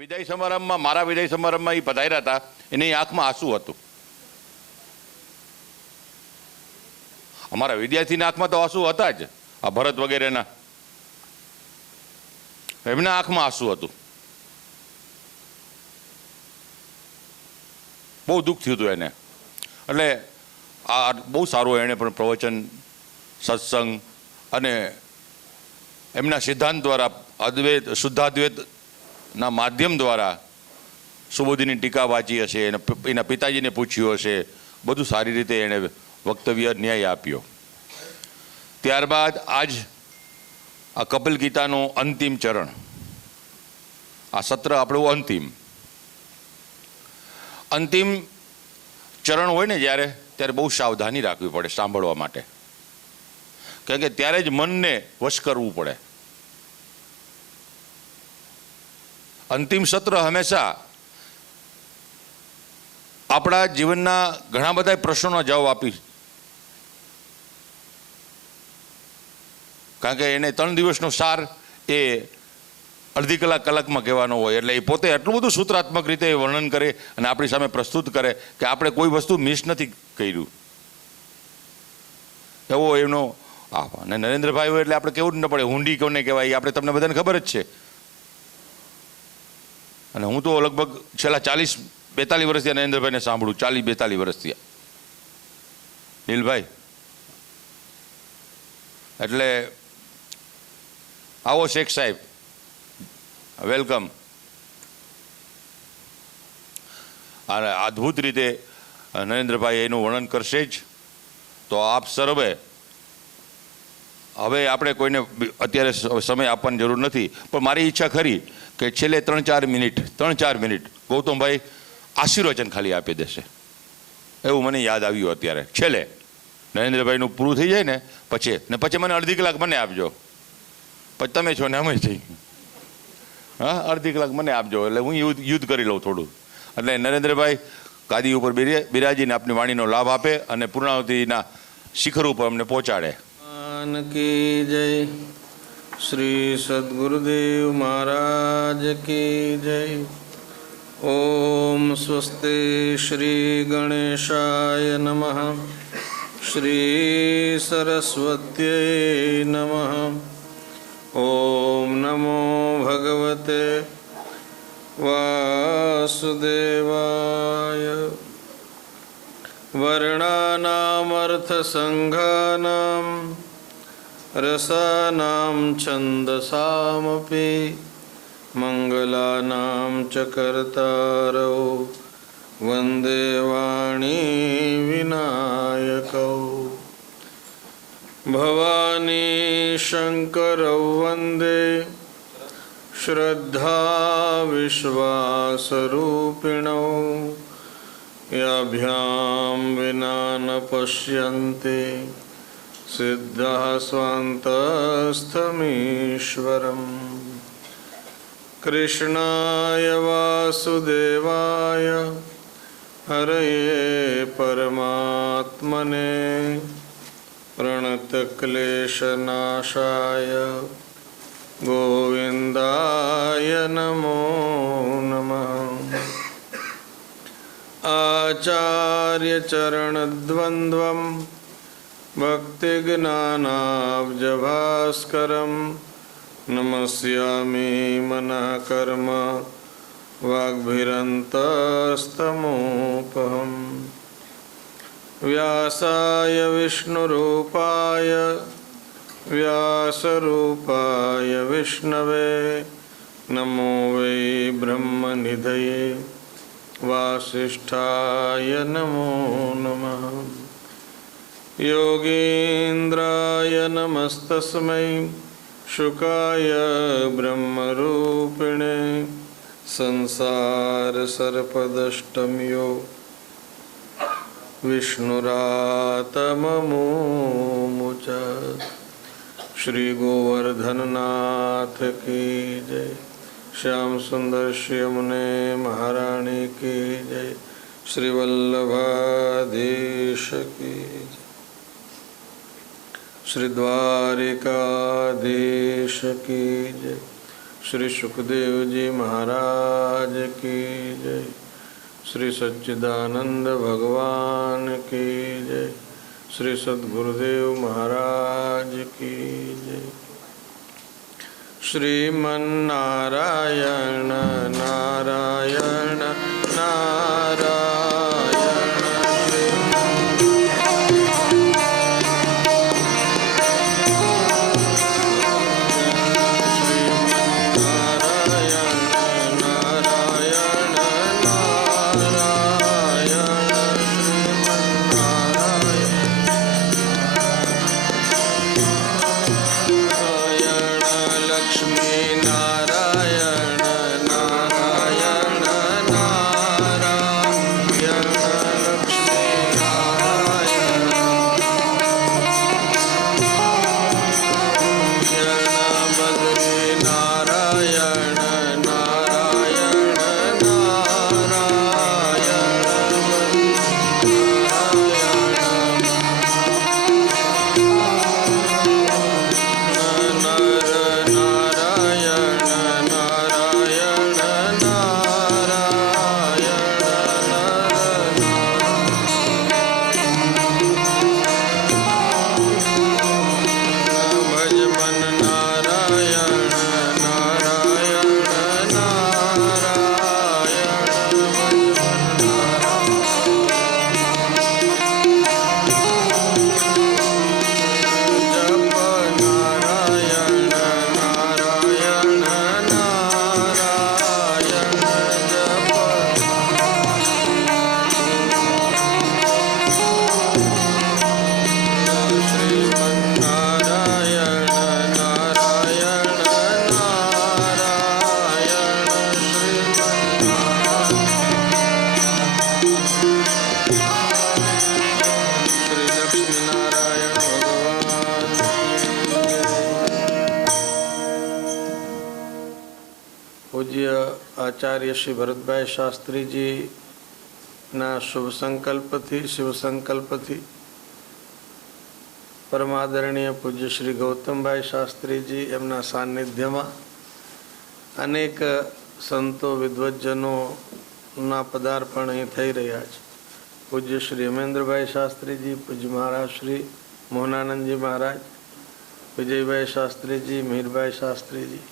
વિદાય સમારંભમાં મારા વિદાય સમારંભમાં એ પધાર્યા હતા, એની આંખમાં આંસુ હતું. અમારા વિદ્યાર્થીના આંખમાં તો આંસુ હતા જ, આ ભરત વગેરેના, એમના આંખમાં આંસુ હતું. બહુ દુઃખ થયું હતું એને. એટલે આ બહુ સારું એણે પણ પ્રવચન, સત્સંગ અને એમના સિદ્ધાંત દ્વારા અદ્વૈત શુદ્ધાદ્વૈતના માધ્યમ દ્વારા સુબોધીની ટીકા વાંચી હશે, એના પિતાજીને પૂછ્યું હશે, બધું સારી રીતે એણે વક્તવ્ય ન્યાય આપ્યો. ત્યારબાદ આજ આ કપિલ ગીતાનું અંતિમ ચરણ, આ સત્ર આપણું અંતિમ ચરણ હોય ને જ્યારે, ત્યારે બહુ સાવધાની રાખવી પડે સાંભળવા માટે, કારણ કે ત્યારે જ મનને વશ કરવું પડે. અંતિમ સત્ર હંમેશા આપણા જીવનના ઘણા બધા પ્રશ્નોના જવાબ આપી, કારણ કે એને 3 દિવસનો સાર એ અડધી કલાકમાં કહેવાનો હોય, એટલે એ પોતે એટલું બધું સૂત્રાત્મક રીતે વર્ણન કરે અને આપણી સામે પ્રસ્તુત કરે કે આપણે કોઈ વસ્તુ મિસ નથી કર્યું. એવો એમનો અને નરેન્દ્રભાઈ હોય એટલે આપણે કેવું જ ન પડે, હુંડી કોને કહેવાય આપણે તમને બધાને ખબર જ છે. અને હું તો લગભગ છેલ્લા 40-42 વર્ષથી નરેન્દ્રભાઈને સાંભળું, 40-42 વર્ષથી નીલભાઈ. એટલે આવો શેખ સાહેબ, વેલકમ. અને અદ્ભુત રીતે નરેન્દ્રભાઈ એનું વર્ણન કરશે જ. તો આપ સર્વે, હવે આપણે કોઈને અત્યારે સમય આપવાની જરૂર નથી, પણ મારી ઈચ્છા ખરી કે છેલ્લે 3-4 મિનિટ ગૌતમભાઈ આશીર્વચન ખાલી આપી દેશે, એવું મને યાદ આવ્યું અત્યારે. છેલ્લે નરેન્દ્રભાઈનું પૂરું થઈ જાય ને પછી મને અડધી કલાક મને આપજો, પછી તમે છો ને અમે છીએ. હા, અડધી કલાક મને આપજો, એટલે હું યુદ્ધ કરી લઉં થોડું. એટલે નરેન્દ્રભાઈ ગાદી ઉપર બિરાજીને આપની વાણીનો લાભ આપે અને પૂર્ણાવતિના શિખર ઉપર અમને પહોંચાડે. કી જય. શ્રી સદગુરુદેવ મહારાજ કી જય. ઓમ સ્વસ્તિ શ્રી ગણેશાય નમઃ. શ્રી સરસ્વત્यै નમઃ. ઓમ નમો ભગવતે વાસુદેવાય. વર્ણાનામર્થસંઘાનામ રસાનામ છંદસામપી મંગલાનામ ચ કર્તારો વંદે વાણી વિનાયકૌ. ભવાની શંકરૌ વંદે શ્રદ્ધા વિશ્વાસરૂપિણૌ. યાભ્યામ વિના ન પશ્યન્તિ સિદ્ધઃ સ્વાંતસ્થમીશ્વરમ. કૃષ્ણાય વાસુદેવાય હરયે પરમાત્મને પ્રણતક્લેશનાશાય ગોવિંદાય નમો નમઃ. આચાર્યચરણદ્વંદ્વમ ભક્તિજ્ઞાનાબ્જભાસ્કરમ નમસ્યામિ મનઃ કર્મ વાગ્ભિરંતસ્તમોપહમ. વ્યાસાય વિષ્ણુરૂપાય વ્યાસરૂપાય વિષ્ણવે નમો વૈ બ્રહ્મનિધયે વાસિષ્ઠાય નમો નમઃ. યોગીન્દ્રાય નમસ્તસ્મૈ શુકાય બ્રહ્મરૂપિણે સંસાર સર્પદષ્ટમ્યો વિષ્ણુરાતમમુચ. શ્રી ગોવર્ધનનાથ કી જય. શ્યામ સુંદર શ્રી યમુને મહારાણી કી જય. શ્રી વલ્લભાધીશ કી જય. શ્રી દ્વારિકાધીશ કી જય. શ્રી સુખદેવજી મહારાજ महाराज की जय। श्री सच्चिदानंद भगवान की जय। श्री सद्गुरुदेव महाराज की जय। श्रीमन्नारायण नारायण આચાર્ય શ્રી ભરતભાઈ શાસ્ત્રીજીના શુભ સંકલ્પથી શિવ સંકલ્પથી પરમાદરણીય પૂજ્ય શ્રી ગૌતમભાઈ શાસ્ત્રીજી એમના સાનિધ્યમાં અનેક સંતો વિદ્વજ્જનોના પદાર્પણ અહીં થઈ રહ્યા છે. પૂજ્ય શ્રી હેમેન્દ્રભાઈ શાસ્ત્રીજી, પૂજ્ય મહારાજ શ્રી મોહનાનંદજી મહારાજ, વિજયભાઈ શાસ્ત્રીજી, મીરભાઈ શાસ્ત્રીજી,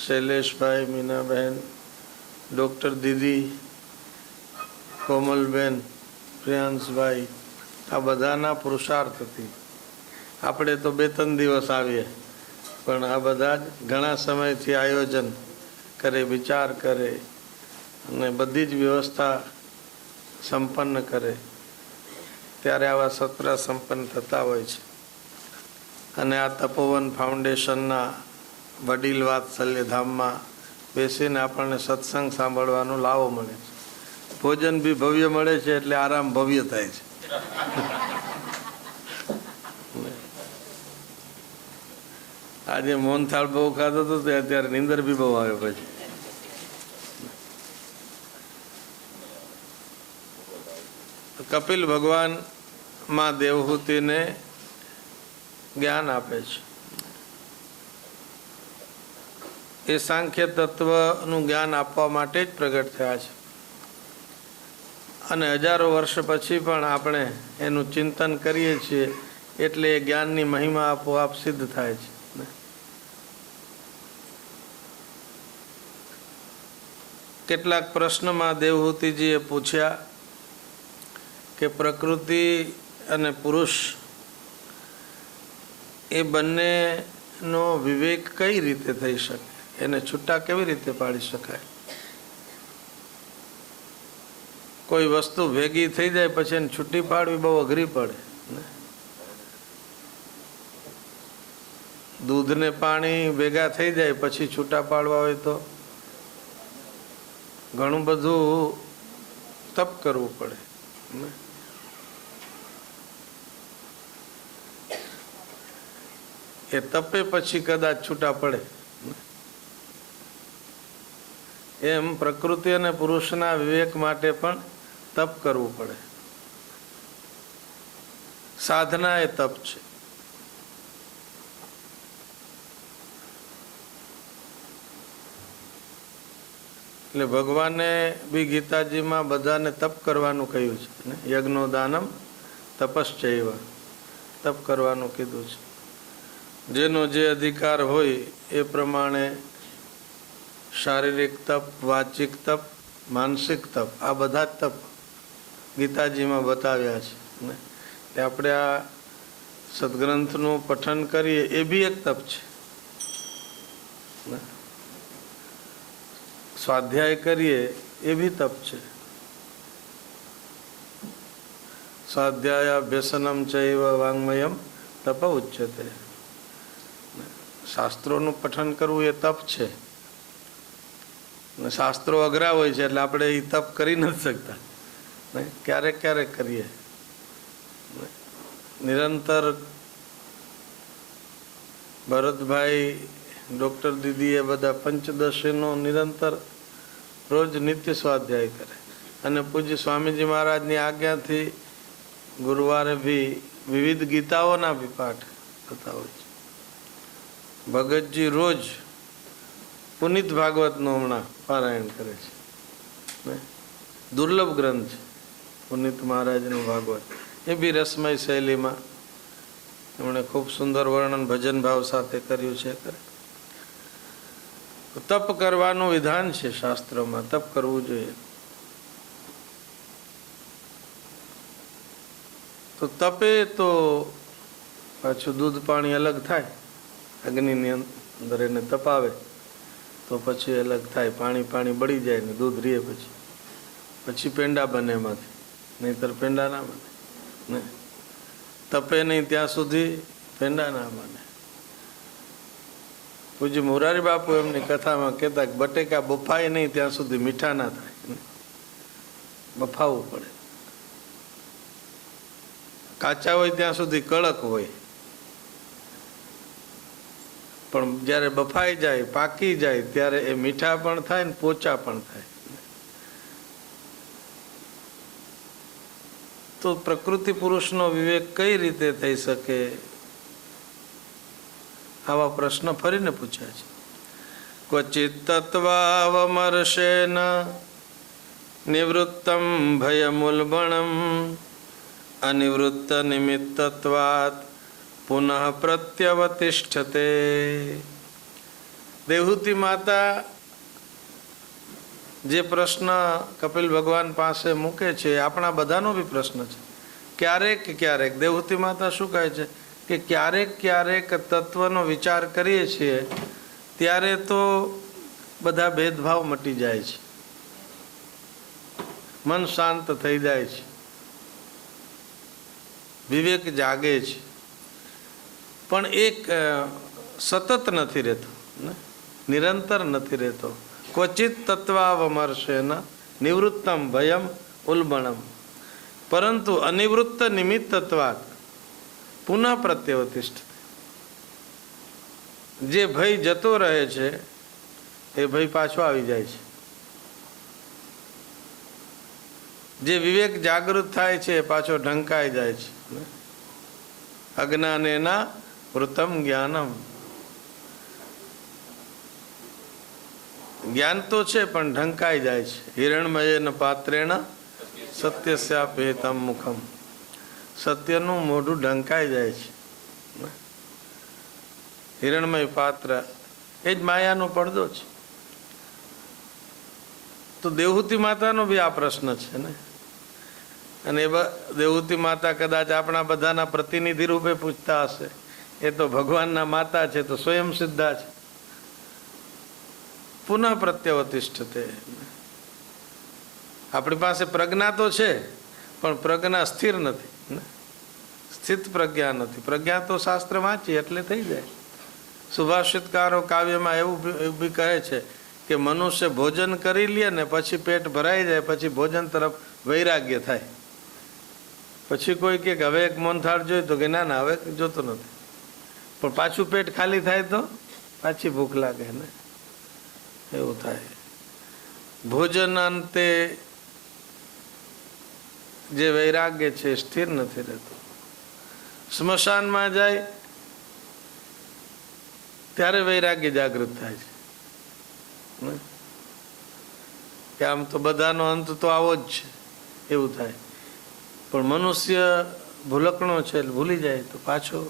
શૈલેષભાઈ, મીનાબહેન, ડૉક્ટર દીદી, કોમલબેન, પ્રિયાંશભાઈ, આ બધાના પુરુષાર્થથી આપણે તો 2-3 દિવસ આવીએ, પણ આ બધા જ ઘણા સમયથી આયોજન કરે, વિચાર કરે અને બધી જ વ્યવસ્થા સંપન્ન કરે ત્યારે આવા સત્ર સંપન્ન થતા હોય છે. અને આ તપોવન ફાઉન્ડેશનના વડીલ વાત્સલ્ય ધામમાં બેસીને આપણને સત્સંગ સાંભળવાનો લાવો મળે છે. ભોજન બી ભવ્ય મળે છે એટલે આરામ ભવ્ય થાય છે. આજે મોહનથાળ બહુ ખાધો હતો તો અત્યારે નીંદર બી બહુ આવે. પછી કપિલ ભગવાન માં દેવહૂતિને જ્ઞાન આપે છે. એ સાંખ્ય તત્વનું જ્ઞાન આપવા માટે જ પ્રગટ થયા છે અને હજારો વર્ષ પછી પણ આપણે એનું ચિંતન કરીએ છીએ એટલે એ જ્ઞાનની મહિમા આપોઆપ સિદ્ધ થાય છે. કેટલાક પ્રશ્નમાં દેવહૂતિજીએ પૂછ્યા કે પ્રકૃતિ અને પુરુષ એ બંનેનો વિવેક કઈ રીતે થઈ શકે, એને છૂટા કેવી રીતે પાડી શકાય? કોઈ વસ્તુ ભેગી થઈ જાય પછી એને છૂટી પાડવી બહુ અઘરી પડે. દૂધ ને પાણી ભેગા થઈ જાય પછી છૂટા પાડવા હોય તો ઘણું બધું તપ કરવું પડે. એ તપે પછી કદાચ છૂટા પડે. એમ પ્રકૃતિ અને પુરુષના વિવેક માટે પણ તપ કરવું પડે. સાધના એ તપ છે. એટલે ભગવાને બી ગીતાજીમાં બધાને તપ કરવાનું કહ્યું છે ને, યજ્ઞો દાનમ તપશ્ચૈવ, તપ કરવાનું કીધું છે. જેનો જે અધિકાર હોય એ પ્રમાણે શારીરિક તપ, વાચિક તપ, માનસિક તપ, આ બધા જ તપ ગીતાજીમાં બતાવ્યા છે ને. એટલે આપણે આ સદગ્રંથનું પઠન કરીએ એ બી એક તપ છે ને. સ્વાધ્યાય કરીએ એ બી તપ છે. સ્વાધ્યાય અભ્યસનમ ચૈવ વાંગ્મયમ તપ ઉચ્યતે. શાસ્ત્રોનું પઠન કરવું એ તપ છે. શાસ્ત્રો અઘરા હોય છે એટલે આપણે એ તપ કરી નથી શકતા ને, ક્યારેક ક્યારેક કરીએ. નિરંતર ભરતભાઈ, ડૉક્ટર દીદી એ બધા પંચદશીનો નિરંતર રોજ નિત્ય સ્વાધ્યાય કરે. અને પૂજ્ય સ્વામીજી મહારાજની આજ્ઞાથી ગુરુવારે બી વિવિધ ગીતાઓના બી પાઠ થતા હોય છે. ભગતજી રોજ પુનિત ભાગવતનું હમણાં પારાયણ કરે છે. દુર્લભ ગ્રંથ છે પુનિત મહારાજનું ભાગવત. એ બી રસમય શૈલીમાં એમણે ખૂબ સુંદર વર્ણન ભજન ભાવ સાથે કર્યું છે. તપ કરવાનું વિધાન છે શાસ્ત્રોમાં, તપ કરવું જોઈએ. તો તપે તો પાછું દૂધ પાણી અલગ થાય. અગ્નિની અંદર એને તપાવે તો પછી અલગ થાય. પાણી બળી જાય ને દૂધ રીએ પછી પેંડા બને એમાંથી, નહીંતર પેંડા ના બને ને. તપે નહીં ત્યાં સુધી પેંડા ના બને. પૂજ્ય મોરારી બાપુ એમની કથામાં કહેતા કે બટેકા બફાય નહીં ત્યાં સુધી મીઠા ના થાય, બફાવવું પડે. કાચા હોય ત્યાં સુધી કડક હોય, પણ જ્યારે બફાઈ જાય, પાકી જાય ત્યારે એ મીઠા પણ થાય ને પોચા પણ થાય. તો પ્રકૃતિ પુરુષનો વિવેક કઈ રીતે થઈ શકે? આવા પ્રશ્ન ફરીને પૂછ્યા છે. ક્વચિત તત્વાવમર્ષેન નિવૃત્તમ ભયમુલ્બણમ અનિવૃત્ત નિમિત્તત્વાત પુનઃ પ્રત્યવતિષ્ઠતે. દેવહૂતિ માતા જે પ્રશ્ન કપિલ ભગવાન પાસે મૂકે છે એ આપણા બધાનો બી પ્રશ્ન છે. ક્યારેક દેવહૂતિ માતા શું કહે છે કે ક્યારેક તત્વનો વિચાર કરીએ છીએ ત્યારે તો બધા ભેદભાવ મટી જાય છે, મન શાંત થઈ જાય છે, વિવેક જાગે છે. પણ એક સતત નથી રહેતો, નિરંતર નથી રહેતો. ક્વચિત તત્વાવમર્ષેન નિવૃત્તમ ભયમ ઉલ્બણમ પરંતુ અનિવૃત્ત નિમિત્તત્વાત પુનઃ પ્રત્યવતિષ્ઠતે. જે ભય જતો રહે છે એ ભય પાછો આવી જાય છે. જે વિવેક જાગૃત થાય છે એ પાછો ઢંકાઈ જાય છે. અજ્ઞાનેના વૃતમ જ્ઞાનમ. જ્ઞાન તો છે પણ ઢંકાઈ જાય છે. હિરણમયેન પાત્રેણ સત્યસ્યાપેતમ મુખમ. સત્યનું મોઢું ઢંકાઈ જાય છે. હિરણમય પાત્ર એ જ માયાનો પડદો છે. તો દેવહૂતિ માતાનો બી આ પ્રશ્ન છે ને. અને દેવહૂતિ માતા કદાચ આપણા બધાના પ્રતિનિધિ રૂપે પૂછતા હશે. એ તો ભગવાનના માતા છે તો સ્વયં સિદ્ધા છે. પુનઃ પ્રત્યવતિષ્ઠતે. આપણી પાસે પ્રજ્ઞા તો છે પણ પ્રજ્ઞા સ્થિર નથી, સ્થિત પ્રજ્ઞા નથી. પ્રજ્ઞા તો શાસ્ત્ર વાંચી એટલે થઈ જાય. સુભાષિતકારો કાવ્યમાં એવું બી કહે છે કે મનુષ્ય ભોજન કરી લે ને પછી પેટ ભરાઈ જાય પછી ભોજન તરફ વૈરાગ્ય થાય. પછી કોઈ કે હવે એક મોહનથાળ જોઈ તો કે ના હવે જોતો નથી. પણ પાછું પેટ ખાલી થાય તો પાછી ભૂખ લાગે ને, એવું થાય. ભોજન અંતે જે વૈરાગ્ય છે સ્થિર નથી રહેતું. સ્મશાનમાં જાય ત્યારે વૈરાગ્ય જાગૃત થાય છે. કે આમ તો બધાનો અંત તો આવો જ છે એવું થાય, પણ મનુષ્ય ભૂલકણો છે એટલે ભૂલી જાય તો પાછો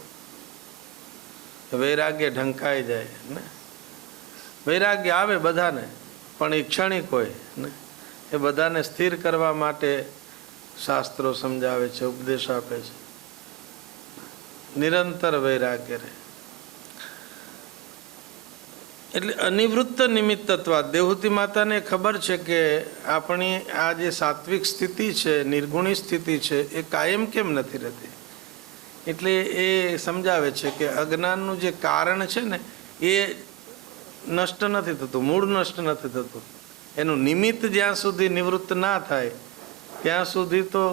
વૈરાગ્ય ઢંકાઈ જાય ને. વૈરાગ્ય આવે બધાને, પણ એ ક્ષણિક હોય ને. એ બધાને સ્થિર કરવા માટે શાસ્ત્રો સમજાવે છે, ઉપદેશ આપે છે. નિરંતર વૈરાગ્ય રહે એટલે અનિવૃત્ત નિમિત્તત્વા. દેવહૂતિ માતાને ખબર છે કે આપણી આ જે સાત્વિક સ્થિતિ છે, નિર્ગુણી સ્થિતિ છે, એ કાયમ કેમ નથી રહેતી. એટલે એ સમજાવે છે કે અજ્ઞાનનું જે કારણ છે ને એ નષ્ટ નથી થતું, મૂળ નષ્ટ નથી થતું. એનું નિમિત્ત જ્યાં સુધી નિવૃત્ત ના થાય ત્યાં સુધી તો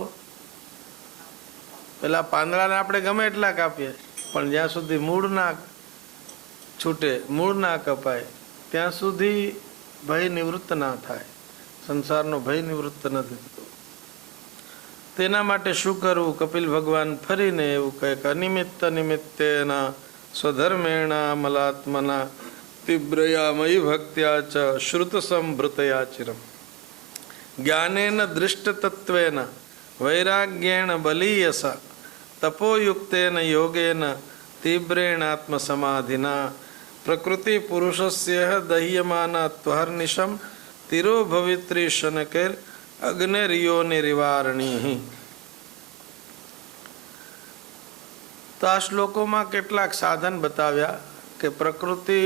પેલા પાંદડાને આપણે ગમે એટલા કાપીએ, પણ જ્યાં સુધી મૂળ ના છૂટે, મૂળ ના કપાય, ત્યાં સુધી ભય નિવૃત્ત ના થાય. સંસારનો ભય નિવૃત્ત નથી થતો. તેના માટે શું કરવું? કપિલ ભગવાન ફરીને એવું કહે કે અનિમિત્ત નિમિત્તેના સ્વધર્મેણા મલાત્મના તીવ્રયા મયી ભક્ત્યા ચ શ્રુત સંભૃતયા ચિરમ જ્ઞાનેન દૃષ્ટતત્વેન વૈરાગ્યેણ બલીયસા તપોયુક્તેન યોગેન તીવ્રેણાત્મ સમાધિના પ્રકૃતિ પુરુષસ્ય દહ્યમાના ત્વહર્નિશમ તિરો ભવિત્રી શનકેર અગ્નેરિયો નિવારણી. તો આ શ્લોકોમાં કેટલાક સાધન બતાવ્યા કે પ્રકૃતિ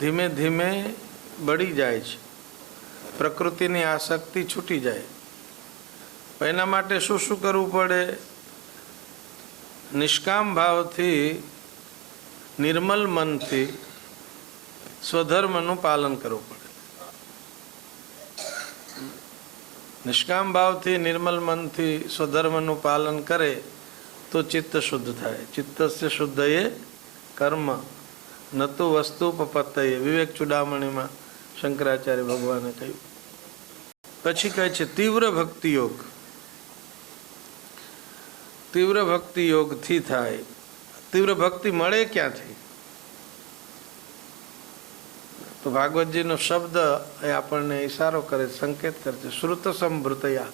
ધીમે ધીમે બળી જાય છે, પ્રકૃતિની આસક્તિ છૂટી જાય. એના માટે શું શું કરવું પડે? નિષ્કામ ભાવથી, નિર્મલ મનથી સ્વધર્મનું પાલન કરવું પડે. નિષ્કામ ભાવથી, નિર્મલ મનથી સ્વધર્મનું પાલન કરે તો ચિત્ત શુદ્ધ થાય. ચિત્તસ્ય શુદ્ધયે કર્મ નતુ વસ્તુપપત્તયે. વિવેક ચૂડામણીમાં શંકરાચાર્ય ભગવાને કહ્યું. પછી કહે છે તીવ્ર ભક્તિ યોગ. તીવ્ર ભક્તિ યોગથી થાય. તીવ્ર ભક્તિ મળે ક્યાંથી? તો ભાગવતજીનો શબ્દ એ આપણને ઈશારો કરે, સંકેત કરે છે. શ્રુત સંભૃતયા.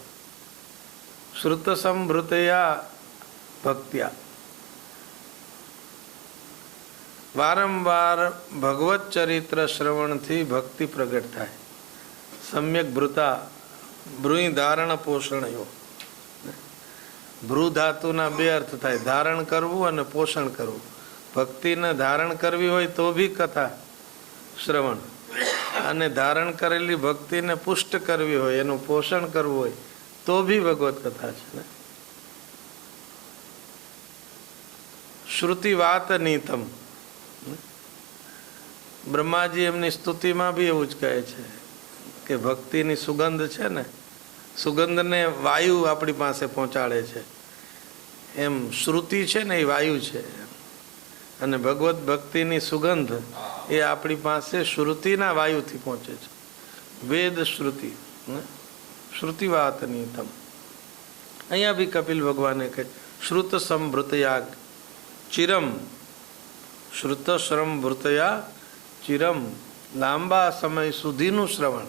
શ્રુત સંભૃતયા ભક્ત્યા. વારંવાર ભગવત ચરિત્ર શ્રવણથી ભક્તિ પ્રગટ થાય. સમ્યક ભૃતા, ભ્રુઈ ધારણ પોષણયો. ભ્રુ ધાતુના બે અર્થ થાય, ધારણ કરવું અને પોષણ કરવું. ભક્તિને ધારણ કરવી હોય તો ભી કથા શ્રવણ, અને ધારણ કરેલી ભક્તિને પુષ્ટ કરવી હોય, એનું પોષણ કરવું હોય તો ભી ભગવત કથા છે ને. શ્રુતિ વાત નીતમ. બ્રહ્માજી એમની સ્તુતિમાં બી એવું જ કહે છે કે ભક્તિની સુગંધ છે ને, સુગંધને વાયુ આપણી પાસે પહોંચાડે છે. એમ શ્રુતિ છે ને એ વાયુ છે, અને ભગવત ભક્તિની સુગંધ એ આપણી પાસે શ્રુતિના વાયુથી પહોંચે છે. વેદ શ્રુતિ, શ્રુતિ વાત નીતમ. અહીંયા બી કપિલ ભગવાને કહે શ્રુત સંભૃતયા ચિરમ. શ્રુત સંભૃતયા ચિરમ. લાંબા સમય સુધીનું શ્રવણ.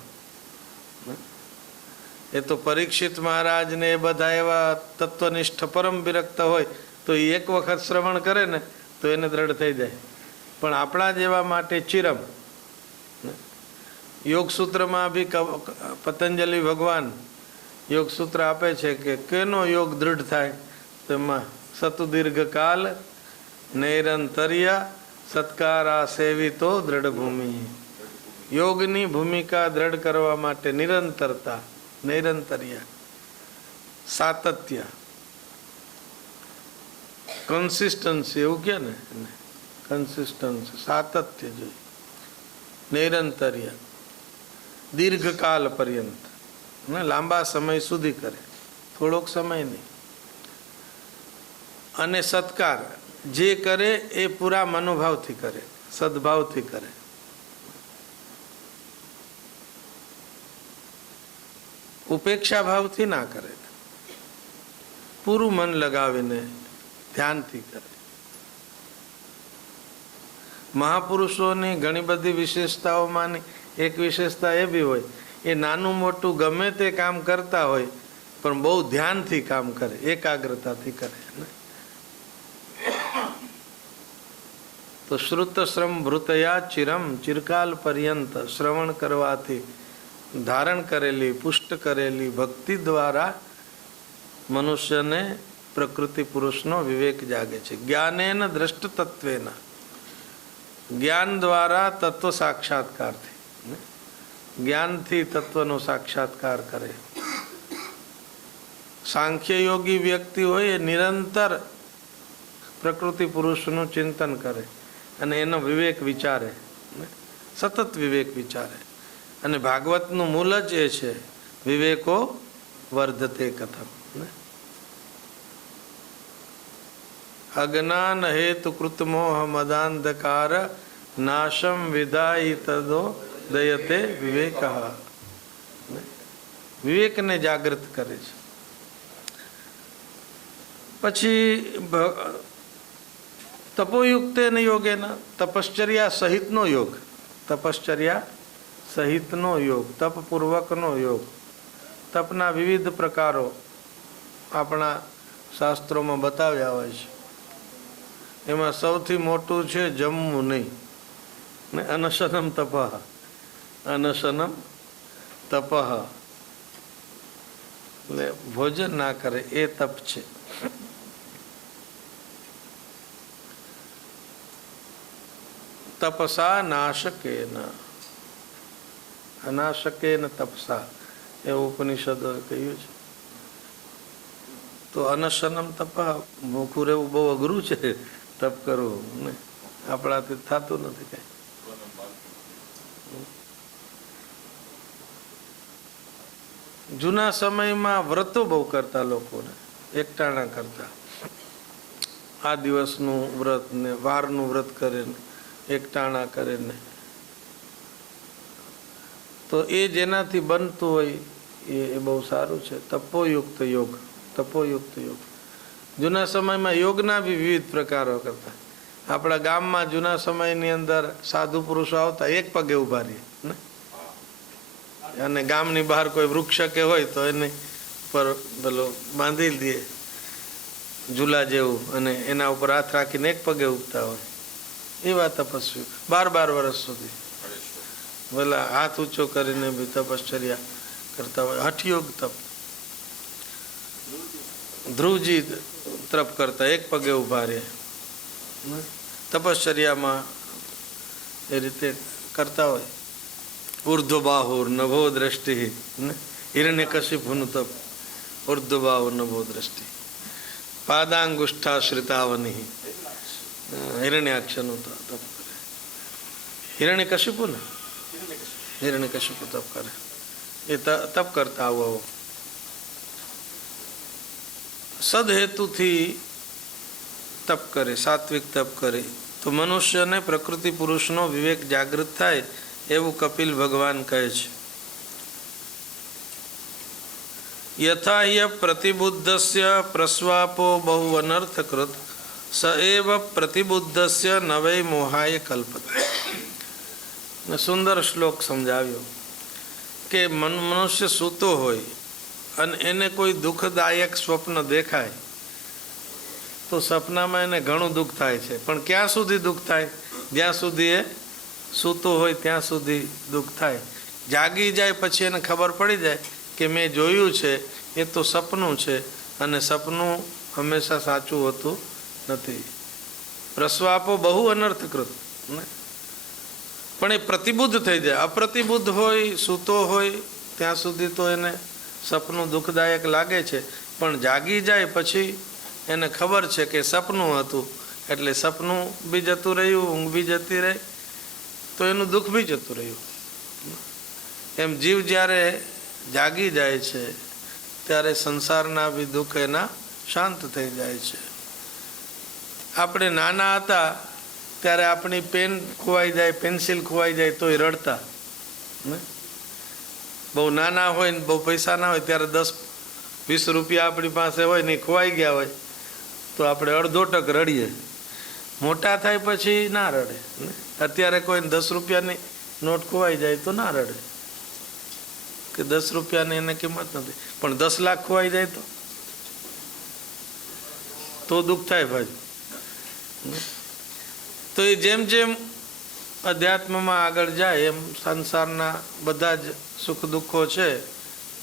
એ તો પરીક્ષિત મહારાજને એ બધા એવા તત્વનિષ્ઠ પરમ વિરક્ત હોય તો એ એક વખત શ્રવણ કરે ને તો એને દ્રઢ થઈ જાય. પણ આપણા જેવા માટે ચિરમ. યોગસૂત્રમાં બી પતંજલિ ભગવાન યોગસૂત્ર આપે છે કે કેનો યોગ દૃઢ થાય? તો એમાં સતુ દીર્ઘકાલ નૈરંતર્ય સત્કારા સેવિતો દ્રઢ ભૂમિ. યોગની ભૂમિકા દ્રઢ કરવા માટે નિરંતરતા, નૈરંતર્ય, સાતત્ય, કન્સિસ્ટન્સી એવું કે ને, કન્સિસ્ટન્સી, સાતત્ય જોઈએ. નૈરંતર્ય, દીર્ઘકાલ પર્યંત, ને લાંબા સમય સુધી કરે, થોડોક સમય નહીં. અને સત્કાર જે કરે એ પૂરા મનોભાવથી કરે, સદભાવથી કરે. ઉપેક્ષા ભાવથી ના કરે, પૂરું મન લગાવીને ધ્યાનથી કરે. મહાપુરુષોની ઘણી બધી વિશેષતાઓમાંની એક વિશેષતા એ બી હોય એ નાનું મોટું ગમે તે કામ કરતા હોય પણ બહુ ધ્યાનથી કામ કરે, એકાગ્રતાથી કરે. તો શ્રુત શ્રમ ભૃતયા ચિરમ, ચિરકાલ પર્યંત શ્રવણ કરવાથી ધારણ કરેલી, પુષ્ટ કરેલી ભક્તિ દ્વારા મનુષ્યને પ્રકૃતિ પુરુષનો વિવેક જાગે છે. જ્ઞાનેન દ્રષ્ટ તત્વેના, જ્ઞાન દ્વારા તત્વ સાક્ષાત્કારથી, જ્ઞાનથી તત્વનો સાક્ષાત્કાર કરે. સાંખ્ય યોગી વ્યક્તિ હોય એ નિરંતર પ્રકૃતિ પુરુષનું ચિંતન કરે અને એનો વિવેક વિચારે, સતત વિવેક વિચારે. અને ભાગવતનું મૂળ જ એ છે, વિવેકો વર્ધતે કથમ. અજ્ઞાન હેતુ કૃત મોહ મદાંધકાર નાશમ વિદાય તદો દયતે વિવેક. વિવેકને જાગૃત કરે છે. પછી તપોયુક્તેન યોગેન, તપશ્ચર્યા સહિતનો યોગ, તપશ્ચર્યા સહિતનો યોગ, તપપૂર્વકનો યોગ. તપના વિવિધ પ્રકારો આપણા શાસ્ત્રોમાં બતાવ્યા હોય છે. એમાં સૌથી મોટું છે જમવું નહીં, ને અનશનમ તપઃ, અનશનમ તપઃ, એટલે ભોજન ના કરે એ તપ છે. તપસા નાશકેન, અનાશકેન તપસા એવું ઉપનિષદોએ કહ્યું છે. તો અનશનમ તપ, ભૂખું રહેવું બહુ અઘરું છે, તપ કરવું ને આપણાથી થતું નથી કઈ. જૂના સમયમાં વ્રતો બહુ કરતા લોકોને, એકટાણા કરતા. આ દિવસનું વ્રત ને વારનું વ્રત કરે ને એકટાણા કરે ને, તો એ જેનાથી બનતું હોય એ બહુ સારું છે. તપોયુક્ત યોગ, તપોયુક્ત યોગ. જૂના સમયમાં યોગના બી વિવિધ પ્રકારો કરતા. આપણા ગામમાં જૂના સમયની અંદર સાધુ પુરુષો આવતા, એક પગે ઉભા રહીએ ને, અને ગામની બહાર કોઈ વૃક્ષ કે હોય તો એને ઉપર પેલો બાંધી દે ઝૂલા જેવું, અને એના ઉપર હાથ રાખીને એક પગે ઉગતા હોય. એવા તપસ્વી 12 વર્ષ સુધી પેલા હાથ ઊંચો કરીને બી તપશ્ચર્યા કરતા હોય. હઠયોગ તપ, ધ્રુવજી તપ કરતા, એક પગે ઉભા રહે, તપશ્ચર્યામાં એ રીતે કરતા હોય. ઉર્ધ્વ બાહુર નભો દ્રષ્ટિ, હિરણ્યકશિપુનું તપ, ઉર્ધ્વ બાહુર નભો દ્રષ્ટિ. પાદાંગુષ્ઠાશ્રિતાવની, હિરણ્યાક્ષનું તપ કરે. હિરણ્યકશિપુ ને, હિરણ્યકશિપુ તપ કરે. એ તપ કરતા આવો સદહેતુથી તપ કરે, સાત્વિક તપ કરે, તો મનુષ્યને પ્રકૃતિ પુરુષનો વિવેક જાગૃત થાય એવું કપિલ ભગવાન કહે છે. યથા ય પ્રતિબુદ્ધસ્ય પ્રસ્વાપો બહુ અનર્થકૃત સ એવ પ્રતિબુદ્ધસ્ય નવૈ મોહાય કલ્પતે. સુંદર શ્લોક સમજાવ્યો કે મનુષ્ય સૂતો હોય અને એને કોઈ દુઃખદાયક સ્વપ્ન દેખાય તો સપનામાં એને ઘણું દુઃખ થાય છે. પણ ક્યાં સુધી દુઃખ થાય? જ્યાં સુધી એ સૂતો હોય ત્યાં સુધી દુઃખ થાય. જાગી જાય પછી એને ખબર પડી જાય કે મેં જોયું છે એ તો સપનું છે, અને સપનું હંમેશા સાચું હોતું નથી. પ્રસ્વાપો બહુ અનર્થકૃત, પણ એ પ્રતિબુદ્ધ થઈ જાય. અપ્રતિબુદ્ધ હોય, સૂતો હોય ત્યાં સુધી તો એને સપનું દુઃખદાયક લાગે છે, પણ જાગી જાય પછી એને ખબર છે કે સપનું હતું, એટલે સપનું બી જતું રહ્યું, ઊંઘ બી જતી રહી, તો એનું દુઃખ બી જતું રહ્યું. એમ જીવ જ્યારે જાગી જાય છે ત્યારે સંસારના બી દુઃખ એના શાંત થઈ જાય છે. આપણે નાના હતા ત્યારે આપણી પેન ખોવાઈ જાય, પેન્સિલ ખોવાઈ જાય તોય રડતા. બહુ નાના હોય ને બહુ પૈસા ના હોય ત્યારે 10-20 રૂપિયા આપણી પાસે હોય ને ખોવાઈ ગયા હોય તો આપણે અડધો ટક રડીએ. મોટા થાય પછી ના રડે. અત્યારે કોઈ 10 રૂપિયાની નોટ ખોવાઈ જાય તો ના રડે. કે 10 રૂપિયાની એને કિંમત નથી, પણ 10 લાખ ખોવાઈ જાય તો દુઃખ થાય ભાઈ. તો એ જેમ જેમ અધ્યાત્મમાં આગળ જાય એમ સંસારના બધા જ સુખ દુઃખો છે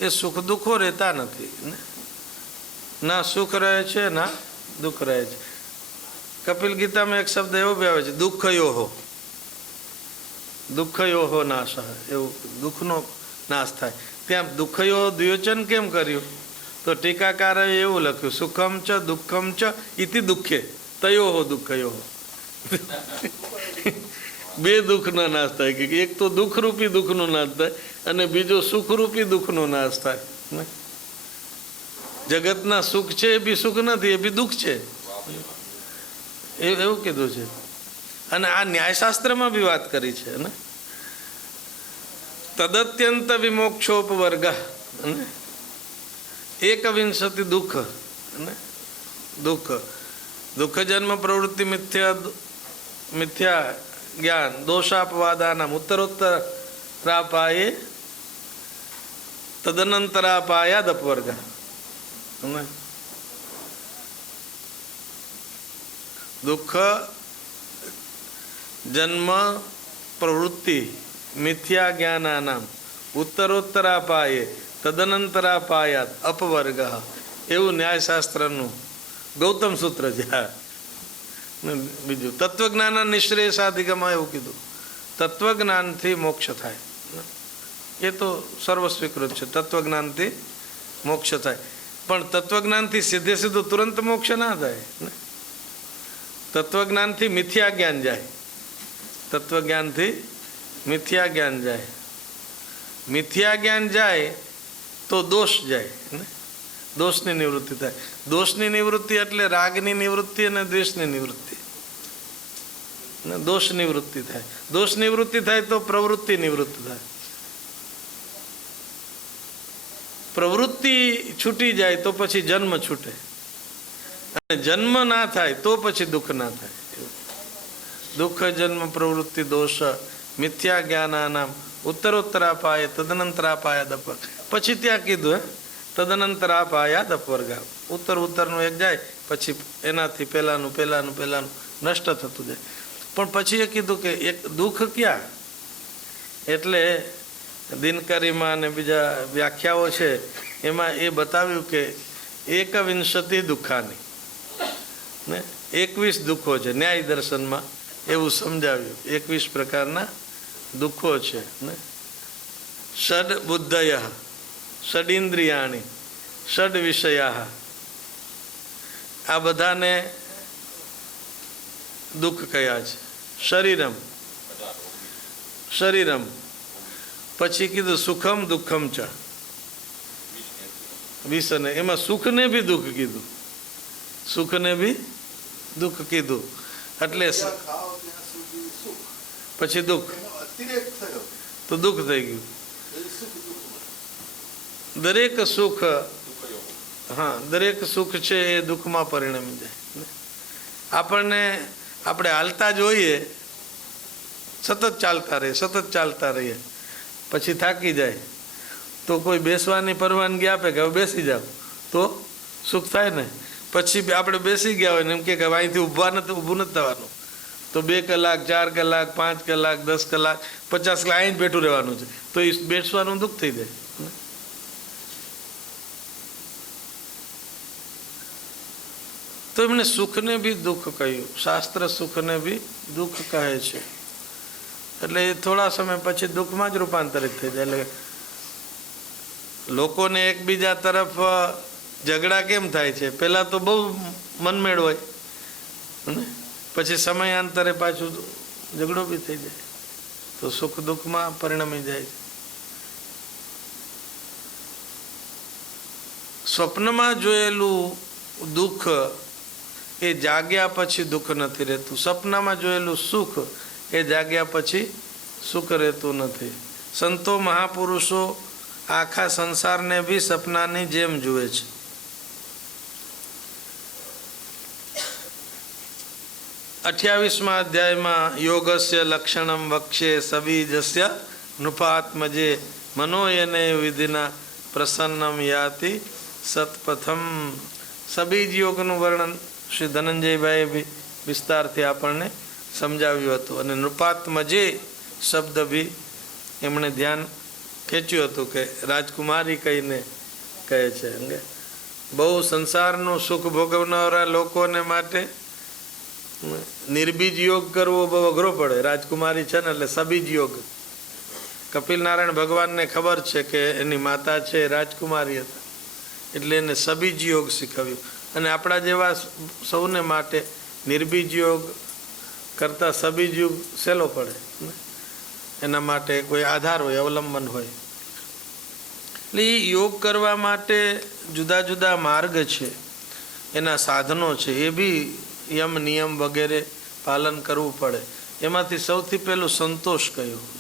એ સુખ દુઃખો રહેતા નથી ને, ના સુખ રહે છે ના દુઃખ રહે છે. કપિલ ગીતામાં એક શબ્દ એવો બી આવે છે, દુઃખયોહો, દુઃખયોહો નાશ, એવું દુઃખનો નાશ થાય. ત્યાં દુઃખયો દ્વિવચન કેમ કર્યું? તો ટીકાકારોએ એવું લખ્યું, સુખમ ચ દુઃખમ ચ ઇતિ દુઃખે તયોહો દુઃખયોહો. બે દુઃખનો નાશ થાય, કે એક તો દુઃખરૂપી દુઃખનો નાશ થાય અને બીજો સુખરૂપી દુઃખનો નાશ થાય. જગતના સુખ છે એ બી સુખ નથી, એ બી દુઃખ છે, એવું કીધું છે. અને આ ન્યાયશાસ્ત્રમાં બી વાત કરી છે ને, તદત્યંત વિમોક્ષોપવર્ગ એકવિંશતિ દુઃખ દુઃખ દુઃખ જન્મ પ્રવૃત્તિ મિથ્યા જ્ઞાન દોષાપવાદાનામ ઉત્તરોત્તરાપાયે તદનંતરાપાયાદ અપવર્ગ. દુઃખ જન્મ પ્રવૃત્તિ મિથ્યા જ્ઞાનાનામ ઉત્તરોત્તરાપાયે તદનંતરાપાયાદ અપવર્ગ, એવું ન્યાયશાસ્ત્રનું ગૌતમ સૂત્ર છે. બીજું તત્વજ્ઞાન નિશ્રેષાધિગમાં એવું કીધું, તત્વજ્ઞાનથી મોક્ષ થાય, એ તો સર્વસ્વીકૃત છે, તત્વજ્ઞાનથી મોક્ષ થાય. પણ તત્વજ્ઞાનથી સીધે સીધું તુરંત મોક્ષ ના થાય, તત્વજ્ઞાનથી મિથ્યા જ્ઞાન જાય, તત્વજ્ઞાનથી મિથ્યા જ્ઞાન જાય. મિથ્યા જ્ઞાન જાય તો દોષ જાય ને, દોષની નિવૃત્તિ થાય. દોષની નિવૃત્તિ એટલે રાગની નિવૃત્તિ અને દ્વેષની નિવૃત્તિ, દોષ નિવૃત્તિ થાય. દોષ નિવૃત્તિ થાય તો પ્રવૃત્તિ નિવૃત્તિ થાય. પ્રવૃત્તિ છૂટી જાય તો પછી જન્મ છૂટે, અને જન્મ ના થાય તો પછી દુઃખ ના થાય. દુઃખ જન્મ પ્રવૃત્તિ દોષ મિથ્યા જ્ઞાનાનામ ઉત્તરોત્તરાપાય તદનંતરાપાયાદ અપવર્ગ. પછી ત્યાં કીધું તદનંતરાપાયાદ અપવર્ગ, ઉત્તરનું એક જાય પછી એનાથી પેલાનું નષ્ટ થતું જાય. પણ પછી એ કીધું કે એક દુઃખ ક્યાં, એટલે દિનકરીમાં અને બીજા વ્યાખ્યાઓ છે એમાં એ બતાવ્યું કે એકવિંશતિ દુઃખાની ને 21 દુઃખો છે. ન્યાય દર્શનમાં એવું સમજાવ્યું, 21 પ્રકારના દુઃખો છે ને. ષડ બુદ્ધય ષડિન્દ્રિયાણી ષડ વિષયા, આ બધાને દુઃખ કયા છે. શરીરમ પછી કીધું સુખમ દુઃખમ ચ વિષને, એમાં સુખને બી દુઃખ કીધું, સુખને બી દુઃખ કીધું. એટલે પછી દુઃખ તો દુઃખ થઈ ગયું. દરેક સુખ, હા દરેક સુખ છે એ દુઃખમાં પરિણમી જાય. આપણે હાલતા જોઈએ, સતત ચાલતા રહીએ, પછી થાકી જાય તો કોઈ બેસવાની પરવાનગી આપે કે હવે બેસી જાવ તો સુખ થાય ને. પછી આપણે બેસી ગયા હોય ને એમ કે અહીંથી ઊભું નથી થવાનું, તો 2 કલાક 4 કલાક 5 કલાક 10 કલાક 50 કલાક અહીં જ બેઠું રહેવાનું છે, તો એ બેસવાનું દુઃખ થઈ જાય. તો એમણે સુખને બી દુઃખ કહ્યું, શાસ્ત્ર સુખને બી દુઃખ કહે છે. એટલે એ થોડા સમય પછી દુઃખમાં જ રૂપાંતરિત થઈ જાય. એટલે લોકોને એકબીજા તરફ ઝઘડા કેમ થાય છે? પહેલા તો બહુ મનમેળ હોય, પછી સમયાંતરે પાછું ઝઘડો બી થઈ જાય, તો સુખ દુઃખમાં પરિણમી જાય છે. સ્વપ્નમાં જોયેલું દુઃખ એ જાગ્યા પછી દુઃખ નથી રહેતું. સપનામાં જોયેલું સુખ એ જાગ્યા પછી સુખ રહેતું નથી. સંતો મહાપુરુષો આખા સંસારને બી સપનાની જેમ જુએ છે. અઠ્યાવીસમાં અધ્યાયમાં યોગસ્ય લક્ષણમ વક્ષે સબીજસ્ય નૃપાત્મજે મનોયને વિધિના પ્રસન્નમ યાતિ સતપથમ. સબીજ યોગનું વર્ણન શ્રી ધનંજયભાઈએ બી વિસ્તારથી આપણને સમજાવ્યું હતું. અને નૃપાત્મજે શબ્દ બી એમણે ધ્યાન ખેંચ્યું હતું કે રાજકુમારી કહીને કહે છે. બહુ સંસારનું સુખ ભોગવનારા લોકોને માટે નિર્બીજ યોગ કરવો બહુ અઘરો પડે. રાજકુમારી છે ને એટલે સબીજ યોગ. કપિલ નારાયણ ભગવાનને ખબર છે કે એની માતા છે રાજકુમારી હતા, એટલે એને સબીજ યોગ શીખવ્યું. અને આપણા જેવા સૌને માટે નિર્બીજ યોગ કરતાં સબીજ યોગ સહેલો પડે. એના માટે કોઈ આધાર હોય, અવલંબન હોય. એટલે એ યોગ કરવા માટે જુદા જુદા માર્ગ છે, એના સાધનો છે, એ બી યમ નિયમ વગેરે પાલન કરવું પડે. એમાંથી સૌથી પહેલું સંતોષ કહ્યું.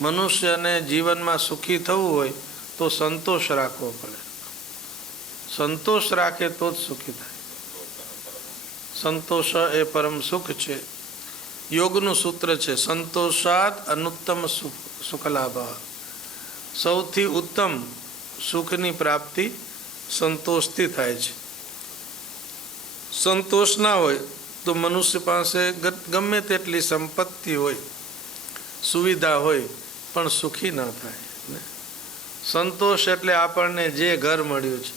મનુષ્યને જીવનમાં સુખી થવું હોય તો સંતોષ રાખવો પડે. સંતોષ રાખે તો જ સુખી થાય. સંતોષ એ પરમ સુખ છે. યોગનું સૂત્ર છે સંતોષાત અનુત્તમ સુખ લાભ. સૌથી ઉત્તમ સુખની પ્રાપ્તિ સંતોષથી થાય છે. સંતોષ ના હોય તો મનુષ્ય પાસે ગમે તેટલી સંપત્તિ હોય, સુવિધા હોય, પણ સુખી ના થાય. સંતોષ એટલે આપણને જે ઘર મળ્યું છે,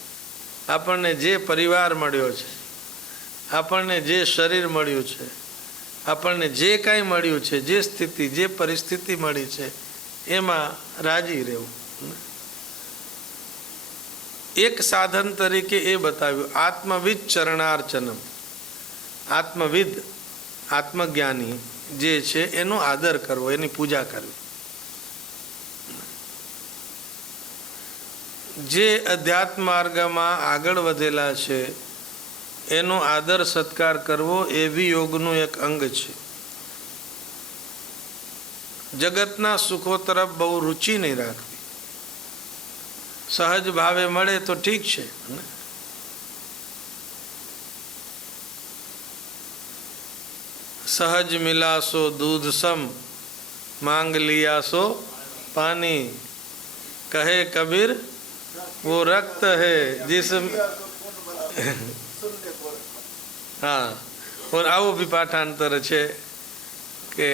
આપણને જે પરિવાર મળ્યો છે, આપણને જે શરીર મળ્યું છે, આપણને જે કાંઈ મળ્યું છે, જે સ્થિતિ જે પરિસ્થિતિ મળી છે એમાં રાજી રહેવું. એક સાધન તરીકે એ બતાવ્યું આત્મવિદ ચરણાર્ચનમ. આત્મવિદ આત્મજ્ઞાની જે છે એનો આદર કરવો, એની પૂજા કરવી. જે અધ્યાત્મ માર્ગમાં આગળ વધેલા છે એનો આદર સત્કાર કરવો એ બી યોગનું એક અંગ છે. જગતના સુખો તરફ બહુ રુચિ નહીં રાખવી. સહજ ભાવે મળે તો ઠીક છે. સહજ મિલાસો દૂધ સમ માંગ લિયાસો પાની કહે કબીર वो रक्त है जिस हाँ और આવો भी પાઠાંતર છે કે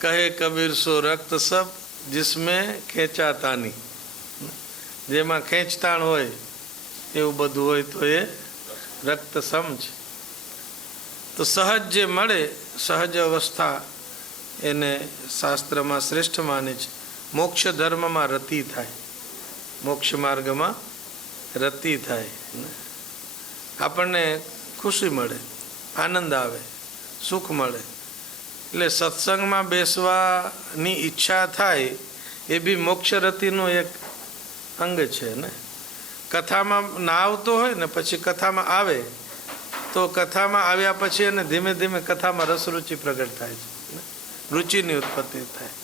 કહે કબીર સો રક્ત સબ जिसमें ખેંચાતાની. જેમાં ખેંચતાણ હોય એવું બધું હોય તો એ રક્ત સમ છે. તો સહજ જે મળે સહજ અવસ્થા એને શાસ્ત્રમાં શ્રેષ્ઠ માને છે. મોક્ષ ધર્મમાં રતિ થાય, મોક્ષ માર્ગમાં રતિ થાય. આપણને ખુશી મળે, આનંદ આવે, સુખ મળે. એટલે સત્સંગમાં બેસવાની ઈચ્છા થાય એ બી મોક્ષ રતિનું એક અંગ છે ને. કથામાં ના આવતો હોય ને પછી કથામાં આવે તો કથામાં આવ્યા પછી એને ધીમે ધીમે કથામાં રસરુચિ પ્રગટ થાય છે, રુચિની ઉત્પત્તિ થાય,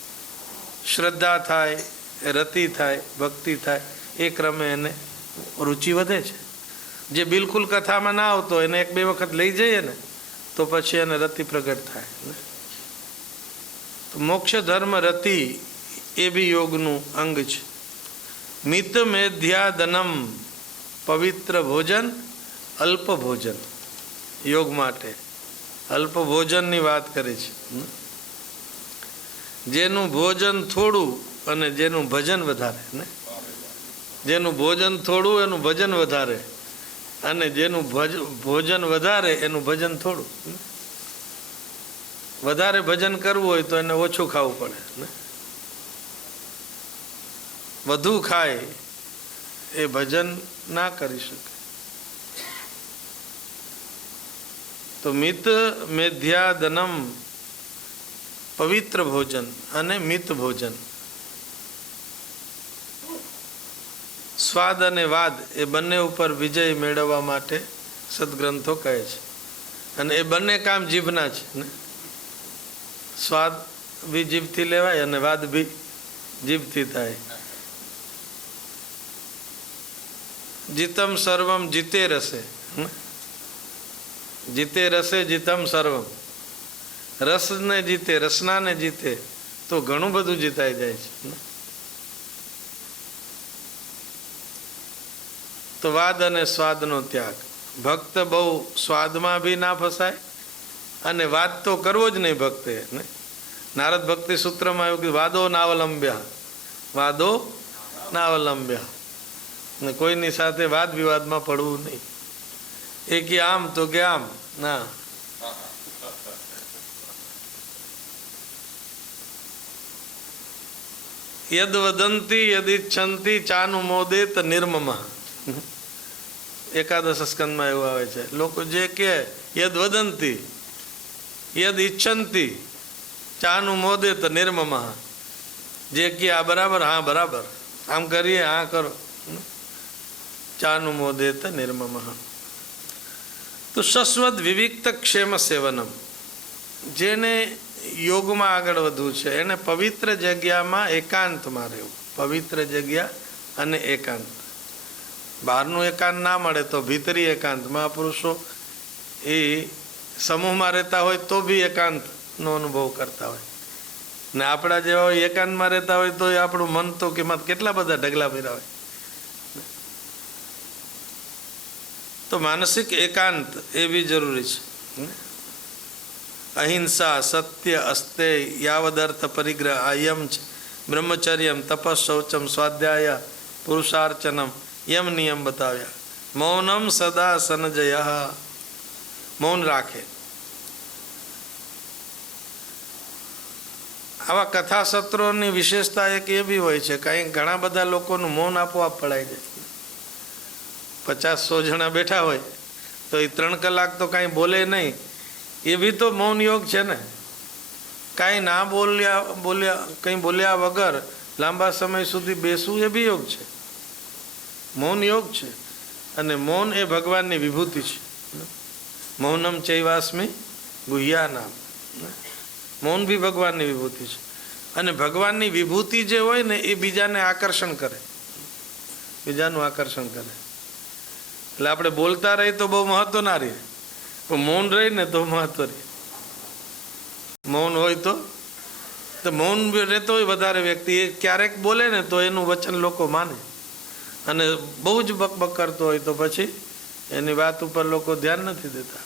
શ્રદ્ધા થાય, રતિ થાય, ભક્તિ થાય. એ ક્રમે એને રુચિ વધે છે. જે બિલકુલ કથામાં ના આવતો એને એક બે વખત લઈ જઈએ ને તો પછી એને રતિ પ્રગટ થાય. તો મોક્ષ ધર્મ રતિ એ બી યોગનું અંગ છે. મિત મેધ્યાદનમ પવિત્ર ભોજન અલ્પ ભોજન. યોગ માટે અલ્પ ભોજનની વાત કરી છે. જેનું ભોજન થોડું અને જેનું ભજન વધારે ને. જેનું ભોજન થોડું એનું ભજન વધારે, અને જેનું ભોજન વધારે એનું ભજન થોડું. વધારે ભજન કરવું હોય તો એને ઓછું ખાવું પડે ને. વધુ ખાય એ ભજન ના કરી શકે. તો મિત મેધ્યાદનમ પવિત્ર ભોજન અને મિત ભોજન. સ્વાદ અને વાદ એ બંને ઉપર વિજય મેળવવા માટે સદગ્રંથો કહે છે. અને એ બંને કામ જીભના છે ને. સ્વાદ બી જીભથી લેવાય અને વાદ બી જીભથી થાય. જીતમ સર્વમ જીતે રસે. જીતે રસે જીતમ સર્વમ. રસને જીતે, રસનાને જીતે તો ઘણું બધું જીતાઈ જાય છે. તો વાદ અને સ્વાદનો ત્યાગ. ભક્ત બહુ સ્વાદમાં બી ના ફસાય અને વાદ તો કરવો જ નહીં ભક્તે. નારદ ભક્તિ સૂત્રમાં એવું કે વાદો નાવલંબ્યા, વાદો નાવલંબ્યા, ને કોઈની સાથે વાદ વિવાદમાં પડવું નહીં. એ કે આમ તો કે આમ ના. યદ વદંતી યદ ઈચ્છંતી ચાનુ મોદેત નિર્મમઃ. એકાદશ સ્કંદમાં એવું આવે છે, લોકો જે કે યદ વદંતી યદ ઈચ્છંતી ચાનુ મોદેત નિર્મમઃ, જે કે આ બરાબર, હા બરાબર, આમ કરીએ, હા કરો, ચાનુ મોદેત નિર્મમઃ. તો શશ્વત વિવિક્ત ક્ષેમ સેવનમ, જેને યોગમાં આગળ વધવું છે એને પવિત્ર જગ્યામાં એકાંતમાં રહેવું. પવિત્ર જગ્યા અને એકાંત, બહારનું એકાંત ના મળે તો ભીતરી એકાંત. મહાપુરુષો એ સમૂહમાં રહેતા હોય તો બી એકાંતનો અનુભવ કરતા હોય, ને આપણા જેવા હોય એકાંતમાં રહેતા હોય તો આપણું મન તો કેટલા બધા ઢગલા ભર્યા હોય. તો માનસિક એકાંત એ બી જરૂરી છે. અહિંસા, સત્ય, અસ્તેય, યાવદર્થ પરિગ્રહ, આ યમ છે. બ્રહ્મચર્યમ, તપસ, શૌચમ, સ્વાધ્યાય, પુરુષાર્ચનમ, યમ નિયમ બતાવ્યા. મૌનમ સદા સનજય, મૌન રાખે. આવા કથા સત્રોની વિશેષતા એક એ બી હોય છે, કંઈ ઘણા બધા લોકોનું મૌન આપોઆપ પડાઈ જાય. 50-100 જણા બેઠા હોય તો એ 3 કલાક તો કાંઈ બોલે નહીં, એ બી તો મૌન યોગ છે ને. કાંઈ ના બોલ્યા કંઈ બોલ્યા વગર લાંબા સમય સુધી બેસવું એ બી યોગ છે, મૌન યોગ છે. અને મૌન એ ભગવાનની વિભૂતિ છે. મૌનમ ચૈવાસ્મિ ગુહ્યાનામ, મૌન બી ભગવાનની વિભૂતિ છે. અને ભગવાનની વિભૂતિ જે હોય ને એ બીજાને આકર્ષણ કરે, બીજાનું આકર્ષણ કરે. એટલે આપણે બોલતા રહીએ તો બહુ મહત્વ ના રહે, પણ મૌન રહી ને તો મહત્વ રહે. મૌન હોય તો મૌન રહેતો હોય વધારે વ્યક્તિ, એ ક્યારેક બોલે ને તો એનું વચન લોકો માને, અને બહુ જ બકબક કરતો હોય તો પછી એની વાત ઉપર લોકો ધ્યાન નથી દેતા.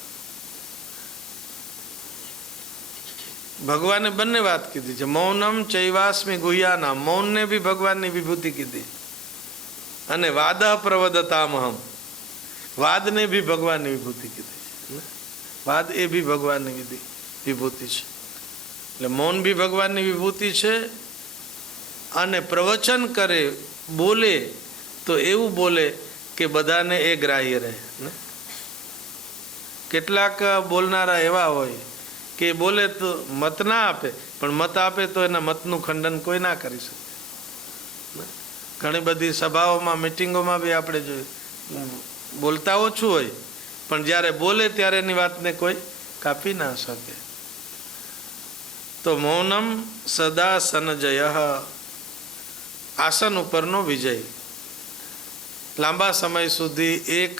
ભગવાને બંને વાત કીધી છે, મૌનમ ચૈવાસ્મિ ગુહ્યાનામ, મૌનને બી ભગવાનની વિભૂતિ કીધી. અને વાદ પ્રવદતામહમ, વાદને બી ભગવાનની વિભૂતિ કીધી છે. વાદ એ બી ભગવાનની વિભૂતિ છે. એટલે મૌન બી ભગવાનની વિભૂતિ છે. અને પ્રવચન કરે, બોલે તો એવું બોલે કે બધાને એ ગ્રાહ્ય રહે. કેટલાક બોલનારા એવા હોય કે બોલે તો મત ના આપે, પણ મત આપે તો એના મતનું ખંડન કોઈ ના કરી શકે. ઘણી બધી સભાઓમાં, મિટિંગોમાં બી આપણે જોયું, બોલતા ઓછું હોય પણ જ્યારે બોલે ત્યારે એની વાતને કોઈ કાપી ના શકે. તો મૌનમ સદા સનજય, આસન ઉપરનો વિજય. લાંબા સમય સુધી એક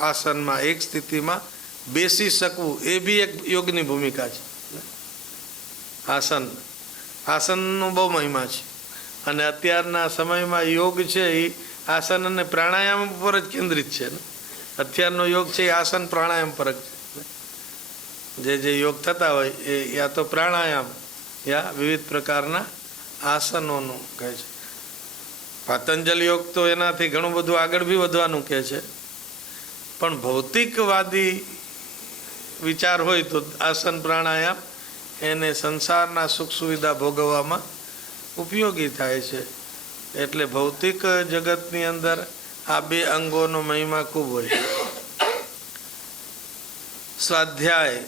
આસનમાં, એક સ્થિતિમાં બેસી શકવું એ બી એક યોગની ભૂમિકા છે. આસનનો બહુ મહિમા છે. અને અત્યારના સમયમાં યોગ છે એ આસન અને પ્રાણાયામ ઉપર જ કેન્દ્રિત છે ને. અત્યારનો યોગ છે એ આસન પ્રાણાયામ પર જ છે. જે યોગ થતા હોય એ યા તો પ્રાણાયામ યા વિવિધ પ્રકારના આસનોનું કહે છે. પતંજલિ યોગ તો એનાથી ઘણું બધું આગળ બી વધવાનું કહે છે, પણ ભૌતિકવાદી વિચાર હોય તો આસન પ્રાણાયામ એને સંસારના સુખ સુવિધા ભોગવવામાં ઉપયોગી થાય છે. એટલે ભૌતિક જગતની અંદર આ બે અંગોનો મહિમા ખૂબ હોય. સ્વાધ્યાય,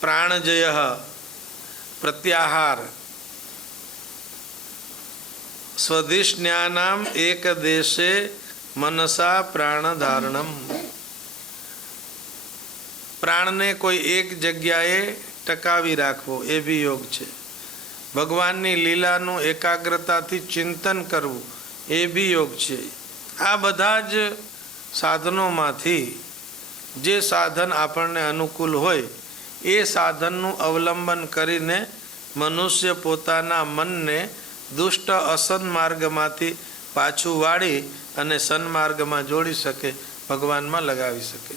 પ્રાણજય, પ્રત્યાહાર, સ્વધિષ્ઠ્યાનામ એક દેશે મનસા પ્રાણધારણમ. પ્રાણને કોઈ એક જગ્યાએ ટકાવી રાખવો એ બી યોગ છે. ભગવાનની લીલાનું એકાગ્રતાથી ચિંતન કરવું એ બી યોગ છે. આ બધા જ સાધનોમાંથી જે સાધન આપણને અનુકૂળ હોય એ સાધનનું અવલંબન કરીને મનુષ્ય પોતાના મનને દુષ્ટ અસદ માર્ગમાંથી પાછું વાળી અને સન્માર્ગમાં જોડી શકે, ભગવાનમાં લગાવી શકે.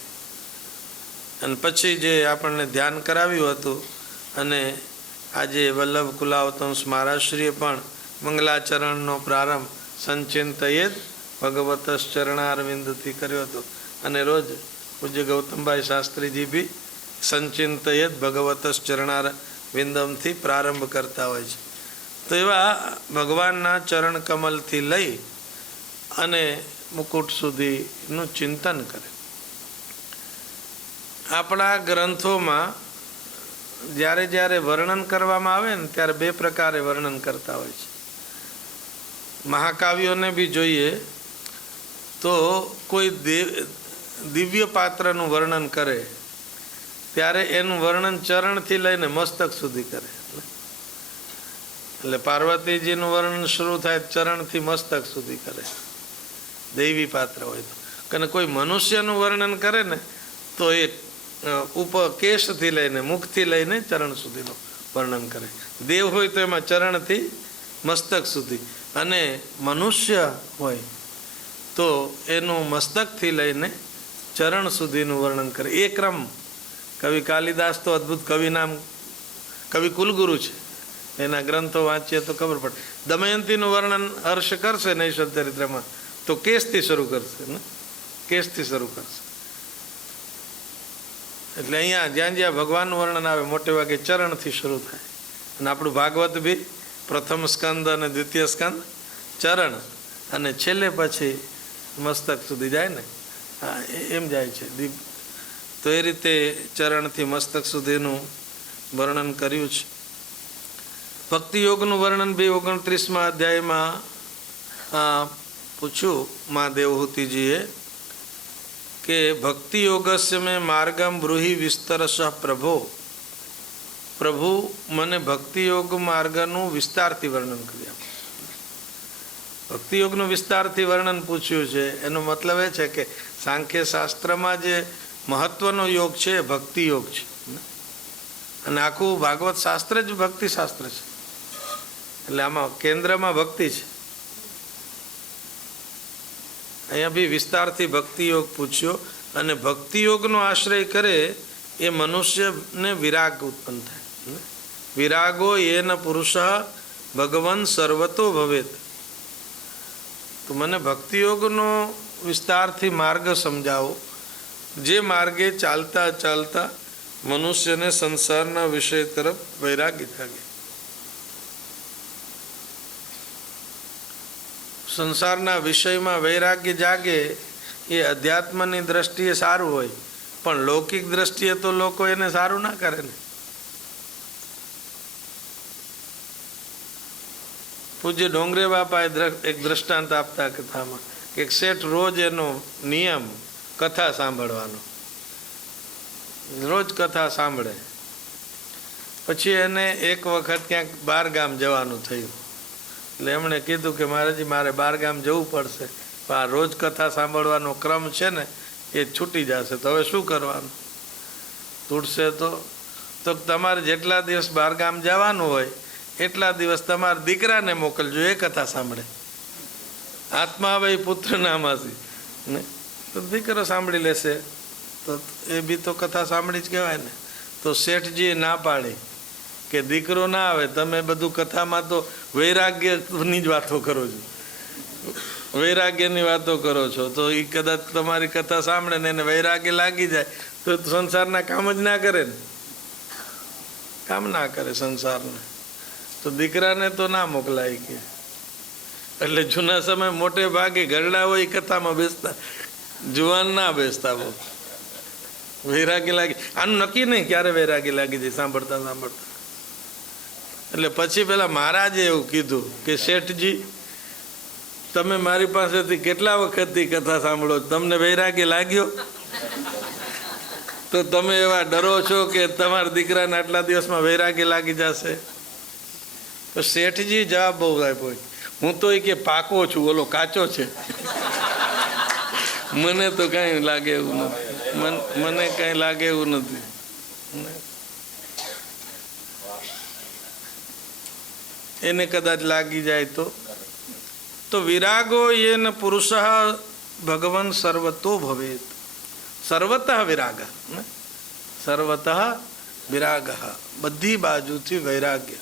અને પછી જે આપણને ધ્યાન કરાવ્યું હતું, અને આજે વલ્લભ કુલાવતંસ મહારાજશ્રીએ પણ મંગલાચરણનો પ્રારંભ સંચિંતયેત ભગવતશ્ચરણારવિંદથી કર્યો હતો, અને રોજ પૂજ્ય ગૌતમભાઈ શાસ્ત્રીજી બી સંચિંતયેત ભગવતશ્ચરણારવિંદમથી પ્રારંભ કરતા હોય છે. તો એવા ભગવાનના ચરણ કમલથી લઈ અને મુકુટ સુધીનું ચિંતન કરે. આપણા ગ્રંથોમાં જ્યારે જ્યારે વર્ણન કરવામાં આવે ને ત્યારે બે પ્રકારે વર્ણન કરતા હોય છે. મહાકાવ્યોને બી જોઈએ તો કોઈ દિવ્ય પાત્રનું વર્ણન કરે ત્યારે એનું વર્ણન ચરણથી લઈને મસ્તક સુધી કરે. એટલે પાર્વતીજીનું વર્ણન શરૂ થાય ચરણથી મસ્તક સુધી કરે, દૈવી પાત્ર હોય તો. અને કોઈ મનુષ્યનું વર્ણન કરે ને તો એ કેશથી લઈને મુખથી લઈને ચરણ સુધીનું વર્ણન કરે. દેવ હોય તો એમાં ચરણથી મસ્તક સુધી, અને મનુષ્ય હોય તો એનું મસ્તકથી લઈને ચરણ સુધીનું વર્ણન કરે. એ ક્રમ કવિ કાલિદાસ તો અદ્ભુત કવિ કુલગુરુ છે, એના ગ્રંથો વાંચીએ તો ખબર પડે. દમયંતીનું વર્ણન હર્ષ કરશે નૈષધ ચરિત્રમાં તો કેશથી શરૂ કરશે ને, કેશથી શરૂ કરશે. એટલે અહીંયા જ્યાં જ્યાં ભગવાનનું વર્ણન આવે મોટે ભાગે ચરણથી શરૂ થાય. અને આપણું ભાગવત બી પ્રથમ સ્કંદ અને દ્વિતીય સ્કંદ ચરણ, અને છેલ્લે પછી મસ્તક સુધી જાય ને, એમ જાય છે. તો એ રીતે ચરણથી મસ્તક સુધીનું વર્ણન કર્યું છે. ભક્તિ યોગનું વર્ણન બી 29મા અધ્યાયમાં પૂછ્યું મા દેવહૂતિજીએ કે ભક્તિ યોગસ્ય મેં માર્ગમ બ્રૂહી વિસ્તરશ પ્રભો. પ્રભુ મને ભક્તિ યોગ માર્ગનું વિસ્તારથી વર્ણન કરી આપો. ભક્તિ યોગનું વિસ્તારથી વર્ણન પૂછ્યું છે, એનો મતલબ એ છે કે સાંખ્ય શાસ્ત્રમાં જે મહત્વનો યોગ છે એ ભક્તિ યોગ છે, અને આખું ભાગવત શાસ્ત્ર જ ભક્તિ શાસ્ત્ર છે. એટલે આમાં કેન્દ્રમાં ભક્તિ છે. અહીંયા બી વિસ્તારથી ભક્તિ યોગ પૂછ્યો, અને ભક્તિ યોગનો આશ્રય કરે એ મનુષ્યને વિરાગ ઉત્પન્ન થાય. વિરાગો એન પુરુષ ભગવન સર્વતો ભવેત. તો મને ભક્તિ યોગનો વિસ્તારથી માર્ગ સમજાવો, જે માર્ગે ચાલતા ચાલતા મનુષ્યને સંસારના વિષય તરફ વૈરાગ્ય જાગે. સંસારના વિષયમાં વૈરાગ્ય જાગે એ અધ્યાત્મની દ્રષ્ટિએ સારું હોય, પણ લૌકિક દ્રષ્ટિએ તો લોકો એને સારું ના કરે ને. પૂજ્ય ડોંગરે બાપાએ એક દ્રષ્ટાંત આપતા કથામાં કે એક શેઠ રોજ એનો નિયમ કથા સાંભળવાનો, રોજ કથા સાંભળે. પછી એને એક વખત ક્યાંક બાર ગામ જવાનું થયું, એટલે એમણે કીધું કે મહારાજી મારે બાર ગામ જવું પડશે, પણ આ રોજ કથા સાંભળવાનો ક્રમ છે ને એ છૂટી જશે, તો હવે શું કરવાનું? તૂટશે તો તમારે જેટલા દિવસ બાર ગામ જવાનું હોય એટલા દિવસ તમારા દીકરાને મોકલજો, એ કથા સાંભળે. આત્મા ભાઈ પુત્ર નામાસી ને, તો દીકરો સાંભળી લેશે, તો એ બી તો કથા સાંભળી જ કહેવાય ને. તો શેઠજીએ ના પાડી કે દીકરો ના આવે, તમે બધું કથામાં તો વૈરાગ્યની જ વાતો કરો છો, વૈરાગ્યની વાતો કરો છો, તો એ કદાચ તમારી કથા સાંભળે ને એને વૈરાગ્ય લાગી જાય તો સંસારના કામ જ ના કરે ને, કામ ના કરે સંસારને. તો દીકરાને તો ના મોકલાય કે. એટલે જૂના સમય મોટે ભાગે ઘરડા હોય કથામાં બેસતા, જુવાન ના બેસતા. બહુ વૈરાગ્ય લાગી, આનું નક્કી નહીં ક્યારે વૈરાગ્ય લાગી જાય સાંભળતા સાંભળતા. એટલે પછી પેલા મહારાજે એવું કીધું કે શેઠજી તમે મારી પાસેથી કેટલા વખતથી કથા સાંભળો, તમને વૈરાગ્ય લાગ્યો? તો તમે એવા ડરો છો કે તમારા દીકરાને આટલા દિવસમાં વૈરાગ્ય લાગી જશે? તો શેઠજી જવાબ બહુ આપ્યો, હું તો એ કે પાકો છું, ઓલો કાચો છે, મને તો કઈ લાગે એવું નથી, મને કઈ લાગે એવું નથી. એને કદાચ લાગી જાય તો તો વિરાગો યેન પુરુષ ભગવન સર્વતો ભવેત. સર્વતઃ વિરાગ, સર્વતઃ વિરાગ, બધી બાજુથી વૈરાગ્ય.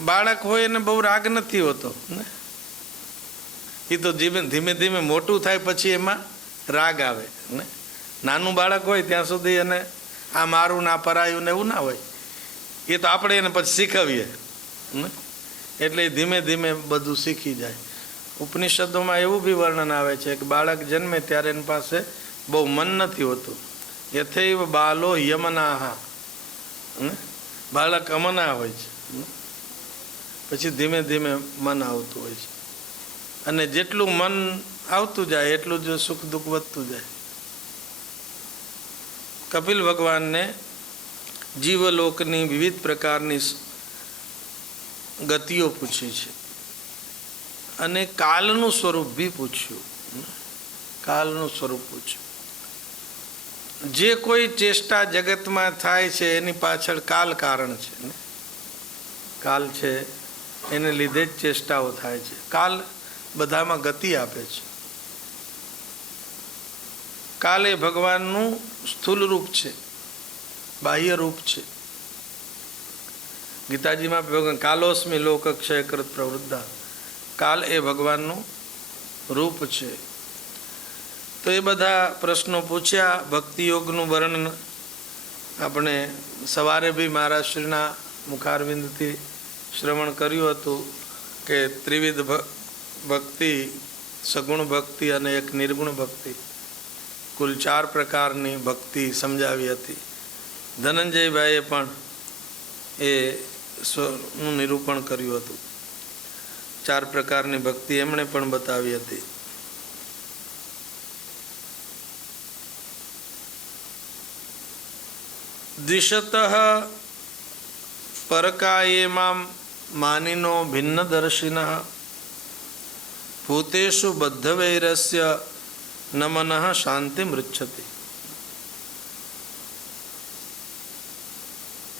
બાળક હોય એને બહુ રાગ નથી હોતો ને, એ તો ધીમે ધીમે મોટું થાય પછી એમાં રાગ આવે ને. નાનું બાળક હોય ત્યાં સુધી એને આ મારું ના પરાયું ને એવું ના હોય, એ તો આપણે એને પછી શીખવીએ ને, એટલે ધીમે ધીમે બધું શીખી જાય. ઉપનિષદોમાં એવું બી વર્ણન આવે છે કે બાળક જન્મે ત્યારે એની પાસે બહુ મન નથી હોતું. યથૈવ બાલો યમનાહ, બાળક અમના હોય છે, પછી ધીમે ધીમે મન આવતું હોય છે. અને જેટલું મન આવતું જાય એટલું જ સુખ દુઃખ વધતું જાય. કપિલ ભગવાનને જીવલોકની વિવિધ પ્રકારની ગતિઓ પૂછી છે અને કાલનું સ્વરૂપ બી પૂછ્યું. કાલનું સ્વરૂપ પૂછ્યું. જે કોઈ ચેષ્ટા જગતમાં થાય છે એની પાછળ કાલ કારણ છે ને. કાલ છે એને લીધે જ ચેષ્ટાઓ થાય છે. કાલ બધામાં ગતિ આપે છે. કાલ એ ભગવાનનું સ્થૂલ રૂપ છે, બાહ્ય રૂપ છે. ગીતાજીમાં ભગવાન કાલોસ્મિ લોક ક્ષયકૃત પ્રવૃદ્ધા, કાલ એ ભગવાનનું રૂપ છે. તો એ બધા પ્રશ્નો પૂછ્યા. ભક્તિ યોગનું વર્ણન આપણે સવારે બી મહારાજશ્રીના મુખારવિંદથી શ્રવણ કર્યું હતું કે ત્રિવિધ ભક્તિ, સગુણ ભક્તિ અને એક નિર્ગુણ ભક્તિ, કુલ 4 પ્રકારની ભક્તિ સમજાવી હતી. ધનંજયભાઈએ પણ એ નું નિરૂપણ કર્યું હતું. 4 પ્રકારની ભક્તિ એમણે પણ બતાવી હતી. દ્વિષતઃ પરકાયેમામ માનિનો ભિન્નદર્શિનઃ ભૂતેષુ બદ્ધવૈરસ્ય ન મનઃ શાંતિ મૃચ્છતિ.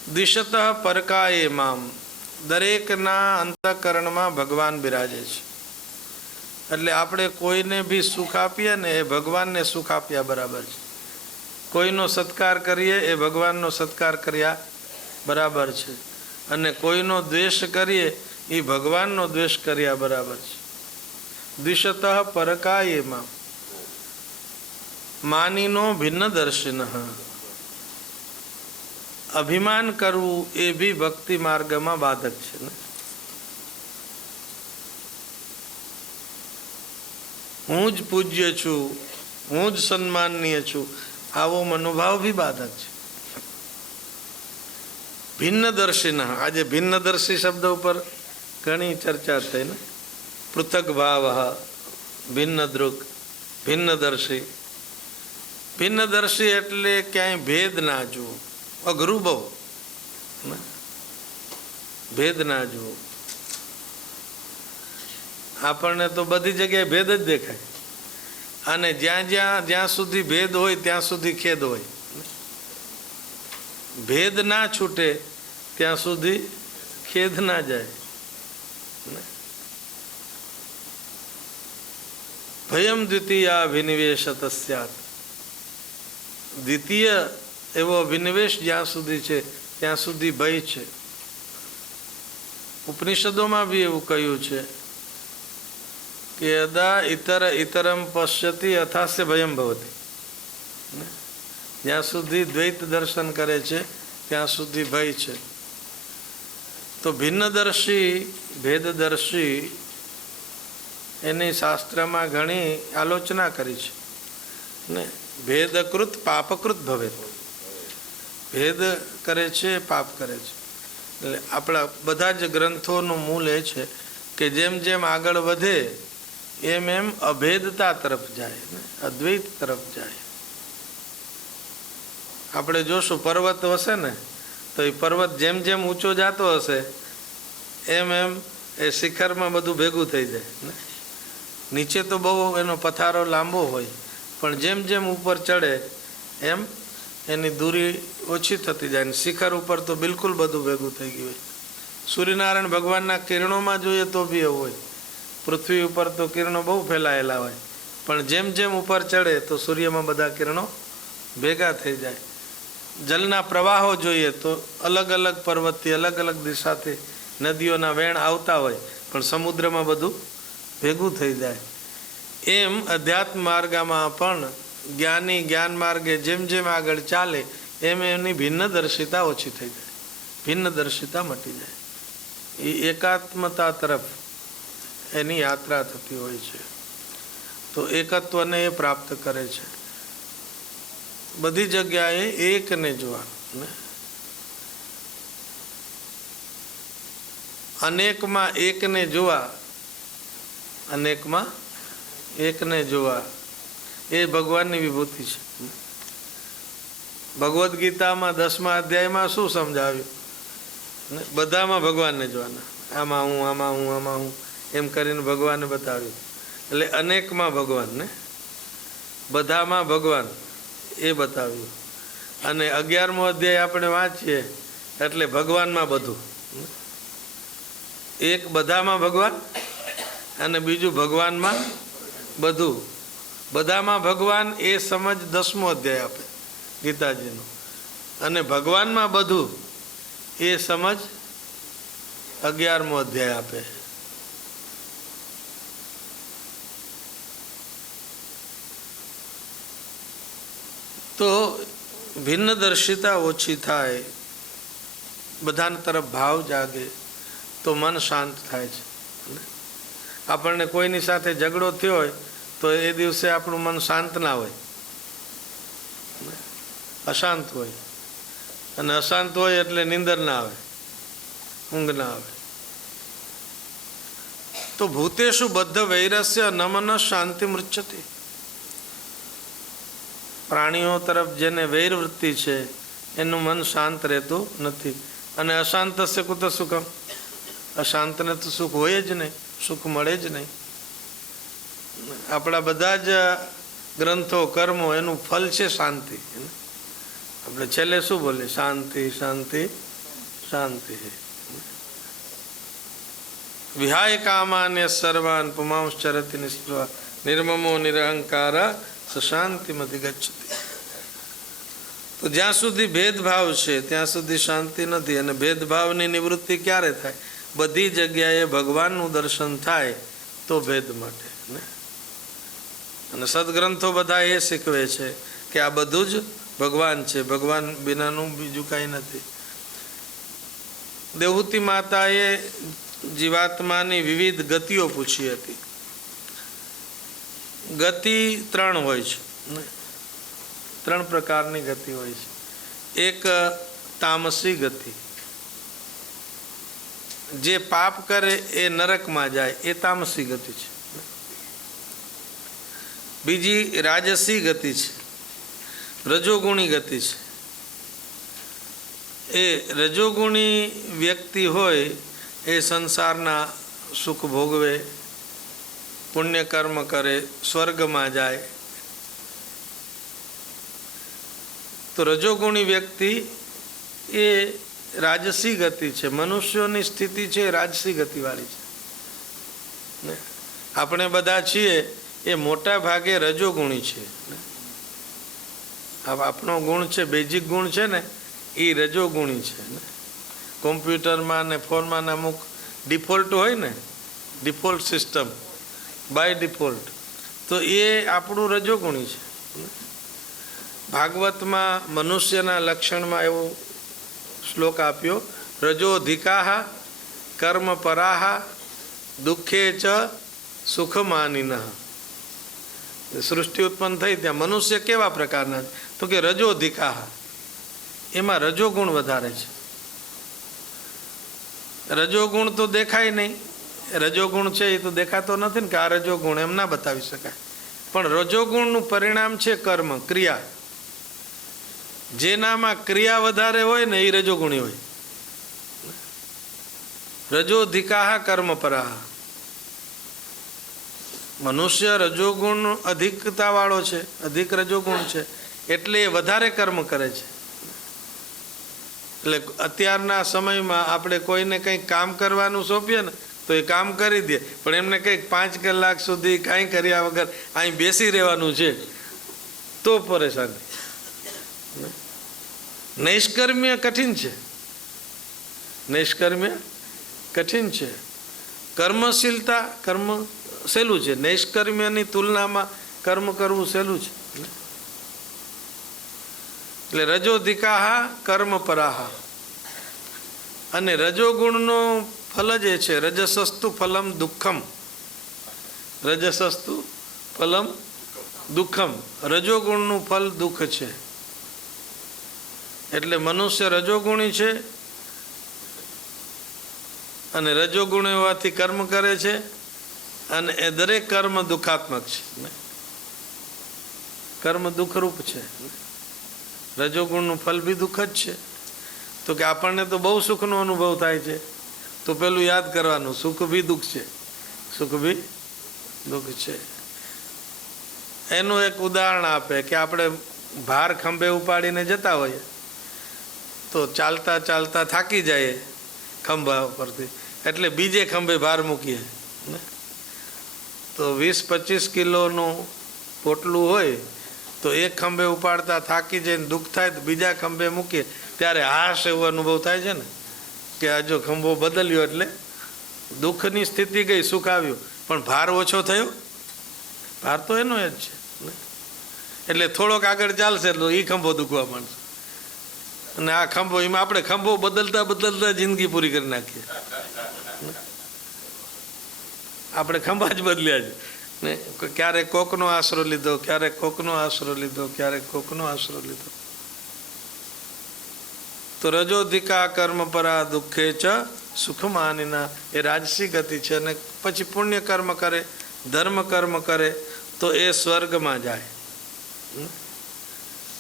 દ્વિષતઃ પરકાયેમામ, દરેકના અંતઃકરણમાં ભગવાન બિરાજે છે. એટલે આપણે કોઈને બી સુખ આપીએ ને એ ભગવાનને સુખ આપ્યા બરાબર છે. કોઈનો સત્કાર કરીએ એ ભગવાનનો સત્કાર કર્યા બરાબર છે. અને કોઈનો દ્વેષ કરીએ એ ભગવાનનો દ્વેષ કર્યા બરાબર છે. દ્વિષતઃ પરકાયેમાં માનીનો ભિન્ન દર્શિન, અભિમાન કરવું એ બી ભક્તિ માર્ગમાં બાધક છે ને. હું જ પૂજ્ય છું, હું જ સન્માનનીય છું, આવો મનોભાવ બી બાધક છે. ભિન્નદર્શિન, આજે ભિન્નદર્શી શબ્દ ઉપર ઘણી ચર્ચા થઈ ને. પૃથક ભાવ, ભિન્ન દૃક, ભિન્નદર્શી. ભિન્નદર્શી એટલે ક્યાંય ભેદ ના જુઓ, અઘરું બહુ, ભેદ ના જુઓ. આપણને તો બધી જગ્યાએ ભેદ જ દેખાય, અને જ્યાં સુધી ભેદ હોય ત્યાં સુધી ખેદ હોય. ભેદ ના છૂટે ત્યાં સુધી ખેદ ના જાય. ભયમ દ્વિતીય અભિનિવેશ તસ્યાત, દ્વિતીય એવો અભિનિવેશ જ્યાં સુધી છે ત્યાં સુધી ભય છે. ઉપનિષદોમાં બી એવું કહ્યું છે કે યદા ઇતરમ પશ્યતિ અથાસ્ય ભયમ ભવતિ. જ્યાં સુધી દ્વૈત દર્શન કરે છે ત્યાં સુધી ભય છે. તો ભિન્નદર્શી, ભેદદર્શી એની શાસ્ત્રમાં ઘણી આલોચના કરી છે ને. ભેદકૃત પાપકૃત ભવે, ભેદ કરે છે પાપ કરે છે. એટલે આપણા બધા જ ગ્રંથોનું મૂળ એ છે કે જેમ જેમ આગળ વધે એમ એમ અભેદતા તરફ જાય ને, અદ્વૈત તરફ જાય. આપણે જોશું પર્વત હશે ને તો એ પર્વત જેમ જેમ ઊંચો જતો હશે એમ એમ એ શિખરમાં બધું ભેગું થઈ જાય ને. નીચે તો બહુ એનો પથારો લાંબો હોય, પણ જેમ જેમ ઉપર ચડે એમ એની દૂરી ઓછી થતી જાય. શિખર ઉપર તો બિલકુલ બધું ભેગું થઈ ગયું હોય. સૂર્યનારાયણ ભગવાનના કિરણોમાં જોઈએ તો બી એવું હોય. પૃથ્વી ઉપર તો કિરણો બહુ ફેલાયેલા હોય, પણ જેમ જેમ ઉપર ચડે તો સૂર્યમાં બધા કિરણો ભેગા થઈ જાય. જલના પ્રવાહો જોઈએ તો અલગ અલગ પર્વતથી અલગ અલગ દિશાથી નદીઓના વેણ આવતા હોય, પણ સમુદ્રમાં બધું ભેગું થઈ જાય. એમ અધ્યાત્મ માર્ગમાં પણ જ્ઞાની જ્ઞાન માર્ગે જેમ જેમ આગળ ચાલે એમ એમની ભિન્ન દર્શિતા ઓછી થઈ જાય, ભિન્ન દર્શિતા મટી જાય. એ એકાત્મતા તરફ એની યાત્રા થતી હોય છે. તો એકત્વને એ પ્રાપ્ત કરે છે. બધી જગ્યાએ એકને જોવાનું ને અનેકમાં એકને જોવા, અનેકમાં એકને જોવા એ ભગવાનની વિભૂતિ છે. ભગવદ્ ગીતામાં 10મા અધ્યાયમાં શું સમજાવ્યું? બધામાં ભગવાનને જોવાના, આમાં હું આમાં હું આમાં હું એમ કરીને ભગવાનને બતાવ્યું. એટલે અનેકમાં ભગવાન ને બધામાં ભગવાન એ બતાવ્યું. અને 11મો અધ્યાય આપણે વાંચીએ એટલે ભગવાનમાં બધું. એક બધામાં ભગવાન અને બીજું ભગવાનમાં બધું. બધામાં ભગવાન એ સમજ 10મો અધ્યાય આપે ગીતાજીનો, અને ભગવાનમાં બધું એ સમજ 11મો અધ્યાય આપે. તો ભિન્ન દર્શિતા ઓછી થાય, બધાના તરફ ભાવ જાગે તો મન શાંત થાય છે. આપણને કોઈની સાથે ઝઘડો થયો હોય તો એ દિવસે આપણું મન શાંત ના હોય, અશાંત હોય. અને અશાંત હોય એટલે નીંદર ના આવે, ઊંઘ ના આવે. તો ભૂતેષુ બદ્ધ વૈરસ્ય નમન શાંતિ મૃચ્છતિ. પ્રાણીઓ તરફ જેને વૈર વૃત્તિ છે એનું મન શાંત રહેતું નથી. અને અશાંત કુત સુખમ, અશાંતને તો સુખ હોય જ નહીં, સુખ મળે જ નહીં. આપણા બધા જ ગ્રંથો કર્મો એનું ફલ છે શાંતિ. આપણે છેલ્લે શું બોલીએ? શાંતિ શાંતિ શાંતિ. વિહાય કામાન્ય સર્વાન પુમાંશ્ચરતિ નિસ્પૃહ નિર્મમો નિરહંકાર શાંતિમતિ ગચ્છતિ. તો જ્યાં સુધી ભેદભાવ છે ત્યાં સુધી શાંતિ નથી. અને ભેદભાવની નિવૃત્તિ ક્યારે થાય? બધી જગ્યાએ ભગવાનનું દર્શન થાય તો ભેદ માટે ને. અને સદગ્રંથો બધા એ શીખવે છે કે આ બધું જ ભગવાન છે, ભગવાન વિનાનું બીજું કાંઈ નથી. દેવહૂતિ માતાએ જીવાત્માની વિવિધ ગતિઓ પૂછી હતી. ગતિ 3 હોય છે, 3 પ્રકારની ગતિ હોય છે. એક તામસી ગતિ, જે પાપ કરે એ નરકમાં જાય, એ તામસી ગતિ છે. બીજી રાજસી ગતિ છે, રજોગુણી ગતિ છે. એ રજોગુણી વ્યક્તિ હોય એ સંસારના સુખ ભોગવે, પુણ્ય કર્મ કરે, સ્વર્ગમાં જાય. તો રજોગુણી વ્યક્તિ એ રાજસી ગતિ છે. મનુષ્યોની સ્થિતિ છે રાજસી ગતિવાળી છે. આપણે બધા છીએ એ મોટા ભાગે રજોગુણી છે. આપણો ગુણ છે, બેઝિક ગુણ છે ને, એ રજોગુણી છે. કોમ્પ્યુટરમાં ને ફોનમાં અમુક ડિફોલ્ટ હોય ને, ડિફોલ્ટ સિસ્ટમ બાય ડિફોલ્ટ, તો એ આપણું રજોગુણી છે. ભાગવતમાં મનુષ્યના લક્ષણમાં એવો શ્લોક આપ્યો, રજોધિકાહ કર્મ પરાહ દુઃખે ચ સુખમાનિનઃ. સૃષ્ટિ ઉત્પન્ન થઈ ત્યાં મનુષ્ય કેવા પ્રકારના છે? તો કે રજોધિકાહ, એમાં રજોગુણ વધારે છે. રજોગુણ તો દેખાય નહીં, રજોગુણ છે એ તો દેખાતો નથી ને કે આ રજોગુણ, એમ ના બતાવી શકાય. પણ રજોગુણનું પરિણામ છે કર્મ, ક્રિયા. જેનામાં ક્રિયા વધારે હોય ને એ રજોગુણી હોય. રજોધિકાહ કર્મ પરાહ. મનુષ્ય રજોગુણ અધિકતા વાળો છે, અધિક રજોગુણ છે, એટલે એ વધારે કર્મ કરે છે. એટલે અત્યારના સમયમાં આપણે કોઈને કંઈક કામ કરવાનું સોંપીએ ને તો એ કામ કરી દે, પણ એમને કંઈક 5 કલાક સુધી કાંઈ કર્યા વગર અહીં બેસી રહેવાનું છે તો પરેશાની. નૈષ્કર્મ્ય કઠિન છે, નૈષ્કર્મ્ય કઠિન છે. કર્મશીલતા કર્મ સહેલું છે. નૈષ્કર્મ્યની તુલનામાં કર્મ કરવું સહેલું છે. એટલે રજોધિકાહા કર્મ પરાહા. અને રજોગુણનો ફલ જે છે રજસસ્તુ ફલમ દુઃખમ, રજસસ્તુ ફલમ દુઃખમ. રજોગુણનું ફલ દુઃખ છે. એટલે મનુષ્ય રજોગુણી છે અને રજોગુણ હોવાથી કર્મ કરે છે અને એ દરેક કર્મ દુઃખાત્મક છે. કર્મ દુઃખરૂપ છે. રજોગુણનું ફલ બી દુઃખ જ છે. તો કે આપણને તો બહુ સુખનો અનુભવ થાય છે, તો પેલું યાદ કરવાનું સુખ બી દુઃખ છે, સુખ બી દુઃખ છે. એનું એક ઉદાહરણ આપે કે આપણે ભાર ખંભે ઉપાડીને જતા હોઈએ તો ચાલતા ચાલતા થાકી જાય ખંભા પરથી, એટલે બીજે ખંભે ભાર મૂકીએ. તો 20-25 કિલોનું પોટલું હોય તો એક ખંભે ઉપાડતા થાકી જાય દુઃખ થાય તો બીજા ખંભે મૂકીએ ત્યારે હાશ એવો અનુભવ થાય છે ને કે આ જો ખંભો બદલ્યો એટલે દુઃખની સ્થિતિ ગઈ, સુખ આવ્યું, પણ ભાર ઓછો થયો. ભાર તો એનો જ છે. એટલે થોડોક આગળ ચાલશે એટલે એ ખંભો દુખવા માંડશે અને આ ખંભો, એમાં આપણે ખંભો બદલતા બદલતા જિંદગી પૂરી કરી નાખીએ. આપણે ખંભા જ બદલ્યા છે ને. ક્યારેક કોકનો આશરો લીધો, ક્યારેક કોકનો આશરો લીધો, ક્યારેક કોકનો આશરો લીધો. તો રજોધિકા કર્મ પરા દુઃખે ચ સુખ માનિના એ રાજસી ગતિ છે. અને પછી પુણ્ય કર્મ કરે, ધર્મ કર્મ કરે તો એ સ્વર્ગમાં જાય.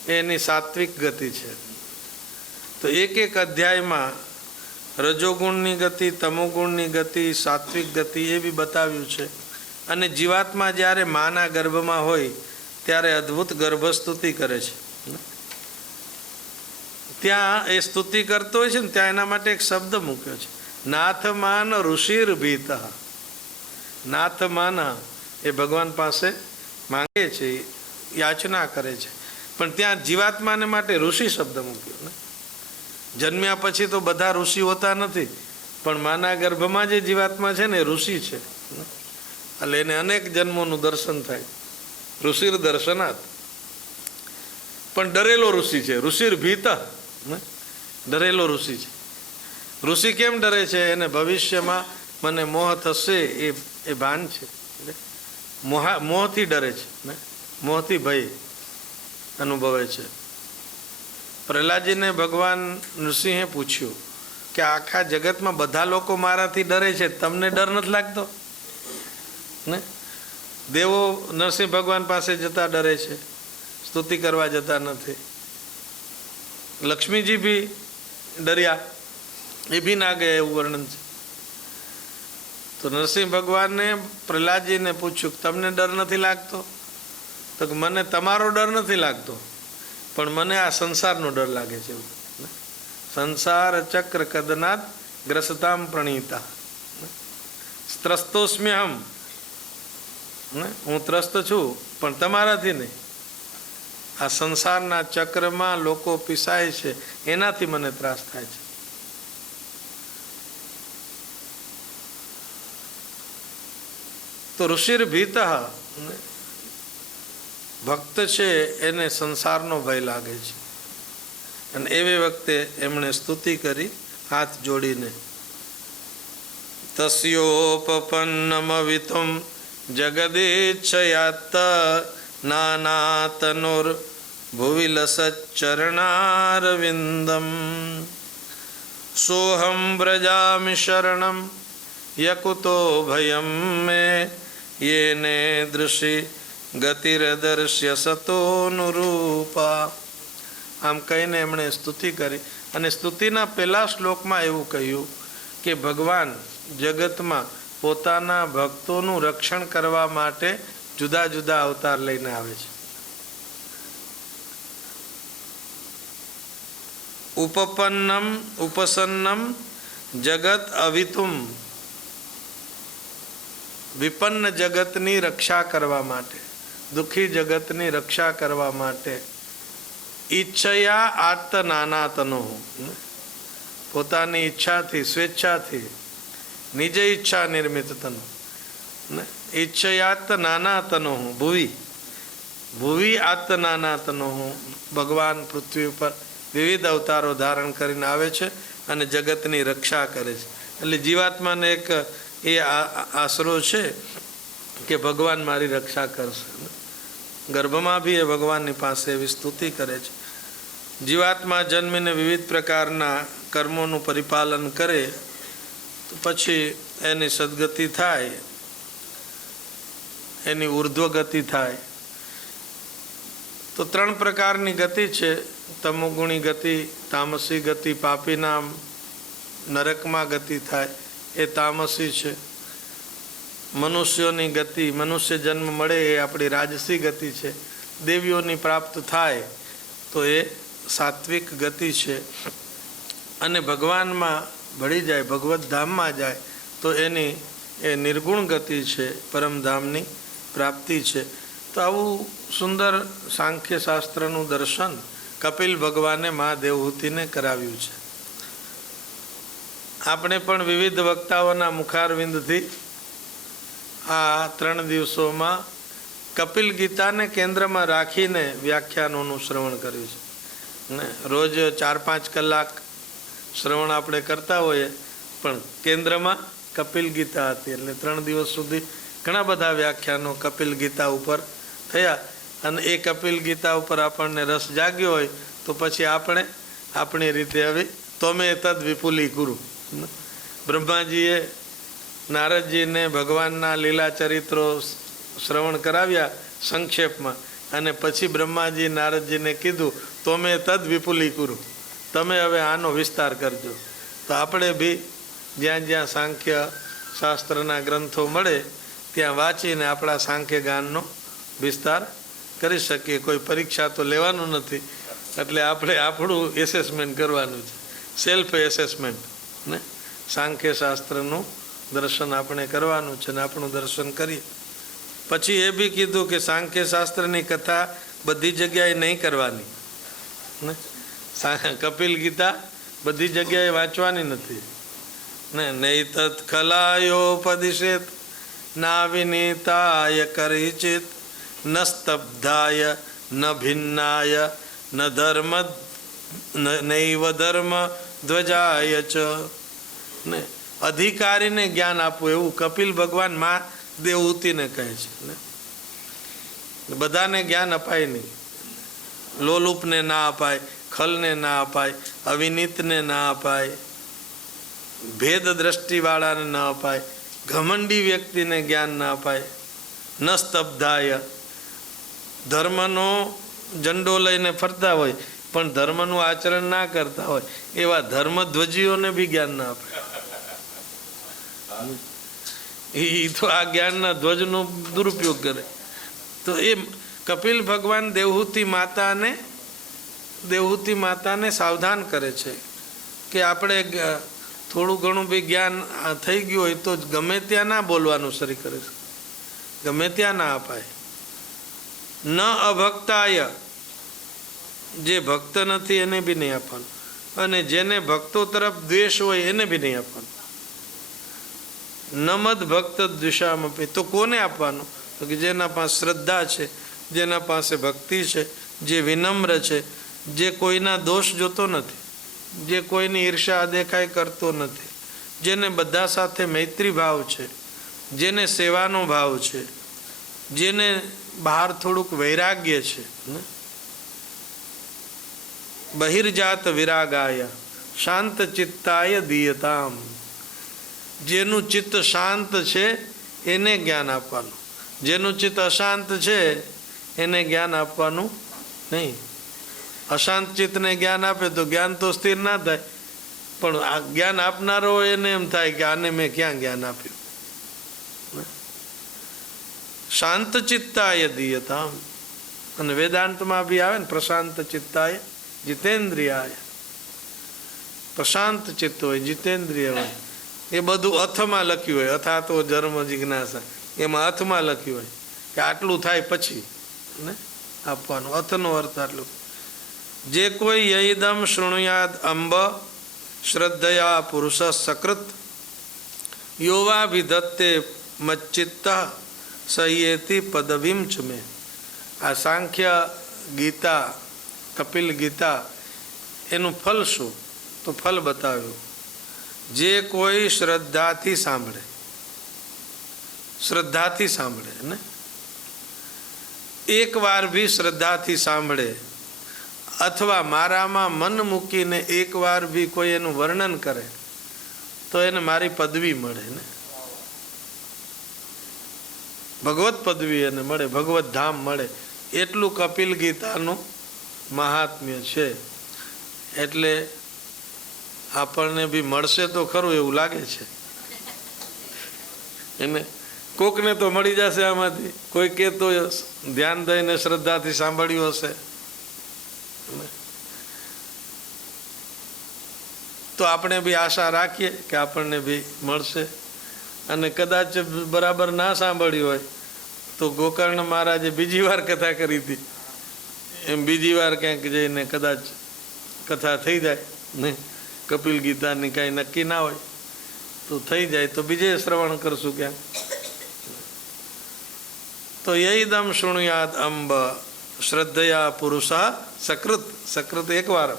એની સાત્વિક ગતિ છે. તો એક એક અધ્યાયમાં રજોગુણની ગતિ, તમોગુણની ગતિ, સાત્વિક ગતિ એ બી બતાવ્યું છે. અને જીવાત્મા જ્યારે માના ગર્ભમાં હોય ત્યારે અદ્ભુત ગર્ભસ્તુતિ કરે છે. ત્યાં એ સ્તુતિ કરતો હોય છે ને ત્યાં એના માટે એક શબ્દ મૂક્યો છે, નાથમાન ઋષિર ભીત. નાથમાન એ ભગવાન પાસે માંગે છે, યાચના કરે છે, પણ ત્યાં જીવાત્માને માટે ઋષિ શબ્દ મૂક્યો ને. જન્મ્યા પછી તો બધા ઋષિ હોતા નથી, પણ માના ગર્ભમાં જે જીવાત્મા છે ને એ ઋષિ છે. એટલે એને અનેક જન્મોનું દર્શન થાય, ઋષિર દર્શનાથ. પણ ડરેલો ઋષિ છે, ઋષિર ભીત, ડરેલો ઋષિ છે. ઋષિ કેમ ડરે છે? એને ભવિષ્યમાં મને મોહ થશે એ ભાન છે. મોહથી ડરે છે ને, મોહથી ભય અનુભવે છે. પ્રહલાદજીને ભગવાન નૃસિંહે પૂછ્યું કે આખા જગતમાં બધા લોકો મારાથી ડરે છે, તમને ડર નથી લાગતો ને? દેવો નરસિંહ ભગવાન પાસે જતા ડરે છે, સ્તુતિ કરવા જતા નથી. લક્ષ્મીજી બી ડર્યા, એ બી ના ગયા એવું વર્ણન છે. તો નરસિંહ ભગવાનને પ્રહલાદજીને પૂછ્યું તમને ડર નથી લાગતો? તો મને તમારો ડર નથી લાગતો, પણ મને આ સંસારનો ડર લાગે છે. સંસાર ચક્ર કદનાદ ગ્રસતામ પ્રણીતા ત્રસ્તોસ્મ્યહમ, હું ત્રસ્ત છું પણ તમારાથી નહીં. આ સંસારના ચક્રમાં લોકો પીસાય છે એનાથી મને ત્રાસ થાય છે. તો ઋષિર ભીત, ભક્ત છે એને સંસારનો ભય લાગે છે. અને એવી વખતે એમણે સ્તુતિ કરી હાથ જોડીને, તસ્યોપન્નમવિતુમ જગદીચ્છયાત્ત નાનાતનુર ભુવિલસચ્ચરણારવિંદમ સોહમ વ્રજામિ શરણમ યકુતો ભયમ મે યેને દૃશિ ગતિરદર્શ્ય સતોનુરૂપા. આમ કહીને એમણે સ્તુતિ કરી. અને સ્તુતિના પહેલા શ્લોકમાં એવું કહ્યું કે ભગવાન જગતમાં પોતાના ભક્તોનું રક્ષણ કરવા માટે જુદા જુદા અવતાર લઈને આવે છે. ઉપપન્નમ ઉપસન્નમ જગત અવિતુમ, વિપન્ન જગતની રક્ષા કરવા માટે, દુઃખી જગતની રક્ષા કરવા માટે ઈચ્છયા આત્મનાનાતનો, પોતાની ઈચ્છાથી સ્વેચ્છાથી, નિજ ઈચ્છા નિર્મિત તનો, ઈચ્છયાત નાનાતનો ભુવી, ભુવી આત્મનાનાતનો, ભગવાન પૃથ્વી ઉપર વિવિધ અવતારો ધારણ કરીને આવે છે અને જગતની રક્ષા કરે છે. એટલે જીવાત્માને એક એ આશરો છે કે ભગવાન મારી રક્ષા કરશે. ગર્ભમાં બી એ ભગવાનની પાસે એવી સ્તુતિ કરે છે. જીવાત્મા જન્મીને વિવિધ પ્રકારના કર્મોનું પરિપાલન કરે તો પછી એની સદગતિ થાય, એની ઉર્ધ્વ ગતિ થાય. તો 3 પ્રકારની ગતિ છે: તમોગુણી ગતિ, તામસી ગતિ, પાપીના નરકમાં ગતિ થાય એ તામસી છે. મનુષ્યોની ગતિ, મનુષ્ય જન્મ મળે એ આપણી રાજસી ગતિ છે. દેવીઓની પ્રાપ્ત થાય તો એ સાત્વિક ગતિ છે. અને ભગવાનમાં ભળી જાય, ભગવત ધામમાં જાય તો એની એ નિર્ગુણ ગતિ છે, પરમધામની પ્રાપ્તિ છે. તો આવું સુંદર સાંખ્ય શાસ્ત્રનું દર્શન કપિલ ભગવાને મા દેવહૂતિને કરાવ્યું છે. આપણે પણ વિવિધ વક્તાઓના મુખારવિંદથી આ 3 દિવસોમાં કપિલ ગીતાને કેન્દ્રમાં રાખીને વ્યાખ્યાનોનું શ્રવણ કર્યું છે. ને રોજ 4-5 કલાક શ્રવણ આપણે કરતા હોઈએ, પણ કેન્દ્રમાં કપિલ ગીતા હતી. એટલે 3 દિવસ સુધી ઘણા બધા વ્યાખ્યાનો કપિલ ગીતા ઉપર થયા. અને એ કપિલ ગીતા ઉપર આપણને રસ જાગ્યો હોય તો પછી આપણે આપણી રીતે હવે તોમે તદ વિપુલી ગુરુ. બ્રહ્માજીએ નારદજીને ભગવાનના લીલા ચરિત્રો શ્રવણ કરાવ્યા સંક્ષેપમાં, અને પછી બ્રહ્માજી નારદજીને કીધું તોમે તદ વિપુલી ગુરુ, તમે હવે આનો વિસ્તાર કરજો. તો આપણે બી જ્યાં જ્યાં સાંખ્ય શાસ્ત્રના ગ્રંથો મળે ત્યાં વાંચીને આપણા સાંખ્ય જ્ઞાનનો વિસ્તાર કરી શકીએ. કોઈ પરીક્ષા તો લેવાનું નથી, એટલે આપણે આપણું એસેસમેન્ટ કરવાનું છે, સેલ્ફ એસેસમેન્ટ. ને સાંખ્ય શાસ્ત્રનું દર્શન આપણે કરવાનું છે ને આપણું દર્શન કરીએ. પછી એ બી કીધું કે સાંખ્ય શાસ્ત્રની કથા બધી જગ્યાએ નહીં કરવાની. ને કપિલ ગીતા બધી જગ્યાએ વાંચવાની નથી. ને નહીં તત્ ખલાયોપદિશેત ના વિનીતાય કરીચિત ન સ્તબ્ધાય ન ભિન્નાય ન ધર્મ નૈવ ધર્મ ધ્વજાય ચ. ને અધિકારીને જ્ઞાન આપવું એવું કપિલ ભગવાન મા દેવહૂતિને કહે છે. બધાને જ્ઞાન અપાય નહીં. લોલુપને ના અપાય, ખલને ના અપાય, અવિનીતને ના અપાય, ભેદ દ્રષ્ટિવાળાને ના અપાય, ઘમંડી વ્યક્તિને જ્ઞાન ના અપાય. ન સ્તબ્ધાય, ધર્મનો ઝંડો લઈને ફરતા હોય પણ ધર્મનું આચરણ ના કરતા હોય એવા ધર્મધ્વજીઓને બી જ્ઞાન ના અપાય. એ તો આ જ્ઞાનના ધ્વજનો દુરુપયોગ કરે. તો એ કપિલ ભગવાન દેવહૂતિ માતાને સાવધાન કરે છે કે આપણે થોડું ઘણું બી જ્ઞાન થઈ ગયું હોય તો ગમે ત્યાં ના બોલવાનું શરૂ કરે છે, ગમે ત્યાં ના અપાય. ન અભક્તાય, જે ભક્ત નથી એને બી નહીં આપવાનું, અને જેને ભક્તો તરફ દ્વેષ હોય એને બી નહીં આપવાનું. નમદ ભક્ત દ્વિષામ આપે, તો કોને આપવાનું? તો કે જેના પાસે શ્રદ્ધા છે, જેના પાસે ભક્તિ છે, જે વિનમ્ર છે, જે કોઈના દોષ જોતો નથી, જે કોઈની ઈર્ષા દેખાય કરતો નથી, જેને બધા સાથે મૈત્રી ભાવ છે, જેને સેવાનો ભાવ છે, જેને બહાર થોડુંક વૈરાગ્ય છે. બહિર્જાત વિરાગાય શાંત ચિત્તાય દીયતામ, જેનું ચિત્ત શાંત છે એને જ્ઞાન આપવાનું, જેનું ચિત્ત અશાંત છે એને જ્ઞાન આપવાનું નહીં. અશાંત ચિત્તને જ્ઞાન આપે તો જ્ઞાન તો સ્થિર ના થાય, પણ આ જ્ઞાન આપનારો એને એમ થાય કે આને મેં ક્યાં જ્ઞાન આપ્યું. શાંત ચિત્તાય દીયતામ. અને વેદાંતમાં બી આવે ને પ્રશાંત ચિત્તાય જીતેન્દ્રિયાય. પ્રશાંત ચિત્ત હોય, જીતેન્દ્રિય હોય, એ બધું અથમાં લખ્યું હોય. અથા તો જન્મ જિજ્ઞાસા, એમાં અથમાં લખ્યું હોય કે આટલું થાય પછી ને આપવાનું. અથનો અર્થ આટલું. જે કોઈ યદમ શૃણુયાદ અંબ શ્રદ્ધયા પુરુષ સકૃત યોવા વિધત્તે મચ્ચિત્ત સહ્યેતિ પદવીમ ચ મે. આ સાંખ્ય ગીતા, કપિલ ગીતા, એનું ફલ શું? તો ફલ બતાવ્યું. જે કોઈ શ્રદ્ધાથી સાંભળે, શ્રદ્ધાથી સાંભળે ને એક વાર ભી શ્રદ્ધાથી સાંભળે, અથવા મારામાં મન મૂકીને એક વાર ભી કોઈ એનું વર્ણન કરે, તો એને મારી પદવી મળે ને, ભગવત પદવી એને મળે, ભગવત ધામ મળે. એટલું કપિલ ગીતાનું મહાત્મ્ય છે. એટલે આપણને બી મળશે તો ખરું એવું લાગે છે. એને કોકને તો મળી જશે આમાંથી. કોઈ કે તો ધ્યાન દઈને શ્રદ્ધાથી સાંભળ્યું હશે તો આપણે બી આશા રાખીએ કે આપણને બી મળશે. અને કદાચ બરાબર ના સાંભળ્યું હોય તો ગોકર્ણ મહારાજે બીજી વાર કથા કરી હતી, એમ બીજી વાર ક્યાંક જઈને કદાચ કથા થઈ જાય ને, કપિલ ગીતાની કાંઈ નક્કી ના હોય તો થઈ જાય તો બીજે શ્રવણ કરશું ક્યાંક. તો યદમ શૃણુયાદ અંબ શ્રદ્ધયા પુરુષા સકૃત, સકૃત એકવાર,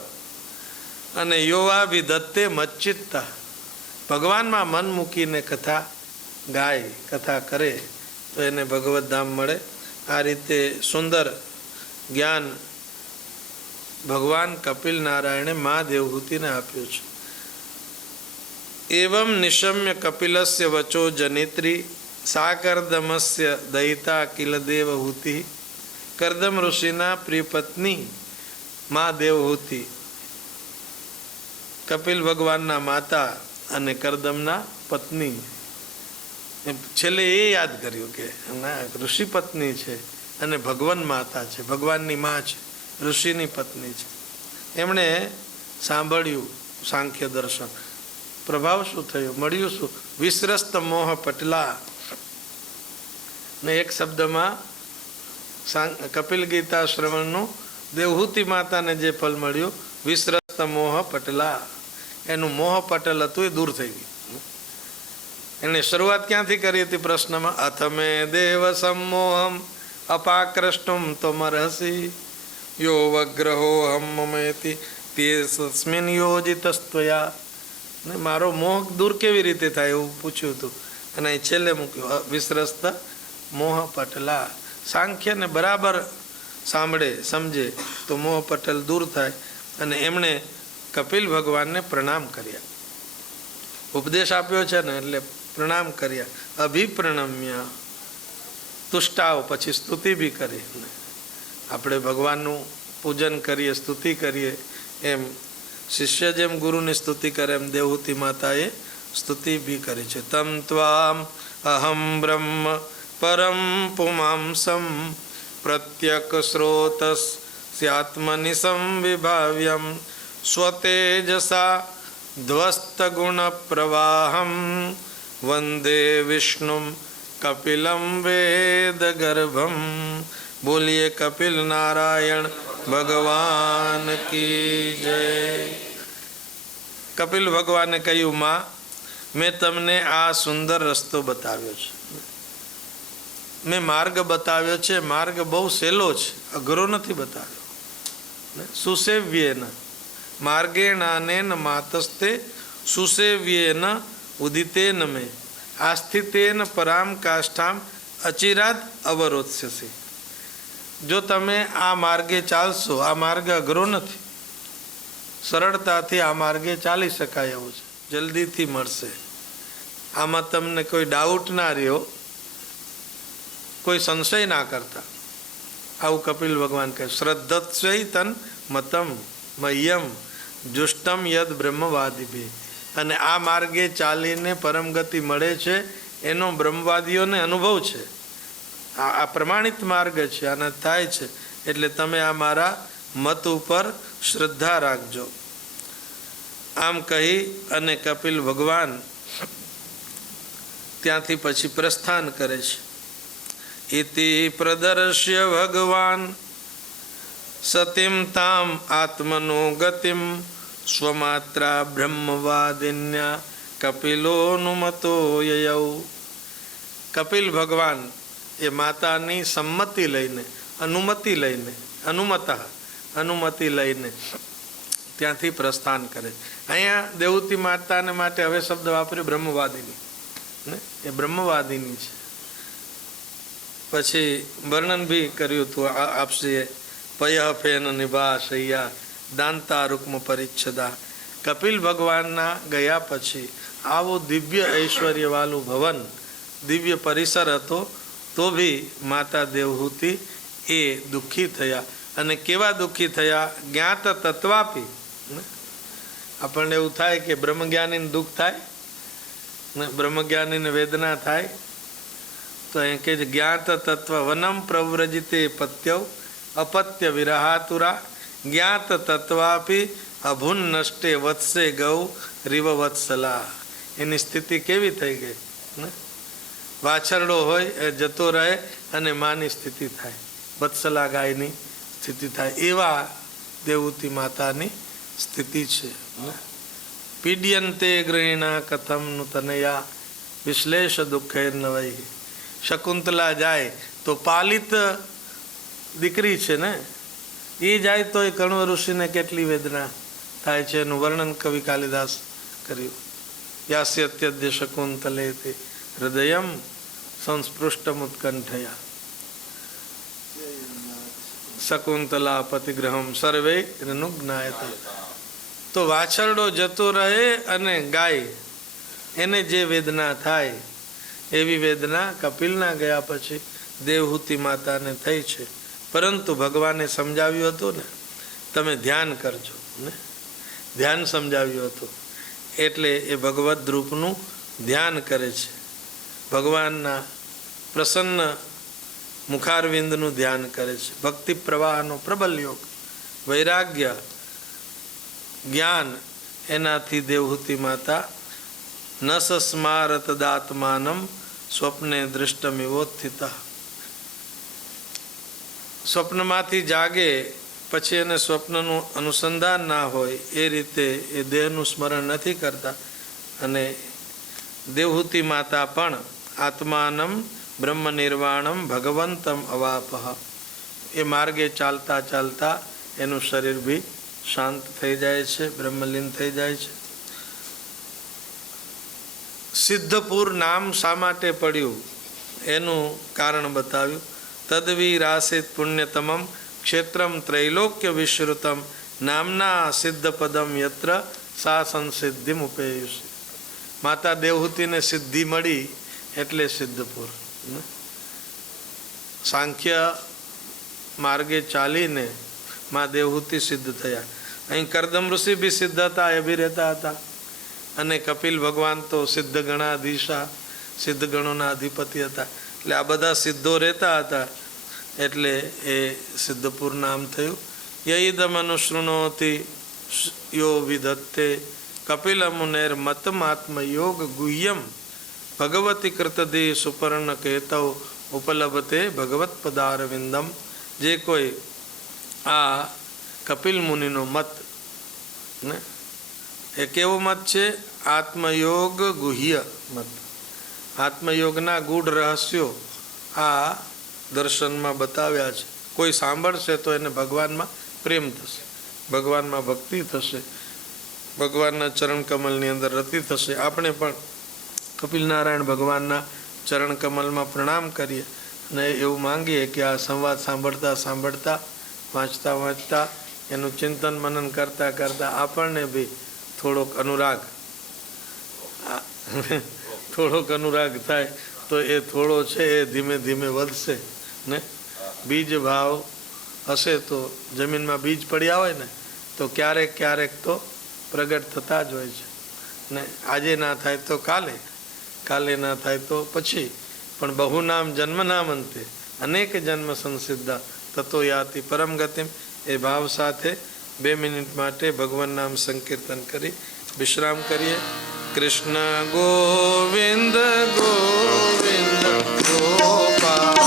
અને યોવા વિધત્તે મચ્ચિત્તા, ભગવાનમાં મન મૂકીને કથા ગાય, કથા કરે તો એને ભગવત ધામ મળે. આ રીતે સુંદર જ્ઞાન ભગવાન કપિલ નારાયણે મા દેવહૂતિને આપ્યું છે. એવમ નિશમ્ય કપિલસ્ય વચો જનિત્રી સા કર્દમસ્ય દયિતા કિલ દેવહૂતિ. કર્દમ ઋષિના પ્રિય પત્ની મા દેવહૂતિ, કપિલ ભગવાનના માતા અને કર્દમના પત્ની. છેલ્લે એ યાદ કર્યું કે ઋષિ પત્ની છે અને ભગવાન માતા છે, ભગવાનની મા છે, ઋષિની પત્ની છે. એમણે સાંભળ્યું સાંખ્ય દર્શન. પ્રભાવ શું થયો? મળ્યું શું? વિસ્રસ્ત મોહ પટલા. ને એક શબ્દમાં કપિલ ગીતા શ્રવણનું દેવહૂતિ માતાને જે ફલ મળ્યું, વિસ્રસ્ત મોહ પટલા, એનું મોહ પટલ હતું એ દૂર થઈ ગયું. એને શરૂઆત ક્યાંથી કરી હતી પ્રશ્નમાં? અથમે દેવ સમોહમ અપાકૃષ્ટુમ તમરહસી યો વગ્રહો હમેતિ તસ્મિન યોજિતસ્ત્વયા. ને મારો મોહ દૂર કેવી રીતે થાય એવું પૂછ્યું હતું, અને અહીં છેલ્લે મૂક્યું વિસ્રસ્ત મોહ પટલા. સાંખ્યને બરાબર સાંભળે સમજે તો મોહ પટલ દૂર થાય. અને એમણે કપિલ ભગવાનને પ્રણામ કર્યા, ઉપદેશ આપ્યો છે ને એટલે પ્રણામ કર્યા. અભિપ્રણમ્ય તુષ્ટાવ, પછી સ્તુતિ બી કરી. આપણે ભગવાનનું પૂજન કરીએ, સ્તુતિ કરીએ, એમ શિષ્ય જેમ ગુરુની સ્તુતિ કરે એમ દેવહૂતિ માતાએ સ્તુતિ બી કરી છે. તમ ત્વામ અહમ બ્રહ્મ પરમ પુમાંસમ પ્રત્યક સ્રોતસ સ્યાત્મનિ સંવિભાવ્યમ સ્વતેજસા ધ્વસ્ત ગુણ પ્રવાહમ વંદે વિષ્ણુમ કપિલમ વેદ ગર્ભમ. બોલીએ કપિલ નારાયણ ભગવાન કી જય. કપિલ ભગવાને કહ્યું, માં, મેં તમને આ સુંદર રસ્તો બતાવ્યો છે, મેં માર્ગ બતાવ્યો છે. માર્ગ બહુ સહેલો છે, અઘરો નથી બતાવ્યો. સુસેવ્યેન માર્ગેણાનેન માતસ્તે સુસેવ્યેન ઉદિતેન મે આસ્થિતેન પરામ કાષ્ઠામ અચિરાત અવરોધ્યસી. જો તમે આ માર્ગે ચાલશો, આ માર્ગ અઘરો નથી, સરળતાથી આ માર્ગે ચાલી શકાય એવું છે, જલ્દીથી મળશે. આમાં તમને કોઈ ડાઉટ ના રહ્યો, કોઈ સંશય ના કરતા. આવું કપિલ ભગવાન કહે. શ્રદ્ધત્સૈ તન મતમ મહ્યમ જુષ્ટમ યદ બ્રહ્મવાદિભી. અને આ માર્ગે ચાલીને પરમગતિ મળે છે એનો બ્રહ્મવાદીઓને અનુભવ છે. આ પ્રમાણિત માર્ગ છે, આના થાય છે. એટલે તમે આ મારા મત ઉપર શ્રદ્ધા રાખજો. આમ કહી અને કપિલ ભગવાન ત્યાંથી પછી પ્રસ્થાન કરે છે. ઇતિ પ્રદર્શ્ય ભગવાન સતીમ તામ આત્મનો ગતિમ સ્વમાત્રા બ્રહ્મવાદિન્યા કપિલોનુમતો યયૌ. કપિલ ભગવાન એ માતાની સંમતિ લઈને અનુમતિ લઈને ત્યાંથી પ્રસ્થાન કરે. અહીંયા દેવહૂતિ માતાને માટે હવે શબ્દ વાપર્યો બ્રહ્મવાદિની ને, એ બ્રહ્મવાદિની છે. પછી વર્ણન બી કર્યું હતું આપશે પય ફેન નિભાશૈયા દાંતા રૂક્મ પરિચ્છદા. કપિલ ભગવાનના ગયા પછી આવો દિવ્ય ઐશ્વર્ય વાળું ભવન, દિવ્ય પરિસર હતો, તો બી માતા દેવહૂતિ એ દુઃખી થયા. અને કેવા દુઃખી થયા? જ્ઞાત તત્વાપી. આપણને એવું થાય કે બ્રહ્મજ્ઞાનીને દુઃખ થાય ને બ્રહ્મજ્ઞાનીને વેદના થાય, તો એ કે જ્ઞાત તત્વ વનમ પ્રવ્રજિતે પત્યવ અપત્ય વિરહાતુરા જ્ઞાત તત્વાપી અભુન નષ્ટે વત્સે ગૌ રીવ વત્સલા. એની સ્થિતિ કેવી થઈ ગઈ ને? વાછરડો હોય એ જતો રહે અને માની સ્થિતિ થાય, વત્સલા ગાયની સ્થિતિ થાય. એવા દેવહૂતિ માતાની સ્થિતિ છે. પીડ્યંતે ગૃહિણા કથમ નુતનયા વિશ્લેષ દુઃખેર નવૈ. શકુંતલા જાય તો પાલિત દીકરી છે ને, એ જાય તો એ કણવ ઋષિને કેટલી વેદના થાય છે એનું વર્ણન કવિ કાલિદાસ કર્યું. યાસ્ય અત્યદ્ય શકુંતલે તે હૃદયમ સંસ્પૃષ્ટમુત્કંઠયા શકુંતલા પતિગ્રહમ સર્વે નુજ્ઞાયત. તો વાછરડો જતો રહે અને ગાય એને જે વેદના થાય એવી વેદના કપિલના ગયા પછી દેવહૂતિ માતાને થઈ છે. પરંતુ ભગવાને સમજાવ્યું હતું ને, તમે ધ્યાન કરજો ને, ધ્યાન સમજાવ્યું હતું એટલે એ ભગવદ રૂપનું ધ્યાન કરે છે. ભગવાનના પ્રસન્ન મુખારવિંદનું ધ્યાન કરે છે. ભક્તિ પ્રવાહનો પ્રબલ યોગ, વૈરાગ્ય, જ્ઞાન, એનાથી દેવહૂતિ માતા ન સસ્મારત દાત્માનમ સ્વપ્ને દૃષ્ટમિવોત્થિતા. સ્વપ્નમાંથી જાગે પછી એને સ્વપ્નનું અનુસંધાન ના હોય એ રીતે એ દેહનું સ્મરણ નથી કરતા. અને દેવહૂતિ માતા પણ આત્માનમ બ્રહ્મ નિર્વાણમ ભગવંતમ અવાપહ, એ માર્ગે ચાલતા ચાલતા એનું શરીર બી શાંત થઈ જાય છે, બ્રહ્મલીન થઈ જાય છે. સિદ્ધપુર નામ શા માટે પડ્યું એનું કારણ બતાવ્યું. તદ્વીરાસિત પુણ્યતમમ ક્ષેત્રમ ત્રૈલોક્ય વિશ્રુતમ નામના સિદ્ધપદમ યત્ર સા સંસિદ્ધિમ ઉપેયુષી. માતા દેવહૂતિને સિદ્ધિ મળી એટલે સિદ્ધપુર. સાંખ્ય માર્ગે ચાલીને મા દેવહૂતિ સિદ્ધ થયા. અહીં કરદમ ઋષિ બી સિદ્ધ હતા, એ બી રહેતા હતા. અને કપિલ ભગવાન તો સિદ્ધ ગણાધીશા, સિદ્ધ ગણોના અધિપતિ હતા. એટલે આ બધા સિદ્ધો રહેતા હતા એટલે એ સિદ્ધપુર નામ થયું. યઈદમ અનુશૃણોતિ યો વિધત્તે કપિલ મુનેર મતમાત્મ યોગ ગુહ્યમ ભગવતી કૃતદી સુપર્ણ કેતવ ઉપલબ્ધતે ભગવત પદારવિંદમ. જે કોઈ આ કપિલ મુનિનો મત ને, એ કેવો મત છે? આત્મયોગ ગુહ્ય મત. આત્મયોગના ગૂઢ રહસ્યો આ દર્શનમાં બતાવ્યા છે. કોઈ સાંભળશે તો એને ભગવાનમાં પ્રેમ થશે, ભગવાનમાં ભક્તિ થશે, ભગવાનના ચરણ કમલની અંદર રતિ થશે. આપણે પણ કપિલ નારાયણ ભગવાનના ચરણ કમલમાં પ્રણામ કરીએ અને એવું માંગીએ કે આ સંવાદ સાંભળતા સાંભળતા, વાંચતા વાંચતા, એનું ચિંતન મનન કરતા કરતા આપણને બી થોડોક અનુરાગ થાય તો એ થોડો છે એ ધીમે ધીમે વધશે ને. બીજ ભાવ હશે તો જમીનમાં બીજ પડ્યા હોય ને તો ક્યારેક ક્યારેક તો પ્રગટ થતા જ હોય છે ને. આજે ના થાય તો કાલે, કાલે ના થાય તો પછી, પણ બહુનામ જન્મનામ અંતે અનેક જન્મ સંસિદ્ધા તતો યાતિ પરમ ગતિમ. એ ભાવ સાથે 2 મિનિટ માટે ભગવાન નામ સંકીર્તન કરી વિશ્રામ કરીએ. કૃષ્ણ ગોવિંદ ગોવિંદ ગોપાલ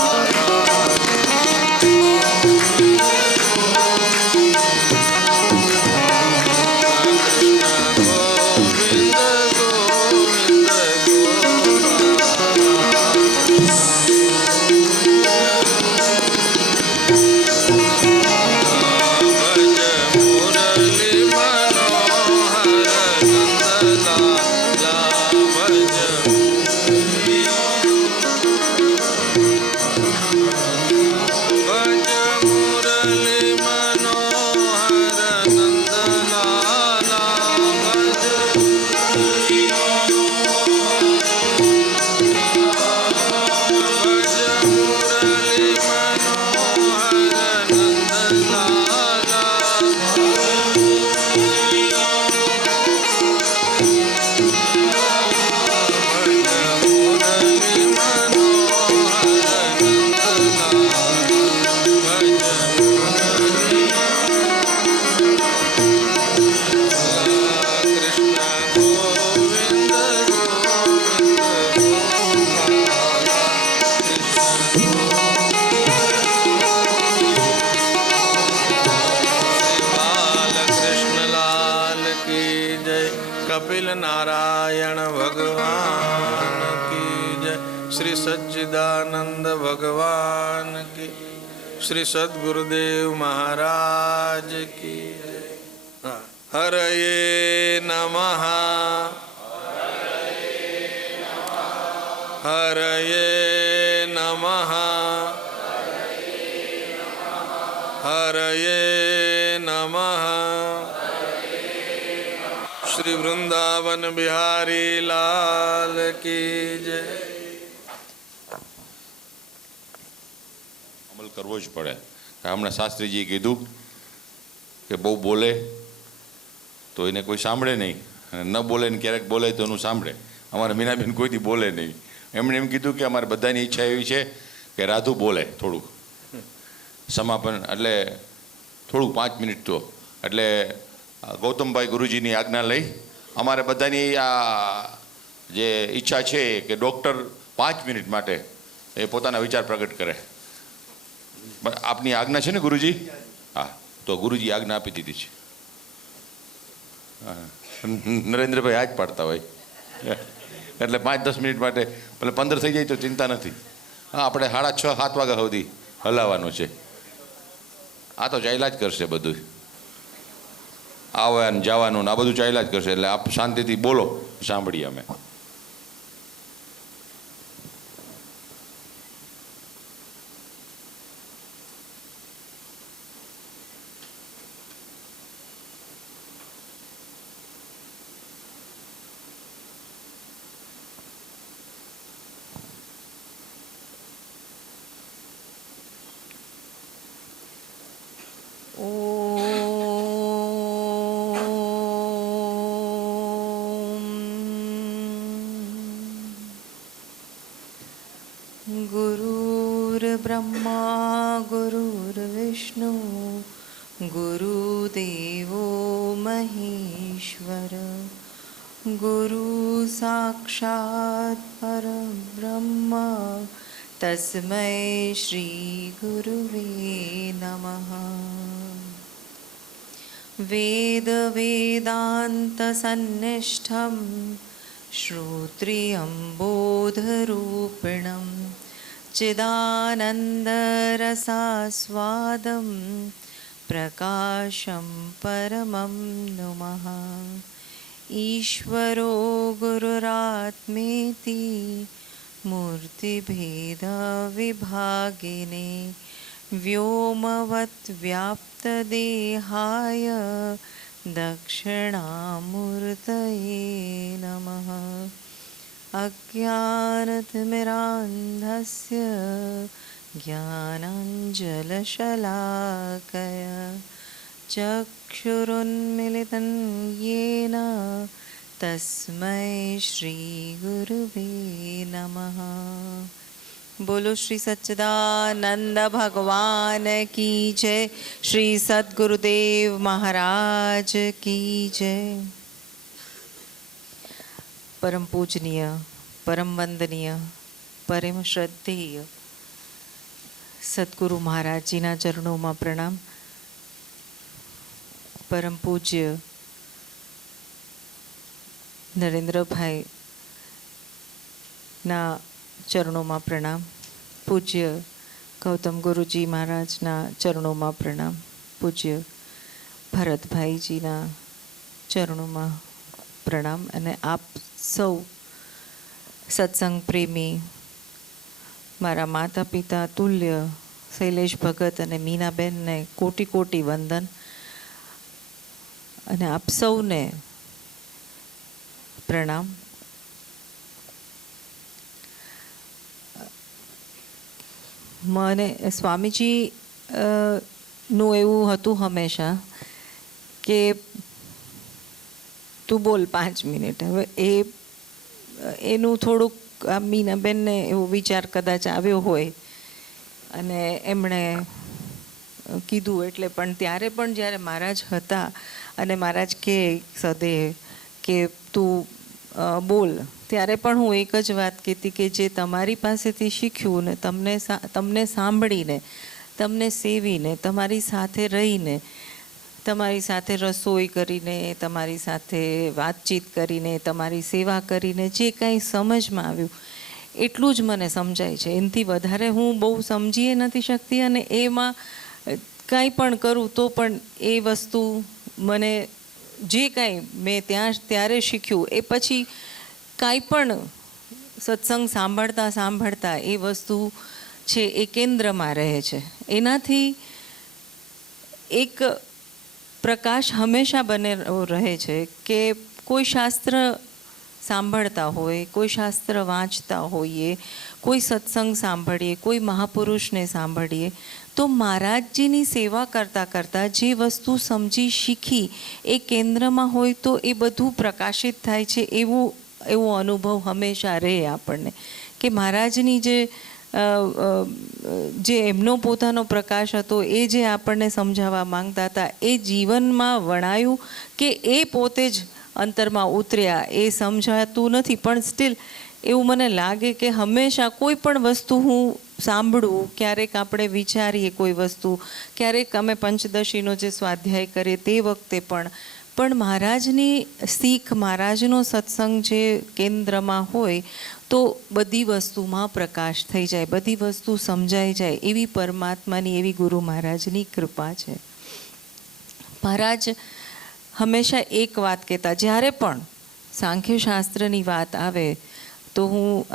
કપિલ નારાયણ ભગવાન કી જય. શ્રી સચ્ચિદાનંદ ભગવાન કી, શ્રી સદગુરુદેવ મહારાજ કી જય. હરયે નમઃ હરયે નમઃ હરયે નમઃ. શ્રી વૃંદાવન બિહારી લાલ કી જય. અમલ કરવો જ પડે. હમણાં શાસ્ત્રીજીએ કીધું કે બહુ બોલે તો એને કોઈ સાંભળે નહીં, અને ન બોલે ને ક્યારેક બોલે તો એનું સાંભળે. અમારે મીનાબેન કોઈથી બોલે નહીં. એમણે એમ કીધું કે અમારે બધાની ઈચ્છા એવી છે કે રાધુ બોલે થોડુંક સમાપન, એટલે થોડુંક 5 મિનિટ તો. એટલે ગૌતમભાઈ ગુરુજીની આજ્ઞા લઈ અમારે બધાની આ જે ઈચ્છા છે કે ડૉક્ટર 5 મિનિટ માટે એ પોતાના વિચાર પ્રગટ કરે. આપની આજ્ઞા છે ને ગુરુજી? હા, તો ગુરુજી આજ્ઞા આપી દીધી છે. નરેન્દ્રભાઈ આ જ પાડતા હોય એટલે 5-10 મિનિટ માટે, ભલે 15 થઈ જાય તો ચિંતા નથી. હા, આપણે 6:30-7 વાગ્યા સુધી હલાવવાનું છે. આ તો ચાલ્યા જ કરશે બધું, આવવાનું જવાનું આ બધું ચાલ્યા જ કરશે. એટલે આપ શાંતિથી બોલો, સાંભળીએ અમે. गुरुर्ब्रह्मा गुरुर्विष्णु गुरुदेवो महेश्वर गुरु साक्षात् परब्रह्म तस्मै श्री गुरुवे नमः. वेद वेदांत सन्निष्ठं श्रोत्रियं बोधरूपिणं चिदानन्दरसास्वादं प्रकाशं परमं नुमः. ईश्वरो गुरुरात्मेति मूर्तिभेदविभागिने व्योमवद्व्याप्तदेहाय दक्षिणामूर्तये नमः. अज्ञानतिमिरान्धस्य ज्ञानाञ्जलशलाकया चक्षुरुन्मिलितं येन तस्मै श्रीगुरुवे नमः. बोलो श्री सच्चिदानंद भगवान की जय. श्री सद्गुरुदेव महाराज की जय. પરમ પૂજનીય, પરમ વંદનીય, પરમ શ્રદ્ધેય સદગુરુ મહારાજજીના ચરણોમાં પ્રણામ. પરમ પૂજ્ય નરેન્દ્રભાઈના ચરણોમાં પ્રણામ. પૂજ્ય ગૌતમ ગુરુજી મહારાજના ચરણોમાં પ્રણામ. પૂજ્ય ભરતભાઈજીના ચરણોમાં પ્રણામ. અને આપ સૌ સત્સંગ પ્રેમી મારા માતા પિતા તુલ્ય શૈલેષ ભગત અને મીનાબેનને કોટી કોટી વંદન. અને આપ સૌને પ્રણામ. મને સ્વામીજી નું એવું હતું હંમેશા કે તું બોલ 5 મિનિટ. હવે એનું થોડુંક આ મીનાબેનને એવો વિચાર કદાચ આવ્યો હોય અને એમણે કીધું એટલે. પણ ત્યારે પણ જ્યારે મહારાજ હતા અને મહારાજ કે સદેહ કે તું બોલ, ત્યારે પણ હું એક જ વાત કહેતી કે જે તમારી પાસેથી શીખ્યું ને તમને સાંભળીને, તમને સેવીને, તમારી સાથે રહીને, તમારી સાથે રસોઈ કરીને, તમારી સાથે વાતચીત કરીને, તમારી સેવા કરીને જે કાંઈ સમજમાં આવ્યું એટલું જ મને સમજાય છે. એનાથી વધારે હું બહુ સમજીએ નથી શકતી. અને એમાં કાંઈ પણ કરું તો પણ એ વસ્તુ મને જે કાંઈ મેં ત્યારે શીખ્યું એ પછી કાંઈ પણ સત્સંગ સાંભળતા એ વસ્તુ છે એ કેન્દ્રમાં રહે છે. એનાથી એક પ્રકાશ હંમેશા બને રહે છે કે કોઈ શાસ્ત્ર સાંભળતા હોય, કોઈ શાસ્ત્ર વાંચતા હોઈએ, કોઈ સત્સંગ સાંભળીએ, કોઈ મહાપુરુષને સાંભળીએ તો મહારાજજીની સેવા કરતાં કરતાં જે વસ્તુ સમજી શીખી એ કેન્દ્રમાં હોય તો એ બધું પ્રકાશિત થાય છે. એવો અનુભવ હંમેશા રહે આપણને કે મહારાજની જે એમનો પોતાનો પ્રકાશ હતો એ જે આપણને સમજાવવા માંગતા હતા એ જીવનમાં વણાયું કે એ પોતે જ અંતરમાં ઉતર્યા એ સમજાતું નથી. પણ સ્ટીલ એવું મને લાગે કે હંમેશા કોઈ પણ વસ્તુ હું સાંભળું, ક્યારેક આપણે વિચારીએ કોઈ વસ્તુ, ક્યારેક અમે પંચદશીનો જે સ્વાધ્યાય કરીએ તે વખતે પણ મહારાજની શીખ, મહારાજનો સત્સંગ જે કેન્દ્રમાં હોય તો બધી વસ્તુમાં પ્રકાશ થઈ જાય, બધી વસ્તુ સમજાઈ જાય. એવી પરમાત્માની, એવી ગુરુ મહારાજની કૃપા છે. મહારાજ હંમેશા એક વાત કહેતા, જ્યારે પણ સાંખ્યશાસ્ત્રની વાત આવે તો હું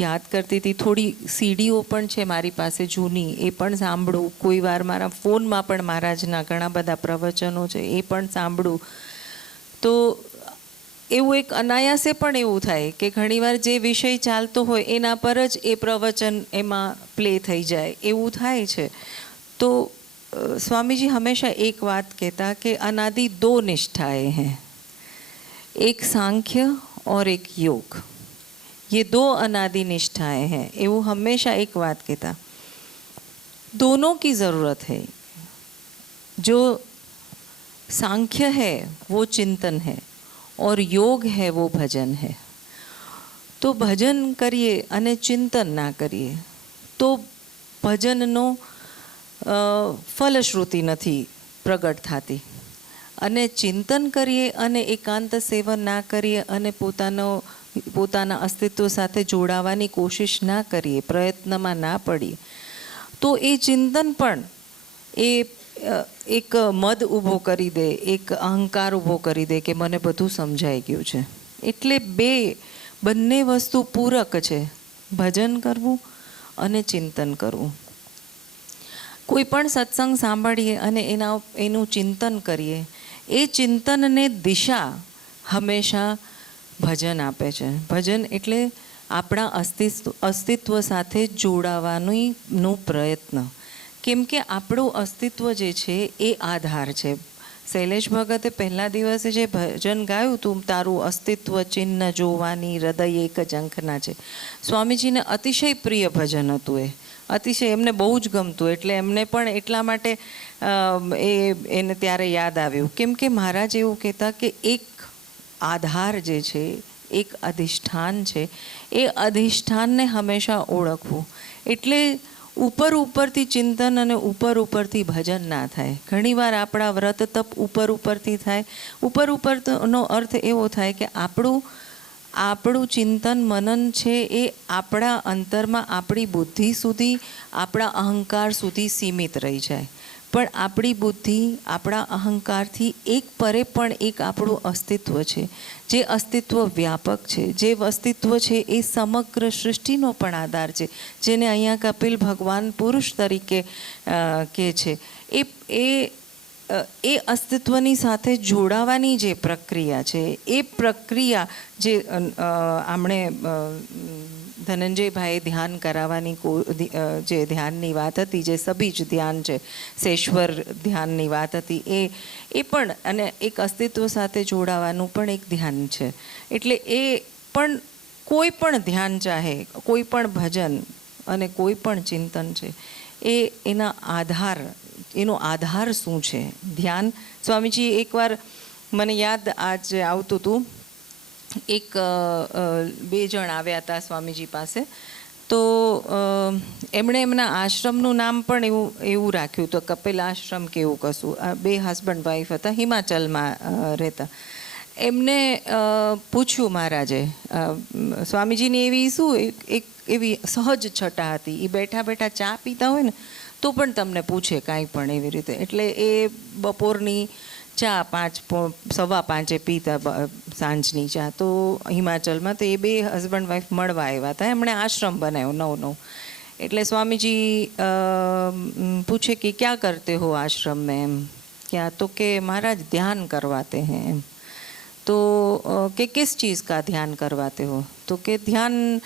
યાદ કરતી હતી, થોડી સીડીઓ પણ છે મારી પાસે જૂની, એ પણ સાંભળું. કોઈ વાર મારા ફોનમાં પણ મહારાજના ઘણા બધા પ્રવચનો છે એ પણ સાંભળું. તો એવું એક અનાયાસે પણ એવું થાય કે ઘણીવાર જે વિષય ચાલતો હોય એના પર જ એ પ્રવચન એમાં પ્લે થઈ જાય, એવું થાય છે. તો स्वामी जी हमेशा एक बात कहता कि अनादि दो निष्ठाएं हैं, एक सांख्य और एक योग. ये दो अनादि निष्ठाएं हैं. ये वो हमेशा एक बात कहता, दोनों की ज़रूरत है. जो सांख्य है वो चिंतन है और योग है वो भजन है. तो भजन करिए अने चिंतन ना करिए तो भजननो फलश्रुति नहीं प्रगट थती. अने चिंतन करिए अने एकांत सेवन ना करिए अने पोताना अस्तित्व साथे जोड़ावानी कोशिश ना करिए, प्रयत्न में ना पड़ीए तो ये चिंतन पण एक मद ऊभो करी दे, एक अहंकार ऊभो करी दे कि मने बधुं समझाई गयुं छे. एटले बंने वस्तु पूरक छे, भजन करवुं अने चिंतन करवुं. कोई पण सत्संग सांभळीए अने एनुं चिंतन करीए, ए चिंतन ने दिशा हमेशा भजन आपे छे. भजन एटले आपणा अस्तित्व साथे जोड़ावानो प्रयत्न. केम के આપણું अस्तित्व जे छे ए आधार छे. शैलेष भगते पहला दिवसे जे भजन गायुं तुम तारू अस्तित्व चिन्ह जोवानी हृदय एक जंखना छे, स्वामीजीने अतिशय प्रिय भजन हतुं. ए अतिशय एमने बहु ज गमतुं એટલે એમને પણ એટલા માટે એને ત્યારે યાદ આવ્યું. કેમ કે મહારાજ એવું કહેતા કે એક આધાર જે છે એક અધિષ્ઠાન છે. એ અધિષ્ઠાનને હંમેશા ઓળખવું. એટલે ઉપરથી ચિંતન અને ઉપરથી ભજન ના થાય. ઘણીવાર આપણા વ્રત તપ ઉપરથી થાય. ઉપરનો અર્થ એવો થાય કે આપણું ચિંતન મનન છે એ આપણા અંતરમાં આપણી બુદ્ધિ સુધી, આપણા અહંકાર સુધી સીમિત રહી જાય. પણ આપણી બુદ્ધિ આપણા અહંકારથી એક પરે પણ એક આપણું અસ્તિત્વ છે, જે અસ્તિત્વ વ્યાપક છે, જે અસ્તિત્વ છે એ સમગ્ર સૃષ્ટિનો પણ આધાર છે, જેને અહીંયા કપિલ ભગવાન પુરુષ તરીકે કહે છે. એ અસ્તિત્વની સાથે જોડાવાની જે પ્રક્રિયા છે, એ પ્રક્રિયા જે આમણે ધનંજયભાઈએ ધ્યાન કરાવવાની જે ધ્યાનની વાત હતી, જે સભીજ ધ્યાન છે, શેશ્વર ધ્યાનની વાત હતી, એ પણ અને એક અસ્તિત્વ સાથે જોડાવાનું પણ એક ધ્યાન છે. એટલે એ પણ કોઈ પણ ધ્યાન ચાહે, કોઈ પણ ભજન અને કોઈ પણ ચિંતન છે, એનો આધાર શું છે? ધ્યાન. સ્વામીજી એકવાર મને યાદ આજે આવતું હતું, એક 2 જણ આવ્યા હતા સ્વામીજી પાસે. તો એમણે એમના આશ્રમનું નામ પણ એવું રાખ્યું હતું, કપિલ આશ્રમ કે એવું કશું. 2 હસબન્ડ વાઈફ હતા, હિમાચલમાં રહેતા. એમને પૂછ્યું મહારાજે, સ્વામીજીની એવી એક એવી સહજ છટા હતી, એ બેઠા બેઠા ચા પીતા હોય ને તો પણ તમને પૂછે કાંઈ પણ એવી રીતે. એટલે એ બપોરની ચા 5:15 પીતા, સાંજની ચા. તો હિમાચલમાં તો એ 2 હસબન્ડ વાઈફ મળવા આવ્યા હતા. એમણે આશ્રમ બનાવ્યો નવો. એટલે સ્વામીજી પૂછે કે ક્યાં કરતે હો આશ્રમ મેં? એમ ક્યાં? તો કે મહારાજ ધ્યાન કરવાતે हैं એમ. तो कि किस चीज़ का ध्यान करवाते हो? तो कि ध्यान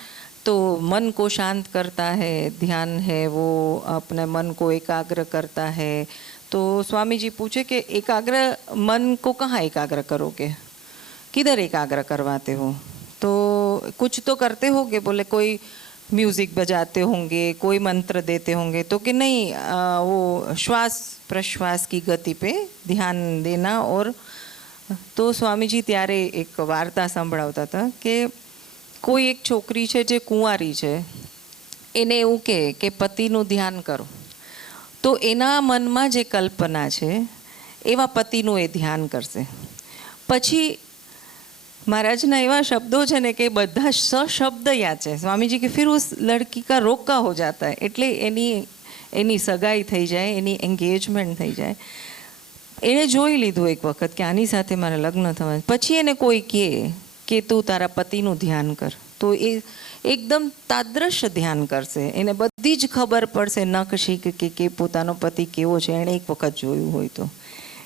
तो मन को शांत करता है, ध्यान है वो अपने मन को एकाग्र करता है. तो स्वामी जी पूछे कि एकाग्र मन को कहाँ एकाग्र करोगे, किधर एकाग्र करवाते हो? तो कुछ तो करते होगे. बोले कोई म्यूज़िक बजाते होंगे, कोई मंत्र देते होंगे. तो कि नहीं, वो श्वास प्रश्वास की गति पे ध्यान देना. और તો સ્વામીજી ત્યારે એક વાર્તા સંભળાવતા હતા કે કોઈ એક છોકરી છે જે કુંવારી છે, એને એવું કહે કે પતિનું ધ્યાન કરો. તો એના મનમાં જે કલ્પના છે એવા પતિનું એ ધ્યાન કરશે. પછી મહારાજના એવા શબ્દો છે ને કે બધા સશબ્દ યાદ છે. સ્વામીજી કે ફિર ઉસ લડકી કા રોકા હો જાતા હૈ. એટલે એની સગાઈ થઈ જાય, એની એન્ગેજમેન્ટ થઈ જાય. એણે જોઈ લીધું એક વખત કે આની સાથે મારે લગ્ન થવા. પછી એને કોઈ કહે કે તું તારા પતિનું ધ્યાન કર, તો એ એકદમ તાદ્રશ ધ્યાન કરશે. એને બધી જ ખબર પડશે નખ શીખ કે પોતાનો પતિ કેવો છે, એણે એક વખત જોયું હોય તો.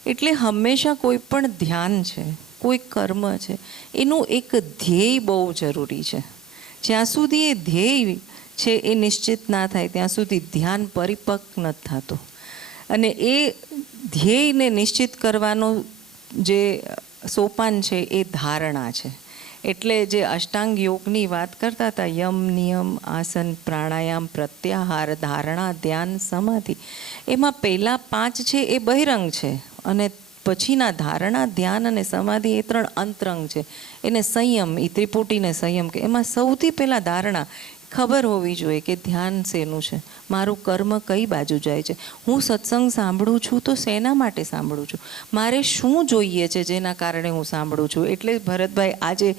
એટલે હંમેશા કોઈ પણ ધ્યાન છે, કોઈ કર્મ છે, એનું એક ધ્યેય બહુ જરૂરી છે. જ્યાં સુધી એ ધ્યેય છે એ નિશ્ચિત ના થાય ત્યાં સુધી ધ્યાન પરિપક્વ નથી થતું. અને એ ધ્યેયને નિશ્ચિત કરવાનું જે સોપાન છે એ ધારણા છે. એટલે જે અષ્ટાંગ યોગની વાત કરતા હતા, યમ, નિયમ, આસન, પ્રાણાયામ, પ્રત્યાહાર, ધારણા, ધ્યાન, સમાધિ, એમાં પહેલાં 5 છે એ બહિરંગ છે, અને પછીના ધારણા, ધ્યાન અને સમાધિ એ 3 અંતરંગ છે. એને સંયમ, એ ત્રિપુટીને સંયમ કે. એમાં સૌથી પહેલાં ધારણા ખબર હોવી જોઈએ કે ધ્યાન શેનું છે, મારું કર્મ કઈ બાજુ જાય છે, હું સત્સંગ સાંભળું છું તો શેના માટે સાંભળું છું, મારે શું જોઈએ છે જેના કારણે હું સાંભળું છું. એટલે ભરતભાઈ આજે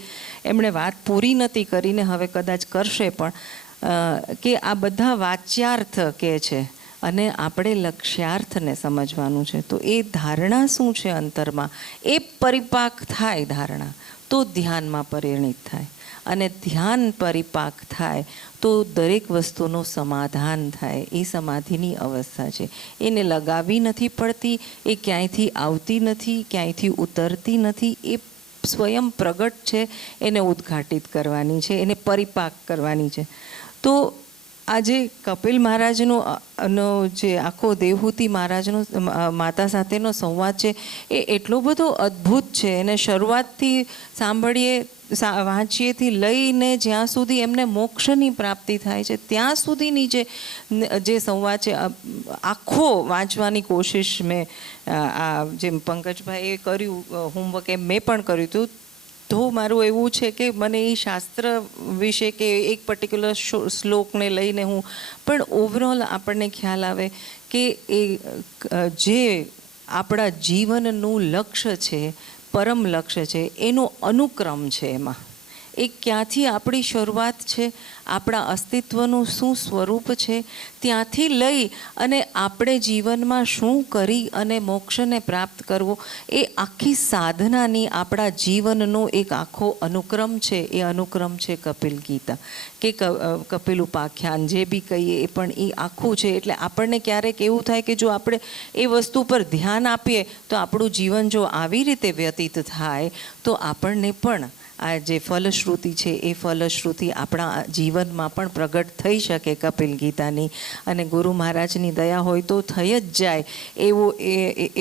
એમણે વાત પૂરી નથી કરીને, હવે કદાચ કરશે પણ, કે આ બધા વાચ્યાર્થ કે છે અને આપણે લક્ષ્યાર્થને સમજવાનું છે. તો એ ધારણા શું છે અંતરમાં, એ પરિપાક થાય ધારણા, તો ધ્યાનમાં પરિણિત થાય. અને ધ્યાન પરિપાક થાય તો દરેક વસ્તુનું સમાધાન થાય. એ સમાધિની અવસ્થા છે. એને લગાવવી નથી પડતી, એ ક્યાંયથી આવતી નથી, ક્યાંયથી ઉતરતી નથી. એ સ્વયં પ્રગટ છે, એને ઉદ્ઘાટિત કરવાની છે, એને પરિપાક કરવાની છે. તો આજે કપિલ મહારાજનો જે આખો દેવહૂતિ મહારાજનો માતા સાથેનો સંવાદ છે એ એટલો બધો અદ્ભુત છે. એને શરૂઆતથી સાંભળીએ, વાંચીએથી લઈને જ્યાં સુધી એમને મોક્ષની પ્રાપ્તિ થાય છે ત્યાં સુધીની જે સંવાદ છે, આખો વાંચવાની કોશિશ મેં, આ જેમ પંકજભાઈએ કર્યું હોમવર્ક, એમ મેં પણ કર્યું હતું. બધું મારું એવું છે કે મને એ શાસ્ત્ર વિશે કે એક પર્ટિક્યુલર શ્લોકને લઈને હું પણ ઓવરઓલ આપણને ખ્યાલ આવે કે એ જે આપણા જીવનનું લક્ષ્ય છે, પરમ લક્ષ્ય છે, એનો અનુક્રમ છે. એમાં એ ક્યાંથી આપણી શરૂઆત છે, આપણા અસ્તિત્વનું શું સ્વરૂપ છે, ત્યાંથી લઈ અને આપણે જીવનમાં શું કરી અને મોક્ષને પ્રાપ્ત કરવો, એ આખી સાધનાની આપણા જીવનનો એક આખો અનુક્રમ છે. એ અનુક્રમ છે કપિલ ગીતા કે કપિલ ઉપાખ્યાન, જે બી કહીએ એ પણ એ આખું છે. એટલે આપણને ક્યારેક એવું થાય કે જો આપણે એ વસ્તુ પર ધ્યાન આપીએ તો આપણું જીવન જો આવી રીતે વ્યતીત થાય તો આપણને પણ આ જે ફલશ્રુતિ છે એ ફલશ્રુતિ આપણા જીવનમાં પણ પ્રગટ થઈ શકે કપિલ ગીતાની. અને ગુરુ મહારાજની દયા હોય તો થઈ જ જાય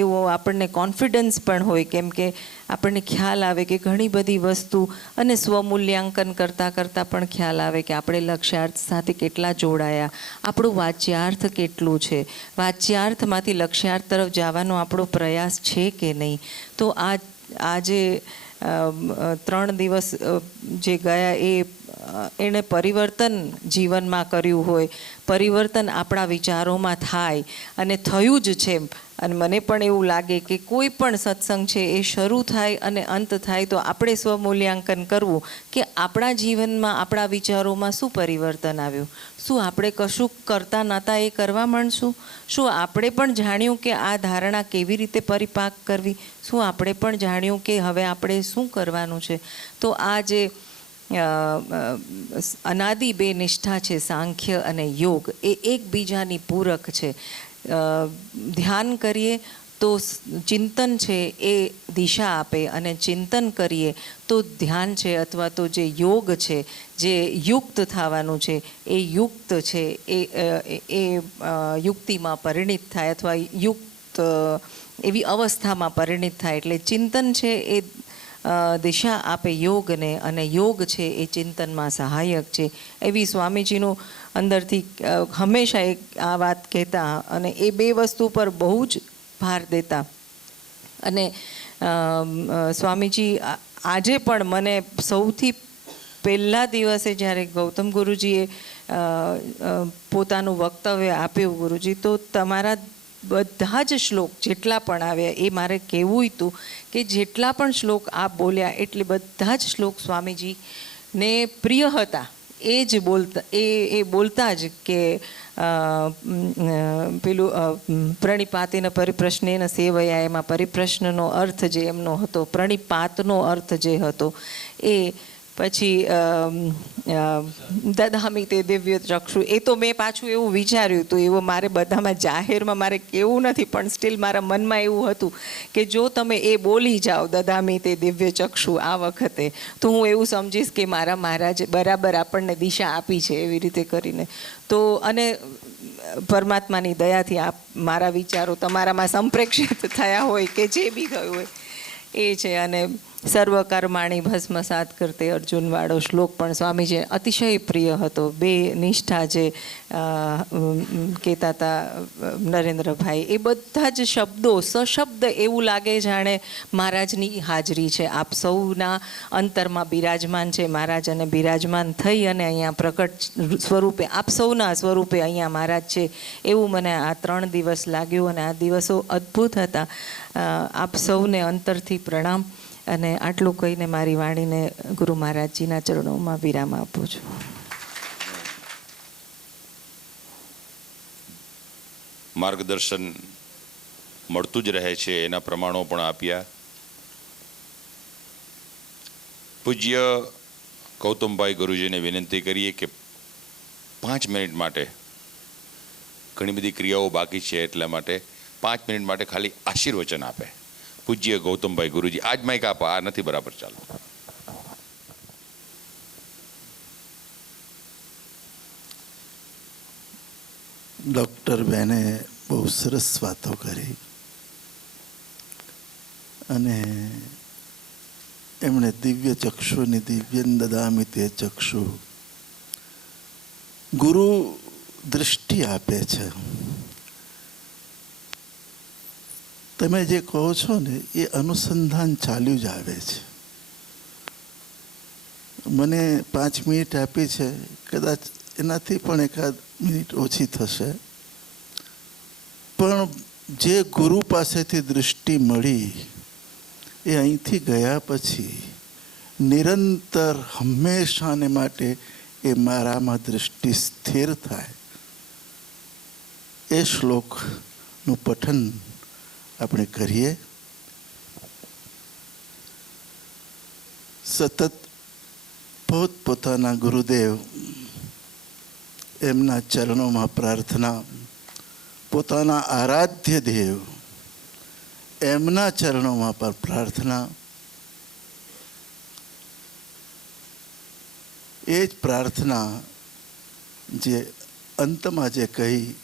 એવો આપણને કોન્ફિડન્સ પણ હોય, કેમ કે આપણને ખ્યાલ આવે કે ઘણી બધી વસ્તુ અને સ્વમૂલ્યાંકન કરતાં કરતાં પણ ખ્યાલ આવે કે આપણે લક્ષ્યાર્થ સાથે કેટલા જોડાયા, આપણું વાચ્યાર્થ કેટલું છે, વાચ્યાર્થમાંથી લક્ષ્યાર્થ તરફ જવાનો આપણો પ્રયાસ છે કે નહીં. તો આ જે 3 દિવસ જે ગયા એણે પરિવર્તન જીવનમાં કર્યું હોય, પરિવર્તન આપણા વિચારોમાં થાય અને થયું જ છે. અને મને પણ એવું લાગે કે કોઈ પણ સત્સંગ છે એ શરૂ થાય અને અંત થાય તો આપણે સ્વમૂલ્યાંકન કરવું કે આપણા જીવનમાં, આપણા વિચારોમાં શું પરિવર્તન આવ્યું, શું આપણે કશું કરતા નહોતા એ કરવા માંડશું, શું આપણે પણ જાણ્યું કે આ ધારણા કેવી રીતે પરિપાક કરવી, શું આપણે પણ જાણ્યું કે હવે આપણે શું કરવાનું છે. તો આ જે અનાદિ બે નિષ્ઠા છે, સાંખ્ય અને યોગ, એ એકબીજાની પૂરક છે. ધ્યાન કરીએ તો ચિંતન છે એ દિશા આપે, અને ચિંતન કરીએ તો ધ્યાન છે અથવા તો જે યોગ છે, જે યુક્ત થવાનું છે, એ યુક્ત છે એ યુક્તિમાં પરિણિત થાય અથવા યુક્ત એવી અવસ્થામાં પરિણિત થાય. એટલે ચિંતન છે એ દિશા આપે યોગને, અને યોગ છે એ ચિંતનમાં સહાયક છે. એવી સ્વામીજીનું અંદરથી હંમેશા એક આ વાત કહેતા, અને એ બે વસ્તુ પર બહુ જ ભાર દેતા. અને સ્વામીજી આજે પણ મને સૌથી પહેલા દિવસે જ્યારે ગૌતમ ગુરુજીએ પોતાનું વક્તવ્ય આપ્યું, ગુરુજી તો તમારા બધા જ શ્લોક જેટલા પણ આવ્યા એ મારે કહેવું હતું કે જેટલા પણ શ્લોક આપ બોલ્યા એટલે બધા જ શ્લોક સ્વામીજીને પ્રિય હતા. એ જ બોલતા જ કે પેલું પ્રણિપાતેન પરિપ્રશ્નેન સેવયા, એમાં પરિપ્રશ્નનો અર્થ જે એમનો હતો, પ્રણિપાતનો અર્થ જે હતો એ, પછી દદામિ તે દિવ્ય ચક્ષુ, એ તો મેં પાછું એવું વિચાર્યું હતું, એવું મારે બધામાં જાહેરમાં મારે કેવું નથી, પણ સ્ટીલ મારા મનમાં એવું હતું કે જો તમે એ બોલી જાઓ દદામિ તે દિવ્ય ચક્ષુ આ વખતે, તો હું એવું સમજીશ કે મારા મહારાજ બરાબર આપણને દિશા આપી છે એવી રીતે કરીને. તો અને પરમાત્માની દયાથી આપ મારા વિચારો તમારામાં સંપ્રેક્ષિત થયા હોય કે જે બી થયું હોય એ છે. અને સર્વકર્માણી ભસ્મસાત કરતે અર્જુનવાળો શ્લોક પણ સ્વામીજી અતિશય પ્રિય હતો. બે નિષ્ઠા જે કહેતા હતા નરેન્દ્રભાઈ, એ બધા જ શબ્દો સશબ્દ એવું લાગે જાણે મહારાજની હાજરી છે, આપ સૌના અંતરમાં બિરાજમાન છે મહારાજ, અને બિરાજમાન થઈ અને અહીંયા પ્રકટ સ્વરૂપે આપ સૌના સ્વરૂપે અહીંયા મહારાજ છે એવું મને આ 3 દિવસ લાગ્યું. અને આ દિવસો અદ્ભુત હતા. આપ સૌને અંતરથી પ્રણામ, અને આટલું કહીને મારી વાણીને ગુરુ મહારાજજીના ચરણોમાં વિરામ આપું છું. માર્ગદર્શન મળતું જ રહે છે, એના પ્રમાણો પણ આપ્યા. પૂજ્ય ગૌતમભાઈ ગુરુજીને વિનંતી કરીએ કે 5 મિનિટ માટે, ઘણી બધી ક્રિયાઓ બાકી છે એટલા માટે 5 મિનિટ માટે ખાલી આશીર્વચન આપે. પૂજ્ય ગૌતમભાઈ ગુરુજી, આજ માઇક આપો, આ નથી બરાબર, ચાલો. ડૉક્ટર બેને બહુ સરસ વાતો કરી, અને એમણે દિવ્ય ચક્ષુની દિવ્યન દદામિ તે ચક્ષુ, ગુરુ દૃષ્ટિ આપે છે. તમે જે કહો છો ને એ અનુસંધાન ચાલ્યું જ આવે છે. મને 5 મિનિટ આપી છે, કદાચ એનાથી પણ એકાદ મિનિટ ઓછી થશે, પણ જે ગુરુ પાસેથી દૃષ્ટિ મળી એ અહીંથી ગયા પછી નિરંતર હંમેશાને માટે એ મારામાં દૃષ્ટિ સ્થિર થાય. એ શ્લોકનું પઠન આપણે કરીએ. સતત પોતપોતાના ગુરુદેવ એમના ચરણોમાં પ્રાર્થના, પોતાના આરાધ્ય દેવ એમના ચરણોમાં પણ પ્રાર્થના. એ જ પ્રાર્થના જે અંતમાં જે કહી,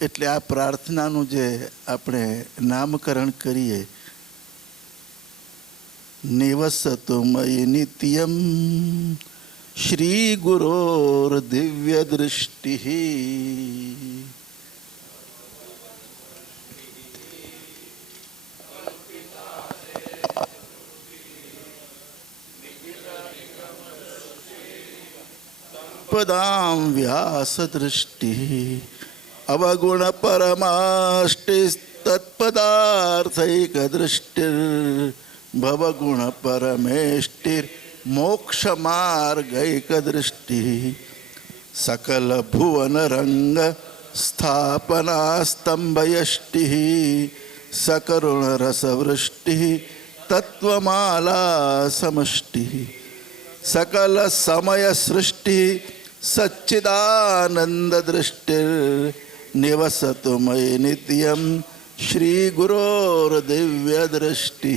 એટલે આ પ્રાર્થનાનું જે આપણે નામકરણ કરીએ, નિવસતુ મયિ નિત્યમ શ્રી ગુરોર દિવ્ય દૃષ્ટિ. પદામ વ્યાસ દૃષ્ટિ અવગુણ પરમાષ્ટિસ્તત્પદાર્થૈક દૃષ્ટિર ભવગુણ પરમેષ્ટિર મોક્ષ માર્ગૈક દૃષ્ટિ સકલ ભુવન રંગ સ્થાપના સ્તંભયષ્ટિ સકરુણ રસવૃષ્ટિ તત્વમાલા સમષ્ટિ સકલ સમય સૃષ્ટિ સચ્ચિદાનંદ દૃષ્ટિર નિવસતુ મયિ નિત્યમ શ્રી ગુરોર દિવ્ય દૃષ્ટિ.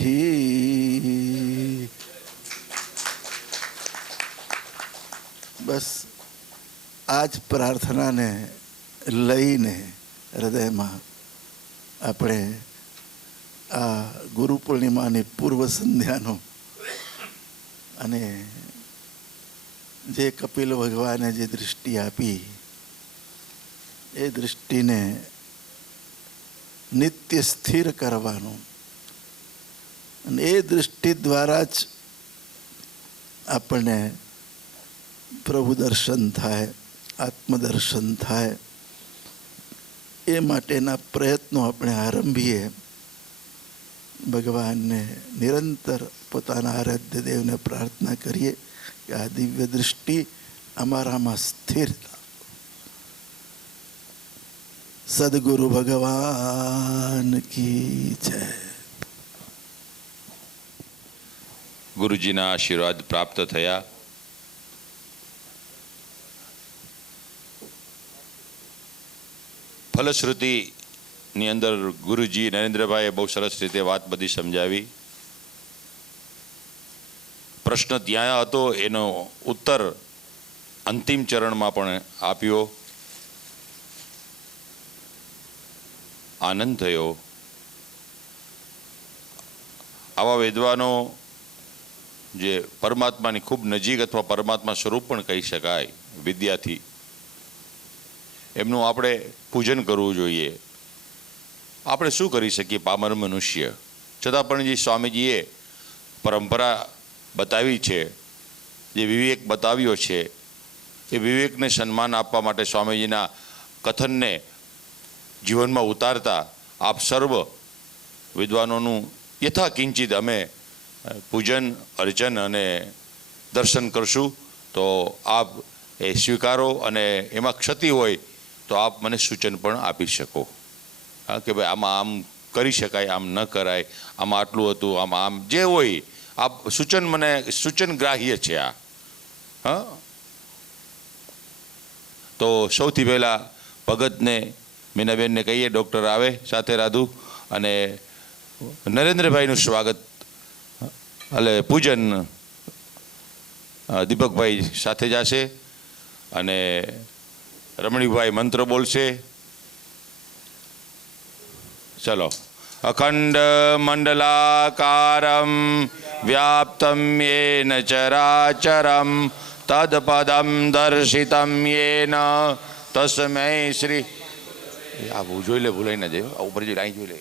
બસ આ જ પ્રાર્થનાને લઈને હૃદયમાં આપણે આ ગુરુ પૂર્ણિમાની પૂર્વ સંધ્યાનો અને જે કપિલ ભગવાને જે દૃષ્ટિ આપી એ દૃષ્ટિને નિત્ય સ્થિર કરવાનું, અને એ દૃષ્ટિ દ્વારા જ આપણને પ્રભુ દર્શન થાય, આત્મદર્શન થાય. એ માટેના પ્રયત્નો આપણે આરંભીએ. ભગવાનને નિરંતર પોતાના આરાધ્ય દેવને પ્રાર્થના કરીએ કે આ દિવ્ય દૃષ્ટિ અમારામાં સ્થિર થાય. સદગુરુ ભગવાન કી જય. ગુરુજીના આશીર્વાદ પ્રાપ્ત થયા. ફલશ્રુતિની અંદર ગુરુજી નરેન્દ્રભાઈએ બહુ સરસ રીતે વાત બધી સમજાવી. પ્રશ્ન ત્યાં હતો, એનો ઉત્તર અંતિમ ચરણમાં પણ આપ્યો. આનંદ થયો. આવા વિદ્વાનો જે પરમાત્માની ખૂબ નજીક અથવા પરમાત્મા સ્વરૂપ પણ કહી શકાય વિદ્યાથી, એમનું આપણે પૂજન કરવું જોઈએ. આપણે શું કરી શકીએ પામર મનુષ્ય? છતાં પણ જે સ્વામીજીએ પરંપરા બતાવી છે, જે વિવેક બતાવ્યો છે, એ વિવેકને સન્માન આપવા માટે સ્વામીજીના કથનને જીવનમાં ઉતારતા આપ સર્વ વિદ્વાનોનું યથાકિંચિત અમે પૂજન અર્ચન અને દર્શન કરશું. તો આપ એ સ્વીકારો, અને એમાં ક્ષતિ હોય તો આપ મને સૂચન પણ આપી શકો. હા, કે ભાઈ આમાં આમ કરી શકાય, આમ ન કરાય, આમાં આટલું હતું, આમાં આમ જે હોય આપ સૂચન, મને સૂચન ગ્રાહ્ય છે આ. હા, તો સૌથી પહેલાં ભગતને મીનાબેનને કહીએ, ડૉક્ટર આવે સાથે રાધુ, અને નરેન્દ્રભાઈનું સ્વાગત એટલે પૂજન દીપકભાઈ સાથે જશે, અને રમણીભાઈ મંત્ર બોલશે. ચલો. અખંડ મંડલાકારમ વ્યાપ્તમ યેન ચરાચરમ તદપદમ દર્શિતમ યેન તસ્મૈ શ્રી. આ જોઈ લે, ભૂલાઈ ના જાય. ઉપર જોઈ અહીં જોઈ લે.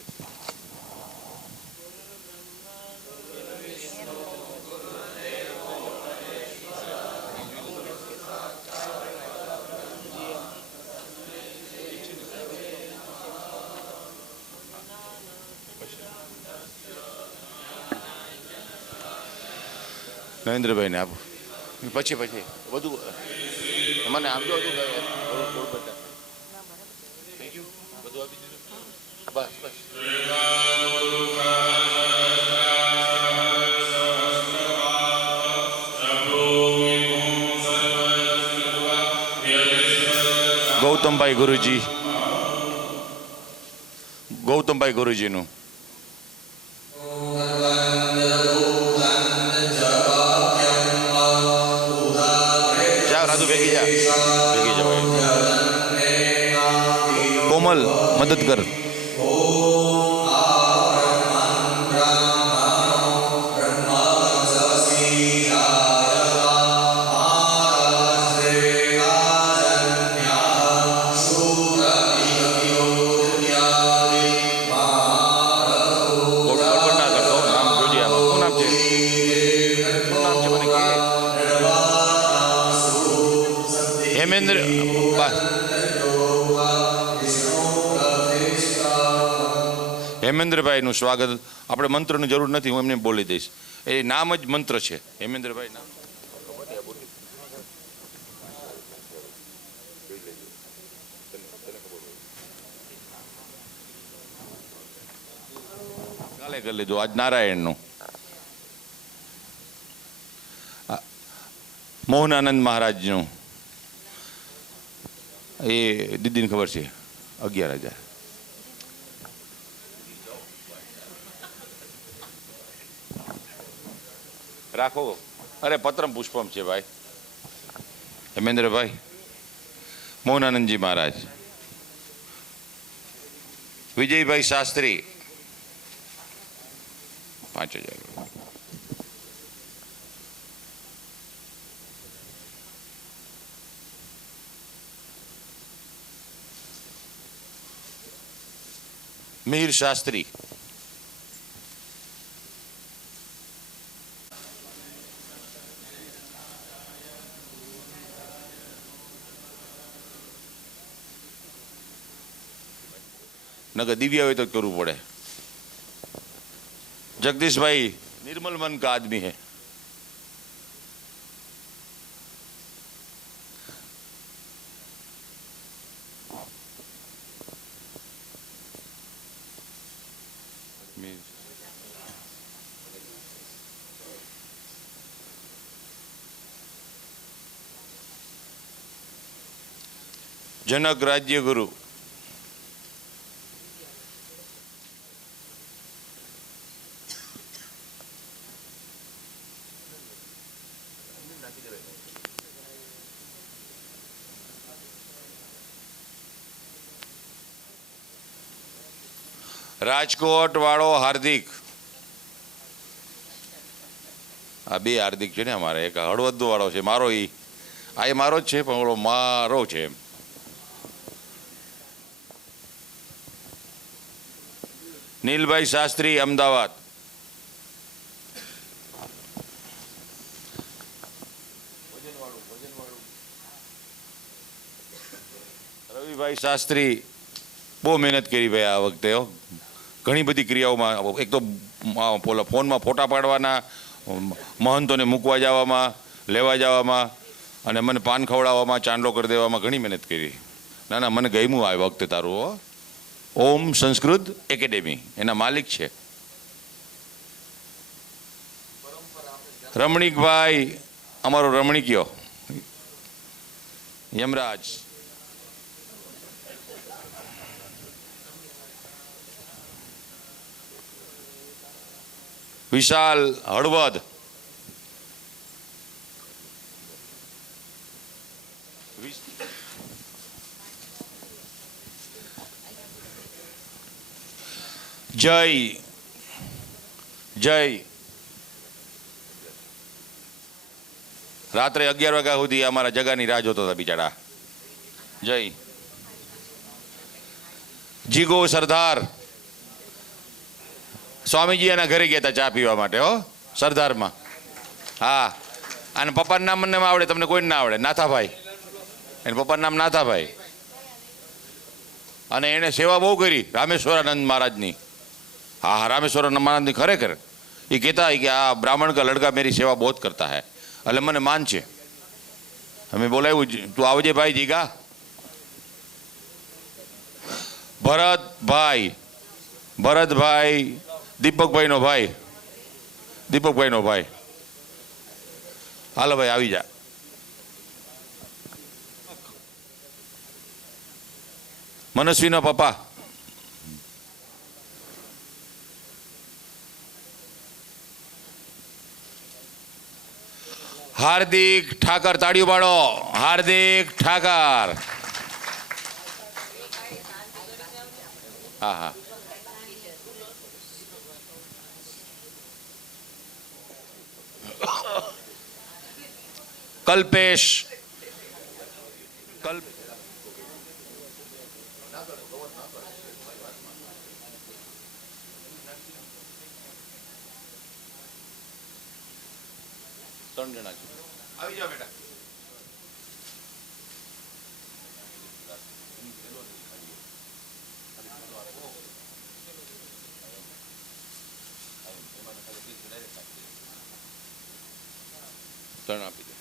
નરેન્દ્રભાઈને આપો. પછી બધું મને આપજો હતું. Thank you. બધું આપી દીધું. બસ બસ. ગૌતમભાઈ ગુરુજી, ગૌતમભાઈ ગુરુજીનું જા રાજુ ભેગી જા કોમલ મદદ કર. હેમેન્દ્ર હેમેન્દ્રભાઈનું સ્વાગત. આપણે મંત્રની જરૂર નથી, હું એમને બોલી દઈશ. એ નામ જ મંત્ર છે. હેમેન્દ્રભાઈ નામ કાલે કરી લીધું, આજ નારાયણનું. મોહનાનંદ મહારાજનું એ દીદીને ખબર છે 11,000. રાખો. અરે પત્રમ પુષ્પમ છે ભાઈ. હેમેન્દ્રભાઈ, મોહનાનંદજી મહારાજ, વિજયભાઈ શાસ્ત્રી 5,000. મિહિર શાસ્ત્રી, નગર દિવ્યા હોય તો કરવું પડે. जगदीश भाई निर्मल मन का आदमी है. जनक राज्य गुरु રાજકોટ વાળો હાર્દિક. આ બે હાર્દિક છે ને અમારે. એક હળવદ વાળો છે મારો, એ મારો જ છે પણ ઓલો મારો છે. નીલભાઈ શાસ્ત્રી અમદાવાદ. રવિભાઈ શાસ્ત્રી બહુ મહેનત કરી ભાઈ આ વખતે. ઘણી બધી ક્રિયાઓમાં, એક તો ફોનમાં ફોટા પાડવાના, મહંતોને મૂકવા જવામાં, લેવા જવામાં, અને મને પાન ખવડાવવામાં, ચાંદલો કરી દેવામાં ઘણી મહેનત કરી. ના ના, મને ગમ્યું આ વખતે તારું. ઓમ સંસ્કૃત એકેડેમી એના માલિક છે રમણીકભાઈ, અમારો રમણીકયો યમરાજ. વિશાલ હળવદ. જય જય. રાત્રે 11 વાગ્યા સુધી અમારા જગાની રાહ જોતા હતા બિચારા. જય. જીગો સરદાર, સ્વામીજી એના ઘરે ગયા હતા ચા પીવા માટે. સરદારમાં. હા, અને પપ્પાનું નામ મને આવડે, તમને કોઈને ના આવડે. નાથાભાઈ, એને પપ્પાનું નામ નાથાભાઈ. અને એને સેવા બહુ કરી રામેશ્વરાનંદ મહારાજની. હા હા, રામેશ્વરાનંદ મહારાજની ખરેખર ये कहता है कि आ ब्राह्मण का लड़का मेरी सेवा बहुत करता है, એટલે મને માન છે. અમે બોલાવ્યું, તું આવજે ભાઈ જીગા. ભરતભાઈ દીપકભાઈનો ભાઈ, હાલો ભાઈ આવી જા. મનસ્વીના પપ્પા, હાર્દિક ઠાકર, તાળીઓ પાડો. હાર્દિક ઠાકર, હા હા. કલ્પેશ, ત્રણ જણા છે. આવી જાઓ બેટા. ત્રણ આપી દે.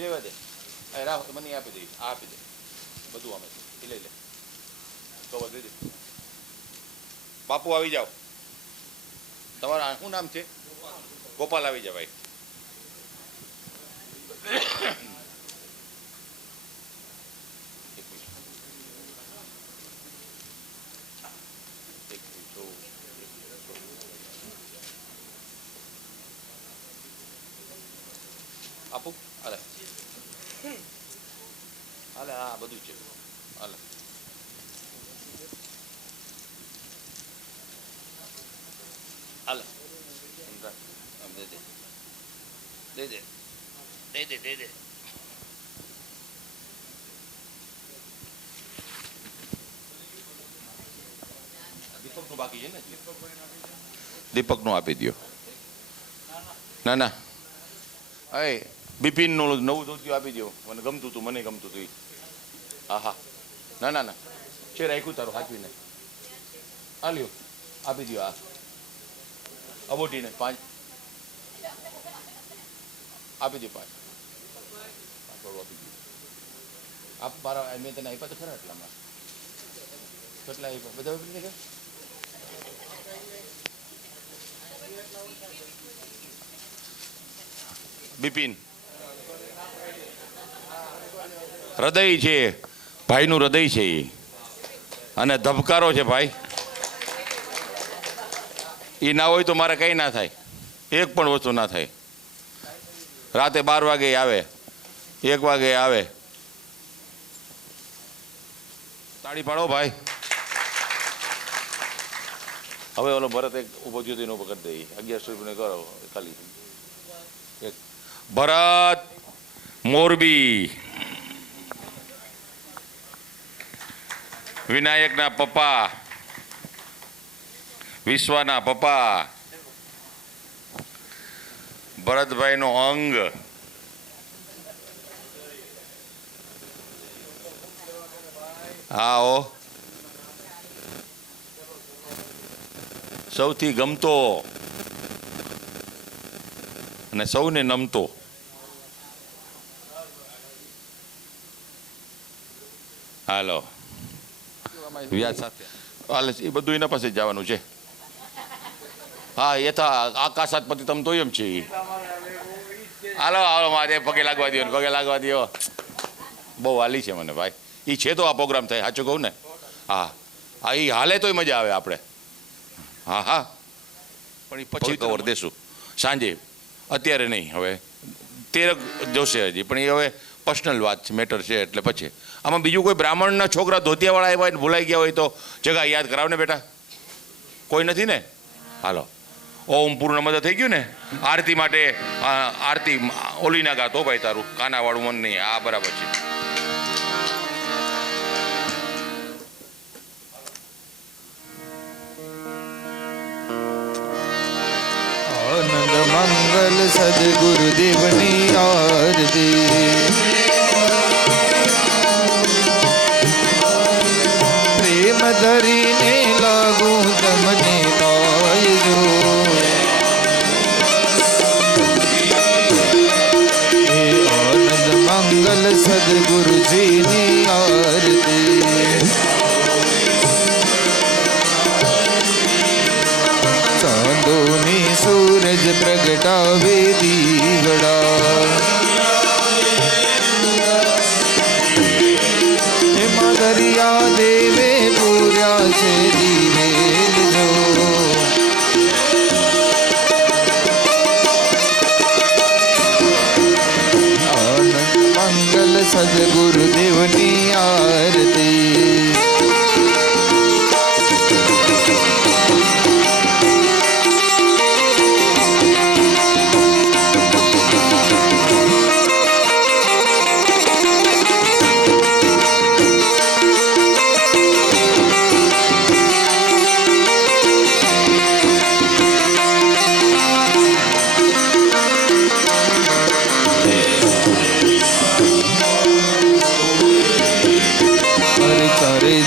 લેવા દે. રાહ મને આપી દે, આપી દે બધું અમે લઈ લે. કવર દઈ દે. બાપુ આવી જાઓ. તમારા શું નામ છે? ગોપાલ, આવી જાઓ ભાઈ. આપું હાલે હાલે, હા બધું છે હાલે. હાલે દે દે દે દે દે દે દે દે. દીપકનું બાકી છે ને? દીપકનું આપી દો. ના ના, એ બિપિનનું નવું ધોતિયું આપી દો. મને ગમતું હતું, મને ગમતું હતું. હા હા, ના ના ના, છે રાખ્યું તારું હાચવીને. આ લ્યો આપી દો. આ અબોટીને 5 આપી દો. 5 આપી દો. આપ મારા મેં તને આપ્યા તો ખરા એટલામાં. કેટલા આપ્યા? બધા આપી દે. બિપિન, હૃદય છે ભાઈનું, હૃદય છે એ, અને ધબકારો છે ભાઈ. એ ના હોય તો મારે કંઈ ના થાય, એક પણ વસ્તુ ના થાય. રાતે 12 વાગે આવે, 1 વાગે આવે. તાળી પાડો ભાઈ. હવે ઓલો ભરત એક ઊભો થયો એનો પકડી દઈએ. 1100 રૂપિયા કરો ખાલી. એક ભરત મોરબી, વિનાયકના પપ્પા, વિશ્વાના પપ્પા, ભરતભાઈનો અંગ. આવો સૌથી ગમતો અને સૌને નમતો. હાલો વ્યાજ સાથે હાલે. એ બધું એના પાસે જવાનું છે. હા યથા આકાશાત્પતિ તમ તો એમ છે. હાલો હાલો મારે પગે લાગવા દો, પગે લાગવા દો. બહુ વાલી છે મને ભાઈ. એ છે તો આ પ્રોગ્રામ થાય. સાચું કહું ને? હા હા, એ હાલે તોય મજા આવે આપણે. હા હા, પણ એ પછી કવર દેશું સાંજે, અત્યારે નહીં. હવે 13 જોશે હજી, પણ એ હવે પર્સનલ વાત છે, મેટર છે એટલે પછી આમાં બીજું કોઈ બ્રાહ્મણના છોકરા ધોતિયાવાળા આવ્યા હોય ને ભૂલાઈ ગયા હોય તો જગા યાદ કરાવને બેટા. કોઈ નથી ને? હાલો. ઓમ પૂર્ણમદ થઈ ગયું ને? આરતી માટે આરતી ઓલી ના ગાતો ભાઈ, તારું કાનાવાળું મન નહીં. આ બરાબર છે. આનંદ મંગલ સદગુરુદેવની આરતી. પ્રેમ ધરીને લાગુ તમને પાયજો. હે આનંદ મંગલ સદગુરુજીની આરતી. ચાંદોની સૂરજ પ્રગટાવે દીવડા. એમાં દરિયા દેવે પૂર્યા છે દિવેલ જો. આનંદ મંગલ સદગુરુદેવની આરતી.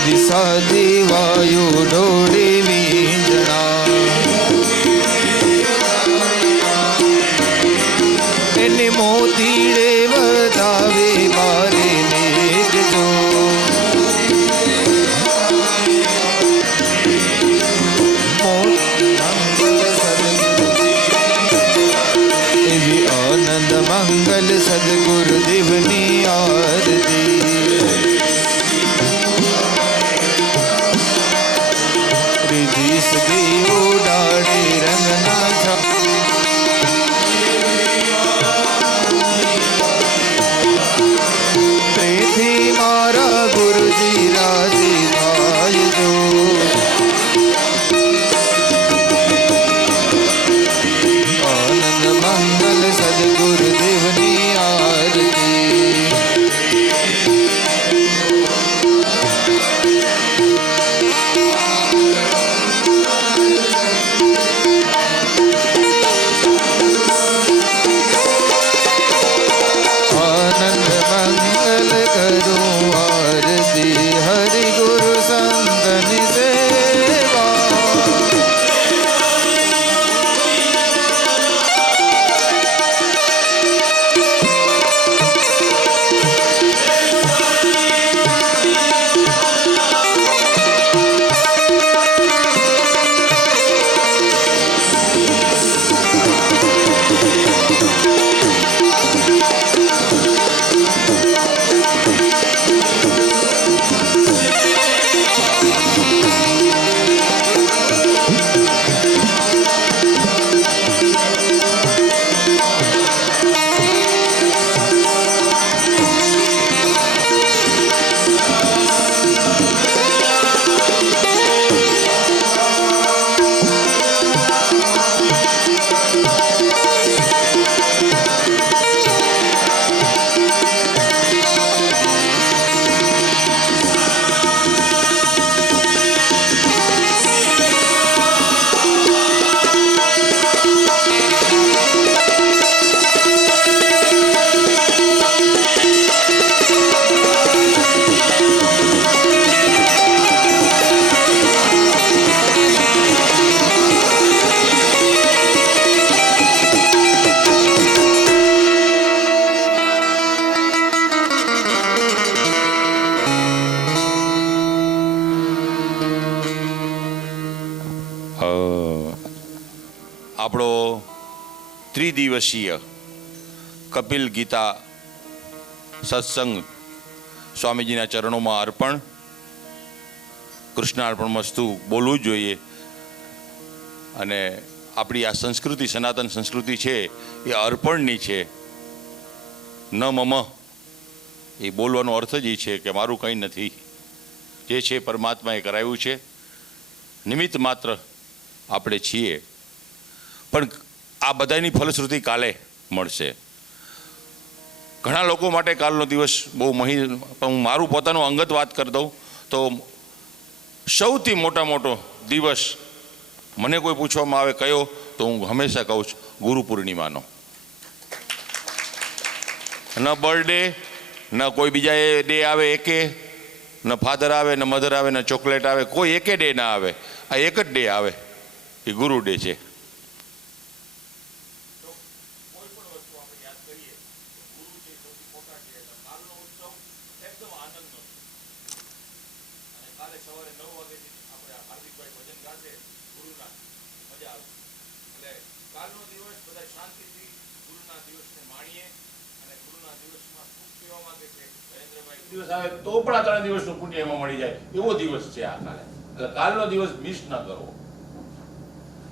દિશા દેવાયો ડોળે વીંજણા. એને મોતીડે વધાવે મારે મેઘજો. એવી આનંદ મંગલ સદગુરુદેવની આરતી. દેવો ડાળે રંગના તેથી મારા ગુરુજી રાજી થાયજો. આનંદ મંગલ સદગુરુદેવની આરતી. આપણો ત્રિદિવસીય કપિલ ગીતા સત્સંગ સ્વામીજીના ચરણોમાં અર્પણ. કૃષ્ણાર્પણમસ્તુ બોલવું જ જોઈએ. અને આપણી આ સંસ્કૃતિ, સનાતન સંસ્કૃતિ છે એ અર્પણની છે. ન મમ એ બોલવાનો અર્થ જ એ છે કે મારું કંઈ નથી, જે છે પરમાત્માએ કરાવ્યું છે, નિમિત્ત માત્ર આપણે છીએ. પણ આ બધાની ફલશ્રુતિ કાલે મળશે. ઘણા લોકો માટે કાલનો દિવસ બહુ પણ હું મારું પોતાનું અંગત વાત કરી દઉં તો સૌથી મોટો દિવસ મને કોઈ પૂછવામાં આવે કયો, તો હું હંમેશા કહું છું ગુરુ પૂર્ણિમાનો. ન બર્થડે, ન કોઈ બીજા ડે આવે એકે, ન ફાધર આવે, ન મધર આવે, ન ચોકલેટ આવે, કોઈ એકે ડે ના આવે. આ એક જ ડે આવે, એ ગુરુ ડે છે. દિવસ આવે તો પણ આ 3 દિવસનું પુણ્ય એમાં મળી જાય એવો દિવસ છે આ કાલે. એટલે કાલનો દિવસ મિસ ના કરવો.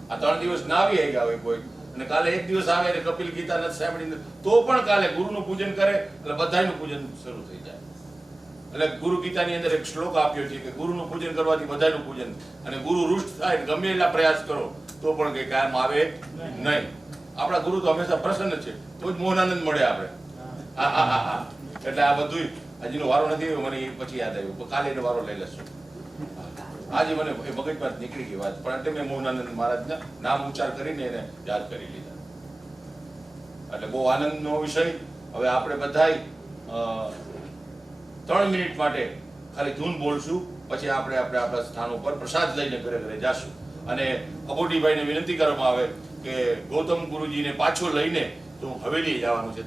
આ 3 દિવસ ના આવી ગયા હોય કોઈ અને કાલે એક દિવસ આવે અને કપિલ ગીતા નથી સાંભળીને તો પણ કાલે ગુરુનું પૂજન કરે એટલે બધાયનું પૂજન શરૂ થઈ જાય. એટલે ગુરુ ગીતાની અંદર એક શ્લોક આપ્યો છે કે ગુરુનું પૂજન કરવાથી બધાયનું પૂજન, અને ગુરુ રૂષ્ટ થાય ગમે એટલા પ્રયાસ કરો તો પણ કઈ કામ આવે નહીં. આપણા ગુરુ તો હંમેશા પ્રસન્ન છે, તો જ મોહનાનંદ મળે આપણે. એટલે આ બધું હજીનો વારો નથી, મને પછી યાદ આવ્યું, કાલે એનો વારો લઈ લેશું. આજે મને એ મગજમાં નીકળી ગઈ વાત, પણ એટલે મેં મોહનાનંદ મહારાજના નામ ઉચ્ચાર કરીને એને યાદ કરી લીધા. એટલે બહુ આનંદનો વિષય. હવે આપણે બધાય 3 મિનિટ માટે ખાલી ધૂન બોલશું, પછી આપણે આપણા સ્થાન ઉપર પ્રસાદ લઈને ઘરે ઘરે જાશું. અને અબોટીભાઈને વિનંતી કરવામાં આવે કે ગૌતમ ગુરુજીને પાછો લઈને તો હવેલી જવાનું છે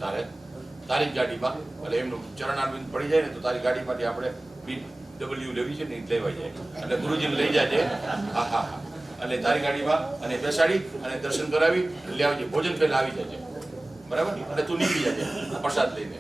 તારી ગાડીમાં. એટલે એમનું ચરણારવિંદ પડી જાય ને તો તારી ગાડીમાંથી આપણે BMW લેવી છે ને લેવાઈ જાય. એટલે ગુરુજીને લઈ જાય. હા. અને તારી ગાડીમાં અને બેસાડી અને દર્શન કરાવી લઈ આવજે. ભોજન પહેલા આવી જાય, બરાબર? એટલે તું નીકળી જાય પ્રસાદ લઈને.